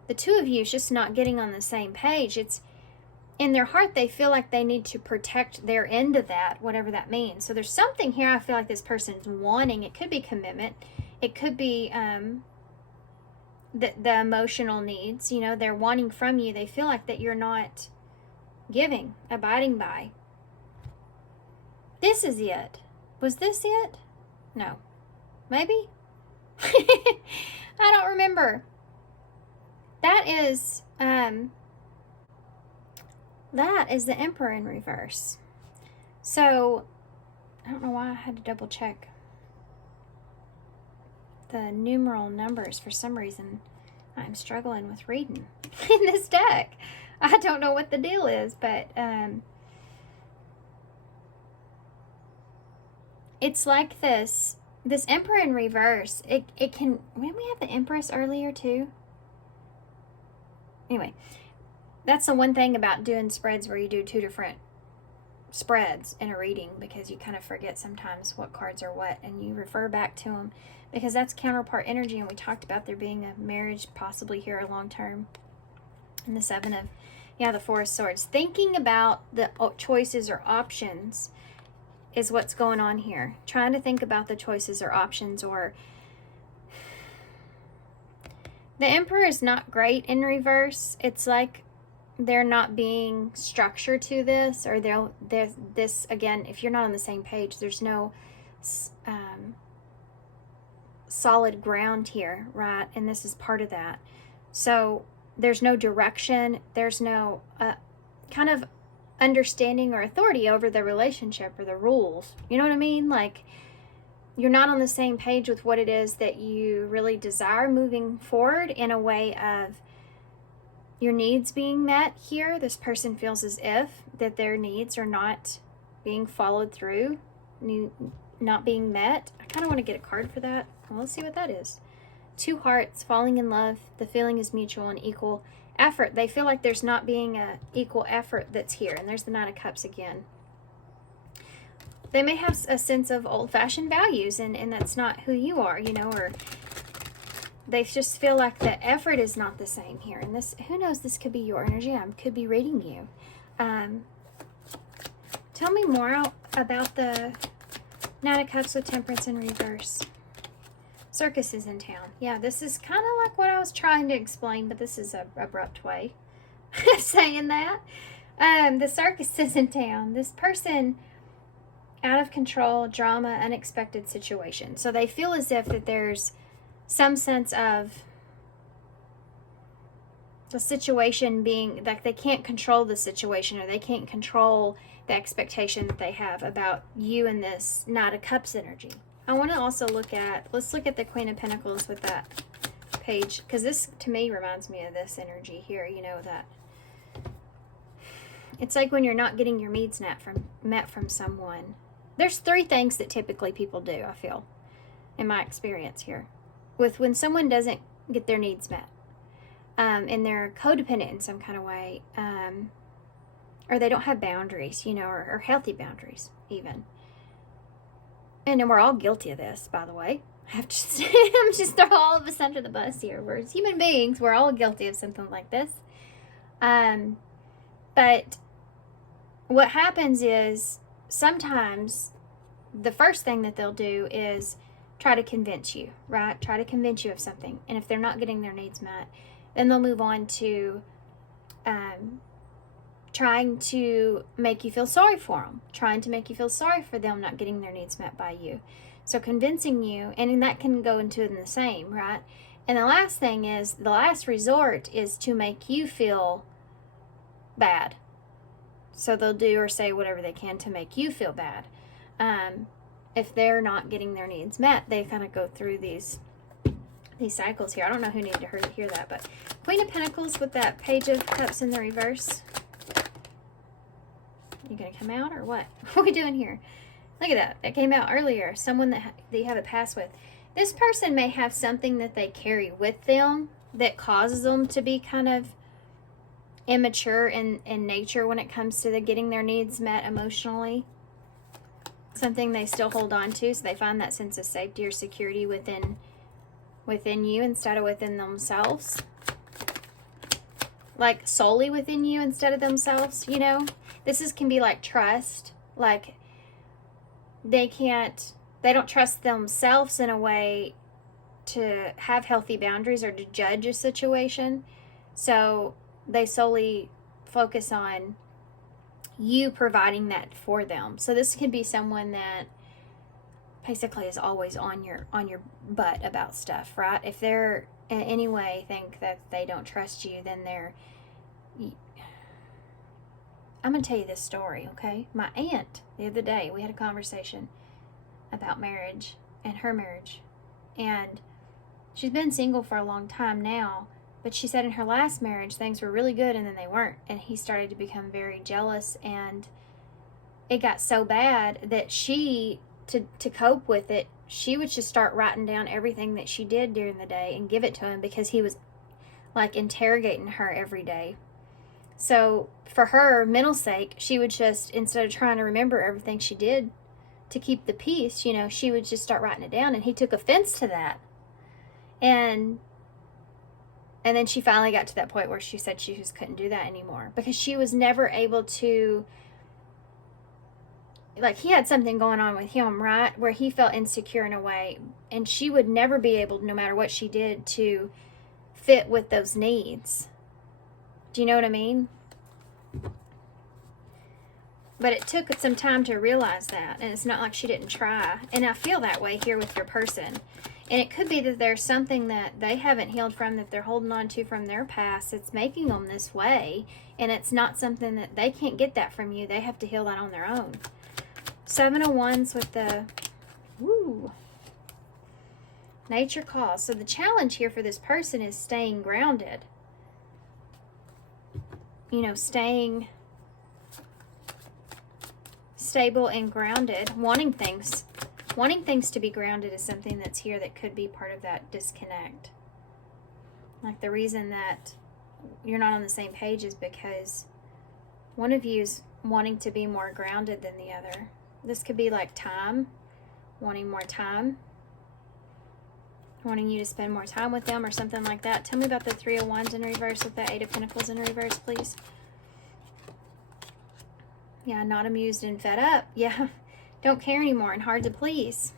the two of you just not getting on the same page. It's in their heart, they feel like they need to protect their end of that, whatever that means. So there's something here I feel like this person's wanting. It could be commitment. It could be the emotional needs. You know, they're wanting from you. They feel like that you're not giving, abiding by. This is it. Was this it? No. Maybe? I don't remember. That is the Emperor in reverse. So, I don't know why I had to double check the numeral numbers. For some reason, I'm struggling with reading in this deck. I don't know what the deal is, but it's like this this Emperor in reverse, it can, didn't we have the Empress earlier too? Anyway, that's the one thing about doing spreads where you do two different spreads in a reading, because you kind of forget sometimes what cards are what, and you refer back to them because that's counterpart energy, and we talked about there being a marriage possibly here a long term. And the Seven of, the Four of Swords. Thinking about the choices or options is what's going on here. Trying to think about the choices or options, or the Emperor is not great in reverse. It's like they're not being structured to this, or there's this, again, if you're not on the same page, there's no solid ground here, right? And this is part of that. So there's no direction. There's no kind of understanding or authority over the relationship or the rules. You know what I mean? Like, you're not on the same page with what it is that you really desire moving forward, in a way of your needs being met here. This person feels as if that their needs are not being followed through, not being met. I kind of want to get a card for that. Well, let's see what that is. Two hearts, falling in love. The feeling is mutual and equal effort. They feel like there's not being a equal effort that's here. And there's the Nine of Cups again. They may have a sense of old-fashioned values, and that's not who you are, or they just feel like the effort is not the same here. And this, who knows, this could be your energy. I could be reading you. Tell me more about the Nine of Cups with Temperance in reverse. Circus is in town. Yeah, this is kind of like what I was trying to explain, but this is a abrupt way of saying that. The circus is in town. This person, out of control, drama, unexpected situation. So they feel as if that there's some sense of the situation being, like they can't control the situation, or they can't control the expectation that they have about you and this Knight of Cups energy. I want to also let's look at the Queen of Pentacles with that page, because this to me reminds me of this energy here, that it's like when you're not getting your needs met from someone. There's three things that typically people do, I feel, in my experience here, with when someone doesn't get their needs met, and they're codependent in some kind of way, or they don't have boundaries, or healthy boundaries even. And then we're all guilty of this, by the way. I'm just throw all of us under the bus here. We're human beings. We're all guilty of something like this. But what happens is sometimes the first thing that they'll do is try to convince you, right? Try to convince you of something. And if they're not getting their needs met, then they'll move on to trying to make you feel sorry for them, trying to make you feel sorry for them not getting their needs met by you. So convincing you, and that can go into the same, right? And the last thing is, the last resort is to make you feel bad. So they'll do or say whatever they can to make you feel bad. If they're not getting their needs met, they kind of go through these cycles here. I don't know who needed to hear that, but Queen of Pentacles with that Page of Cups in the reverse. You gonna come out or what? What are we doing here? Look at that. That came out earlier. Someone that you have a past with. This person may have something that they carry with them that causes them to be kind of immature in nature when it comes to getting their needs met emotionally. Something they still hold on to, so they find that sense of safety or security within you instead of within themselves. Like solely within you instead of themselves, This can be like trust. Like they don't trust themselves in a way to have healthy boundaries or to judge a situation. So they solely focus on you providing that for them. So this could be someone that basically is always on your butt about stuff, right? If they're in any way think that they don't trust you, then I'm going to tell you this story, okay? My aunt, the other day, we had a conversation about marriage and her marriage. And she's been single for a long time now, but she said in her last marriage, things were really good and then they weren't. And he started to become very jealous, and it got so bad that she to cope with it, she would just start writing down everything that she did during the day and give it to him, because he was like interrogating her every day. So for her mental sake, she would just, instead of trying to remember everything she did to keep the peace, you know, she would just start writing it down, and he took offense to that. And then she finally got to that point where she said she just couldn't do that anymore, because she was never able to, like, he had something going on with him, right, where he felt insecure in a way, and she would never be able, no matter what she did, to fit with those needs. Do you know what I mean? But it took some time to realize that, and it's not like she didn't try. And I feel that way here with your person. And it could be that there's something that they haven't healed from, that they're holding on to from their past. It's making them this way, and it's not something that they can't get that from you. They have to heal that on their own. 7 of Wands with the nature calls. So the challenge here for this person is staying grounded. You know, staying stable and grounded, wanting things to be grounded is something that's here that could be part of that disconnect. Like, the reason that you're not on the same page is because one of you's wanting to be more grounded than the other. This could be like time, wanting more time, wanting you to spend more time with them or something like that. Tell me about the 3 of Wands in reverse with the 8 of Pentacles in reverse, please. Yeah, not amused and fed up. Yeah, don't care anymore and hard to please.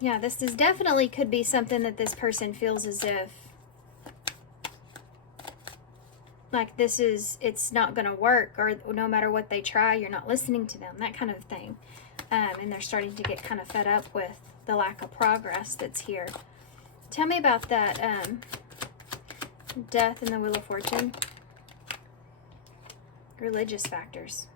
Yeah, this is definitely could be something that this person feels as if, like, it's not going to work, or no matter what they try, you're not listening to them, that kind of thing. And they're starting to get kind of fed up with the lack of progress that's here. Tell me about that Death and the Wheel of Fortune. Religious factors.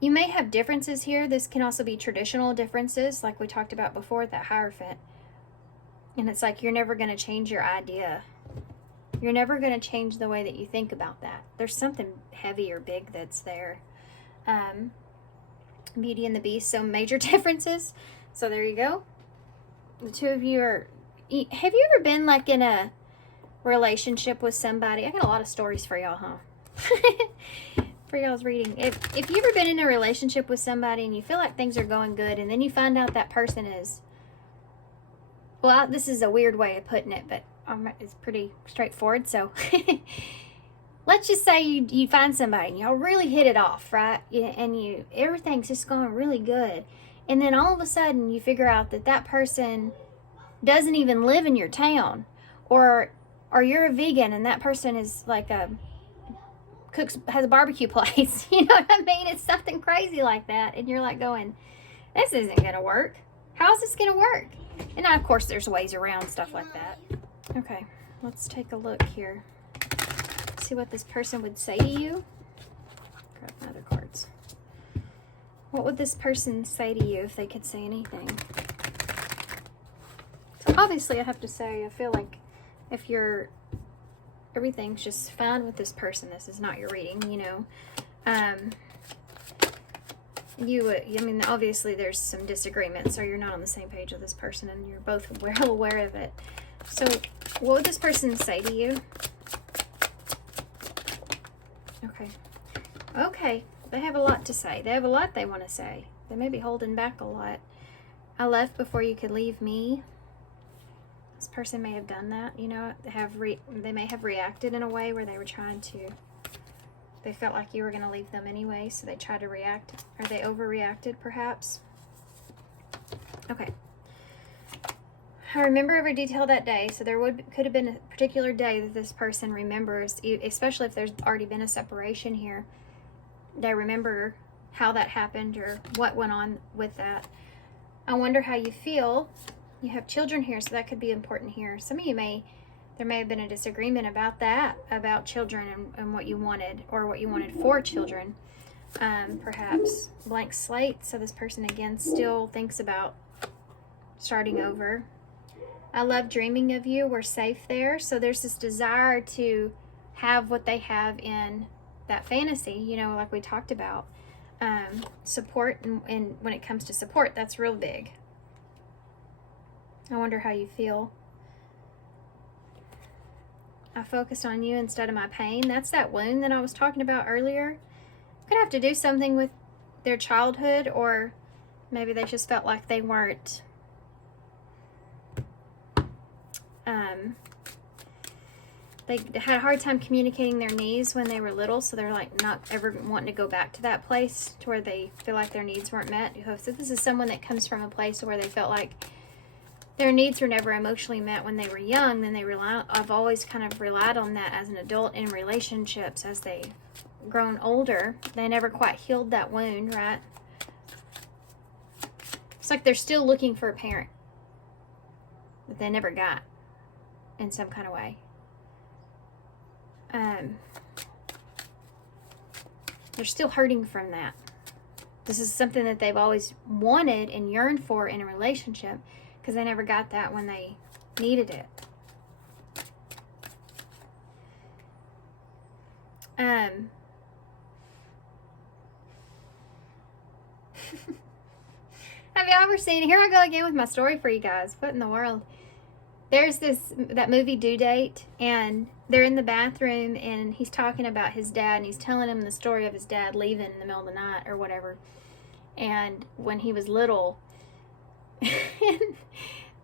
You may have differences here. This can also be traditional differences, like we talked about before, that Hierophant. And it's like you're never going to change your idea. You're never going to change the way that you think about that. There's something heavy or big that's there. Beauty and the Beast, so major differences. So there you go. The two of you are... Have you ever been like in a relationship with somebody? I got a lot of stories for y'all, huh? For y'all's reading. If you've ever been in a relationship with somebody and you feel like things are going good, and then you find out that person is... Well, this is a weird way of putting it, but it's pretty straightforward. So let's just say you find somebody and y'all really hit it off, right? And everything's just going really good, and then all of a sudden you figure out that person doesn't even live in your town, or you're a vegan and that person is like has a barbecue place. You know what I mean? It's something crazy like that, and you're like going, this isn't gonna work. How's this gonna work? And now, of course, there's ways around stuff like that. Okay, let's take a look here. See what this person would say to you. Grab my other cards. What would this person say to you if they could say anything? So obviously, I have to say, I feel like if everything's just fine with this person, this is not your reading, you know. I mean, obviously there's some disagreements, or you're not on the same page with this person and you're both well aware of it. So what would this person say to you? Okay, they have a lot to say. They have a lot they want to say. They may be holding back a lot. I left before you could leave me. This person may have done that, you know. They may have reacted in a way where they were trying to... They felt like you were going to leave them anyway, so they tried to react. Or they overreacted, perhaps. Okay. I remember every detail that day. So there could have been a particular day that this person remembers, especially if there's already been a separation here. They remember how that happened or what went on with that. I wonder how you feel. You have children here, so that could be important here. Some of you there may have been a disagreement about that, about children and what you wanted, or what you wanted for children. Perhaps blank slate. So this person again still thinks about starting over. I love dreaming of you. We're safe there. So there's this desire to have what they have in that fantasy, you know, like we talked about. Support, and when it comes to support, that's real big. I wonder how you feel. I focused on you instead of my pain. That's that wound that I was talking about earlier. Could have to do something with their childhood, or maybe they just felt like they weren't they had a hard time communicating their needs when they were little, so they're like not ever wanting to go back to that place to where they feel like their needs weren't met. So this is someone that comes from a place where they felt like their needs were never emotionally met when they were young. Then I've always kind of relied on that as an adult in relationships as they've grown older. They never quite healed that wound, right? It's like they're still looking for a parent that they never got in some kind of way. They're still hurting from that. This is something that they've always wanted and yearned for in a relationship, because they never got that when they needed it. Have you ever seen, here I go again with my story for you guys, what in the world? There's that movie Due Date, and they're in the bathroom, and he's talking about his dad, and he's telling him the story of his dad leaving in the middle of the night or whatever, and when he was little. And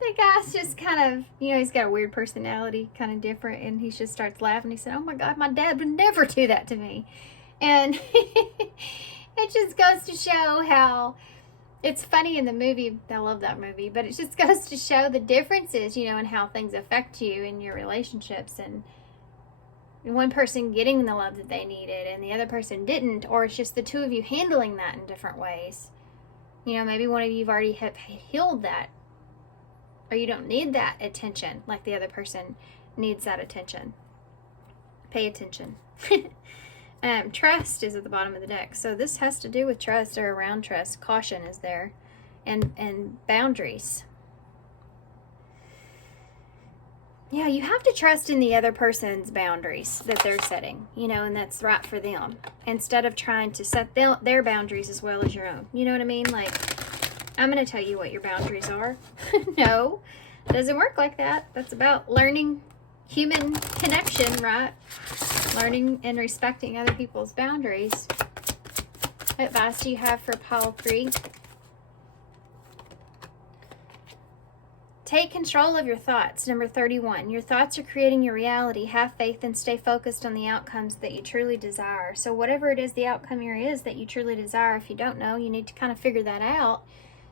the guy's just kind of, you know, he's got a weird personality, kind of different, and he just starts laughing. He said, "Oh my God, my dad would never do that to me." And it just goes to show how it's funny in the movie. I love that movie, but it just goes to show the differences, you know, and how things affect you in your relationships, and one person getting the love that they needed and the other person didn't, or it's just the two of you handling that in different ways. You know, maybe one of you've already healed that, or you don't need that attention like the other person needs that attention. Pay attention. Trust is at the bottom of the deck, so this has to do with trust, or around trust. Caution is there, and boundaries. Yeah, you have to trust in the other person's boundaries that they're setting, you know, and that's right for them, instead of trying to set their boundaries as well as your own. You know what I mean? Like, I'm going to tell you what your boundaries are. No, it doesn't work like that. That's about learning human connection, right? Learning and respecting other people's boundaries. What advice do you have for pile 3? Take control of your thoughts. Number 31. Your thoughts are creating your reality. Have faith and stay focused on the outcomes that you truly desire. So whatever it is, the outcome here is that you truly desire, if you don't know, you need to kind of figure that out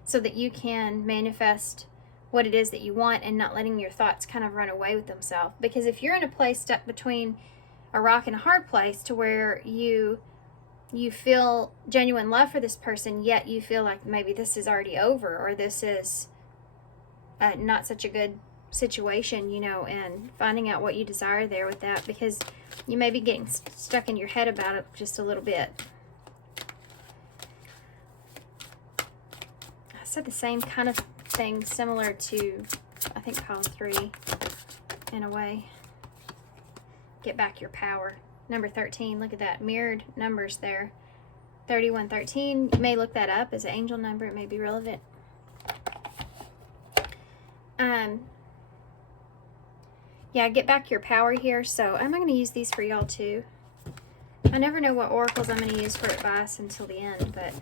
so that you can manifest what it is that you want, and not letting your thoughts kind of run away with themselves. Because if you're in a place stuck between a rock and a hard place, to where you feel genuine love for this person, yet you feel like maybe this is already over, or this is not such a good situation, you know, and finding out what you desire there with that, because you may be getting stuck in your head about it just a little bit. I said the same kind of thing, similar to, I think, pile 3 in a way. Get back your power. Number 13, look at that, mirrored numbers there. 3113, you may look that up as an angel number. It may be relevant. Yeah, get back your power here. So I'm going to use these for y'all too. I never know what oracles I'm going to use for advice until the end, but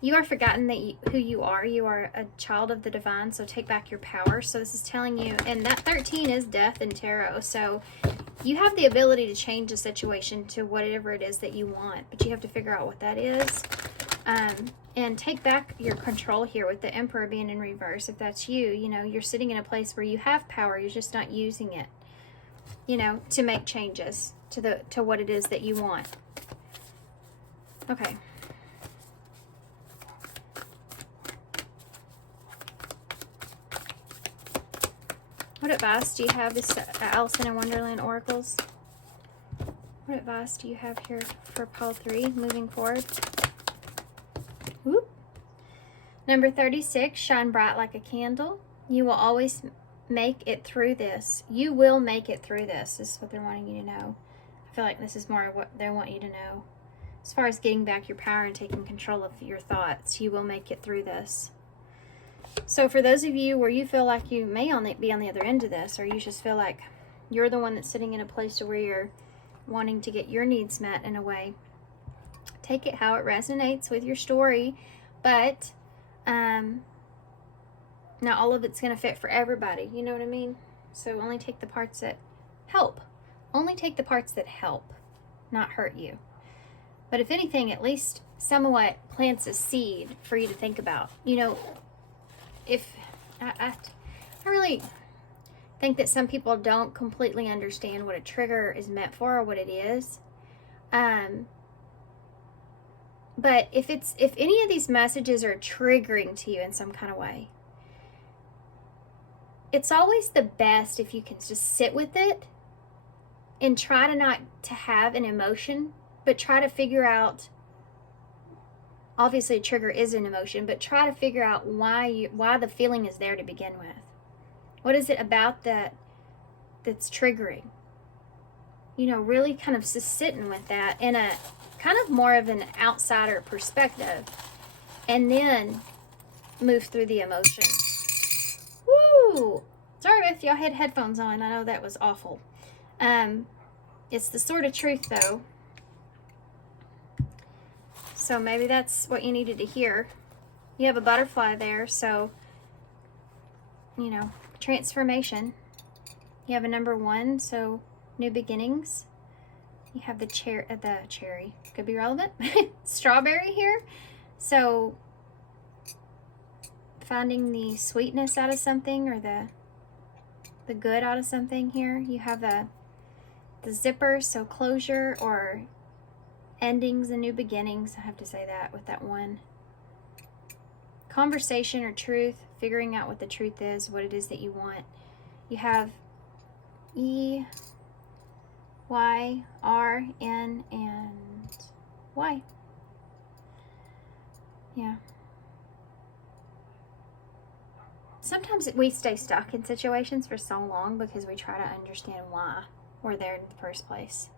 you are forgotten that who you are. You are a child of the divine, so take back your power. So this is telling you, and that 13 is death in tarot, so you have the ability to change the situation to whatever it is that you want, but you have to figure out what that is. And take back your control here with the Emperor being in reverse. If that's you, you know, you're sitting in a place where you have power, you're just not using it, you know, to make changes to what it is that you want. Okay. What advice do you have, this Alice in Wonderland Oracles? What advice do you have here for pile 3 moving forward? Whoop. Number 36, shine bright like a candle. You will always make it through this. You will make it through this. This is what they're wanting you to know. I feel like this is more of what they want you to know. As far as getting back your power and taking control of your thoughts, you will make it through this. So for those of you where you feel like you may be on the other end of this, or you just feel like you're the one that's sitting in a place to where you're wanting to get your needs met in a way, take it how it resonates with your story, but not all of it's going to fit for everybody. You know what I mean? So only take the parts that help. Only take the parts that help, not hurt you. But if anything, at least somewhat plants a seed for you to think about. You know, if I really think that some people don't completely understand what a trigger is meant for or what it is. But if any of these messages are triggering to you in some kind of way, it's always the best if you can just sit with it and try to not to have an emotion, but try to figure out, obviously a trigger is an emotion, but try to figure out why the feeling is there to begin with. What is it about that's triggering? You know, really kind of just sitting with that in a kind of more of an outsider perspective, and then move through the emotion. Woo! Sorry if y'all had headphones on. I know that was awful. It's the sort of truth, though. So maybe that's what you needed to hear. You have a butterfly there, so, you know, transformation. You have a number 1, so new beginnings. You have the cherry, could be relevant. Strawberry here, so finding the sweetness out of something, or the good out of something here. You have the zipper, so closure or endings and new beginnings. I have to say that with that one. Conversation or truth, figuring out what the truth is, what it is that you want. You have E, Y, R, N, and Y. Yeah. Sometimes we stay stuck in situations for so long because we try to understand why we're there in the first place.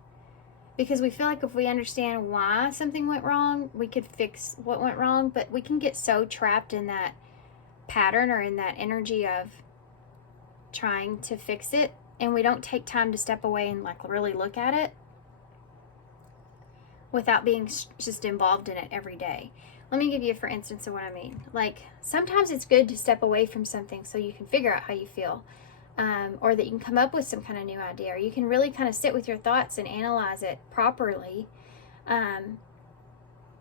Because we feel like if we understand why something went wrong, we could fix what went wrong, but we can get so trapped in that pattern or in that energy of trying to fix it, and we don't take time to step away and like really look at it without being just involved in it every day. Let me give you for instance of what I mean. Like, sometimes it's good to step away from something so you can figure out how you feel, or that you can come up with some kind of new idea, or you can really kind of sit with your thoughts and analyze it properly.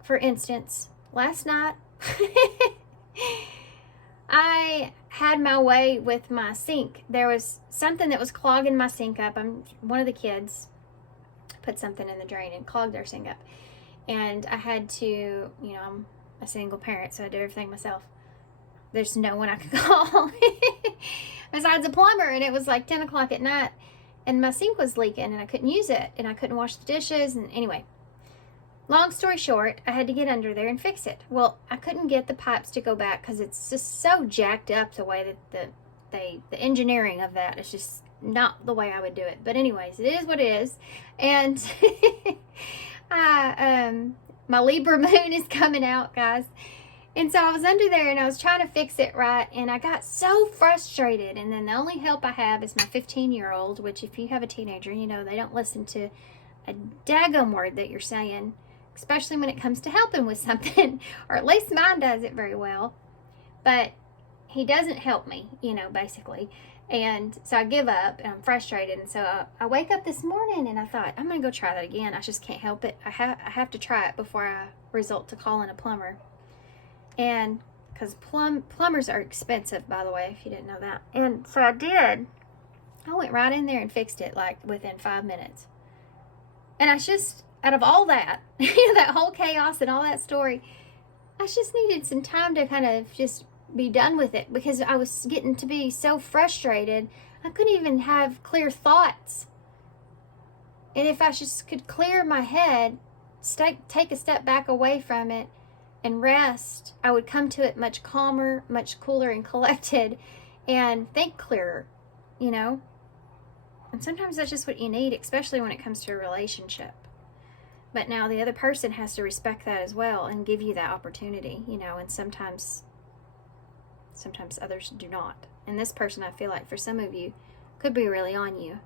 For instance, last night I had my way with my sink. There was something that was clogging my sink up. One of the kids put something in the drain and clogged their sink up. And I had to, you know, I'm a single parent, so I do everything myself. There's no one I could call besides a plumber, and it was like 10 o'clock at night, and my sink was leaking, and I couldn't use it, and I couldn't wash the dishes, and anyway. Long story short, I had to get under there and fix it. Well, I couldn't get the pipes to go back because it's just so jacked up the way that the engineering of that is just not the way I would do it. But anyways, it is what it is. And my Libra moon is coming out, guys. And so I was under there and I was trying to fix it right, and I got so frustrated. And then the only help I have is my 15-year-old, which if you have a teenager, you know they don't listen to a daggum word that you're saying, especially when it comes to helping with something, or at least mine does it very well. But he doesn't help me, you know, basically. And so I give up and I'm frustrated. And so I wake up this morning and I thought, I'm going to go try that again. I just can't help it. I have to try it before I resort to calling a plumber. And because plumbers are expensive, by the way, if you didn't know that. And so I did. I went right in there and fixed it like within 5 minutes. And I just, out of all that, that whole chaos and all that story, I just needed some time to kind of just be done with it, because I was getting to be so frustrated. I couldn't even have clear thoughts. And if I just could clear my head, take a step back away from it and rest, I would come to it much calmer, much cooler and collected, and think clearer, you know? And sometimes that's just what you need, especially when it comes to a relationship. But now the other person has to respect that as well and give you that opportunity, you know, and sometimes others do not. And this person, I feel like for some of you, could be really on you.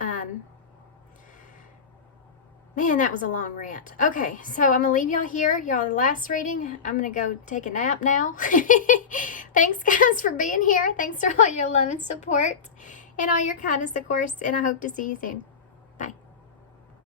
Man, that was a long rant. Okay, so I'm going to leave y'all here. Y'all, the last reading. I'm going to go take a nap now. Thanks, guys, for being here. Thanks for all your love and support and all your kindness, of course. And I hope to see you soon.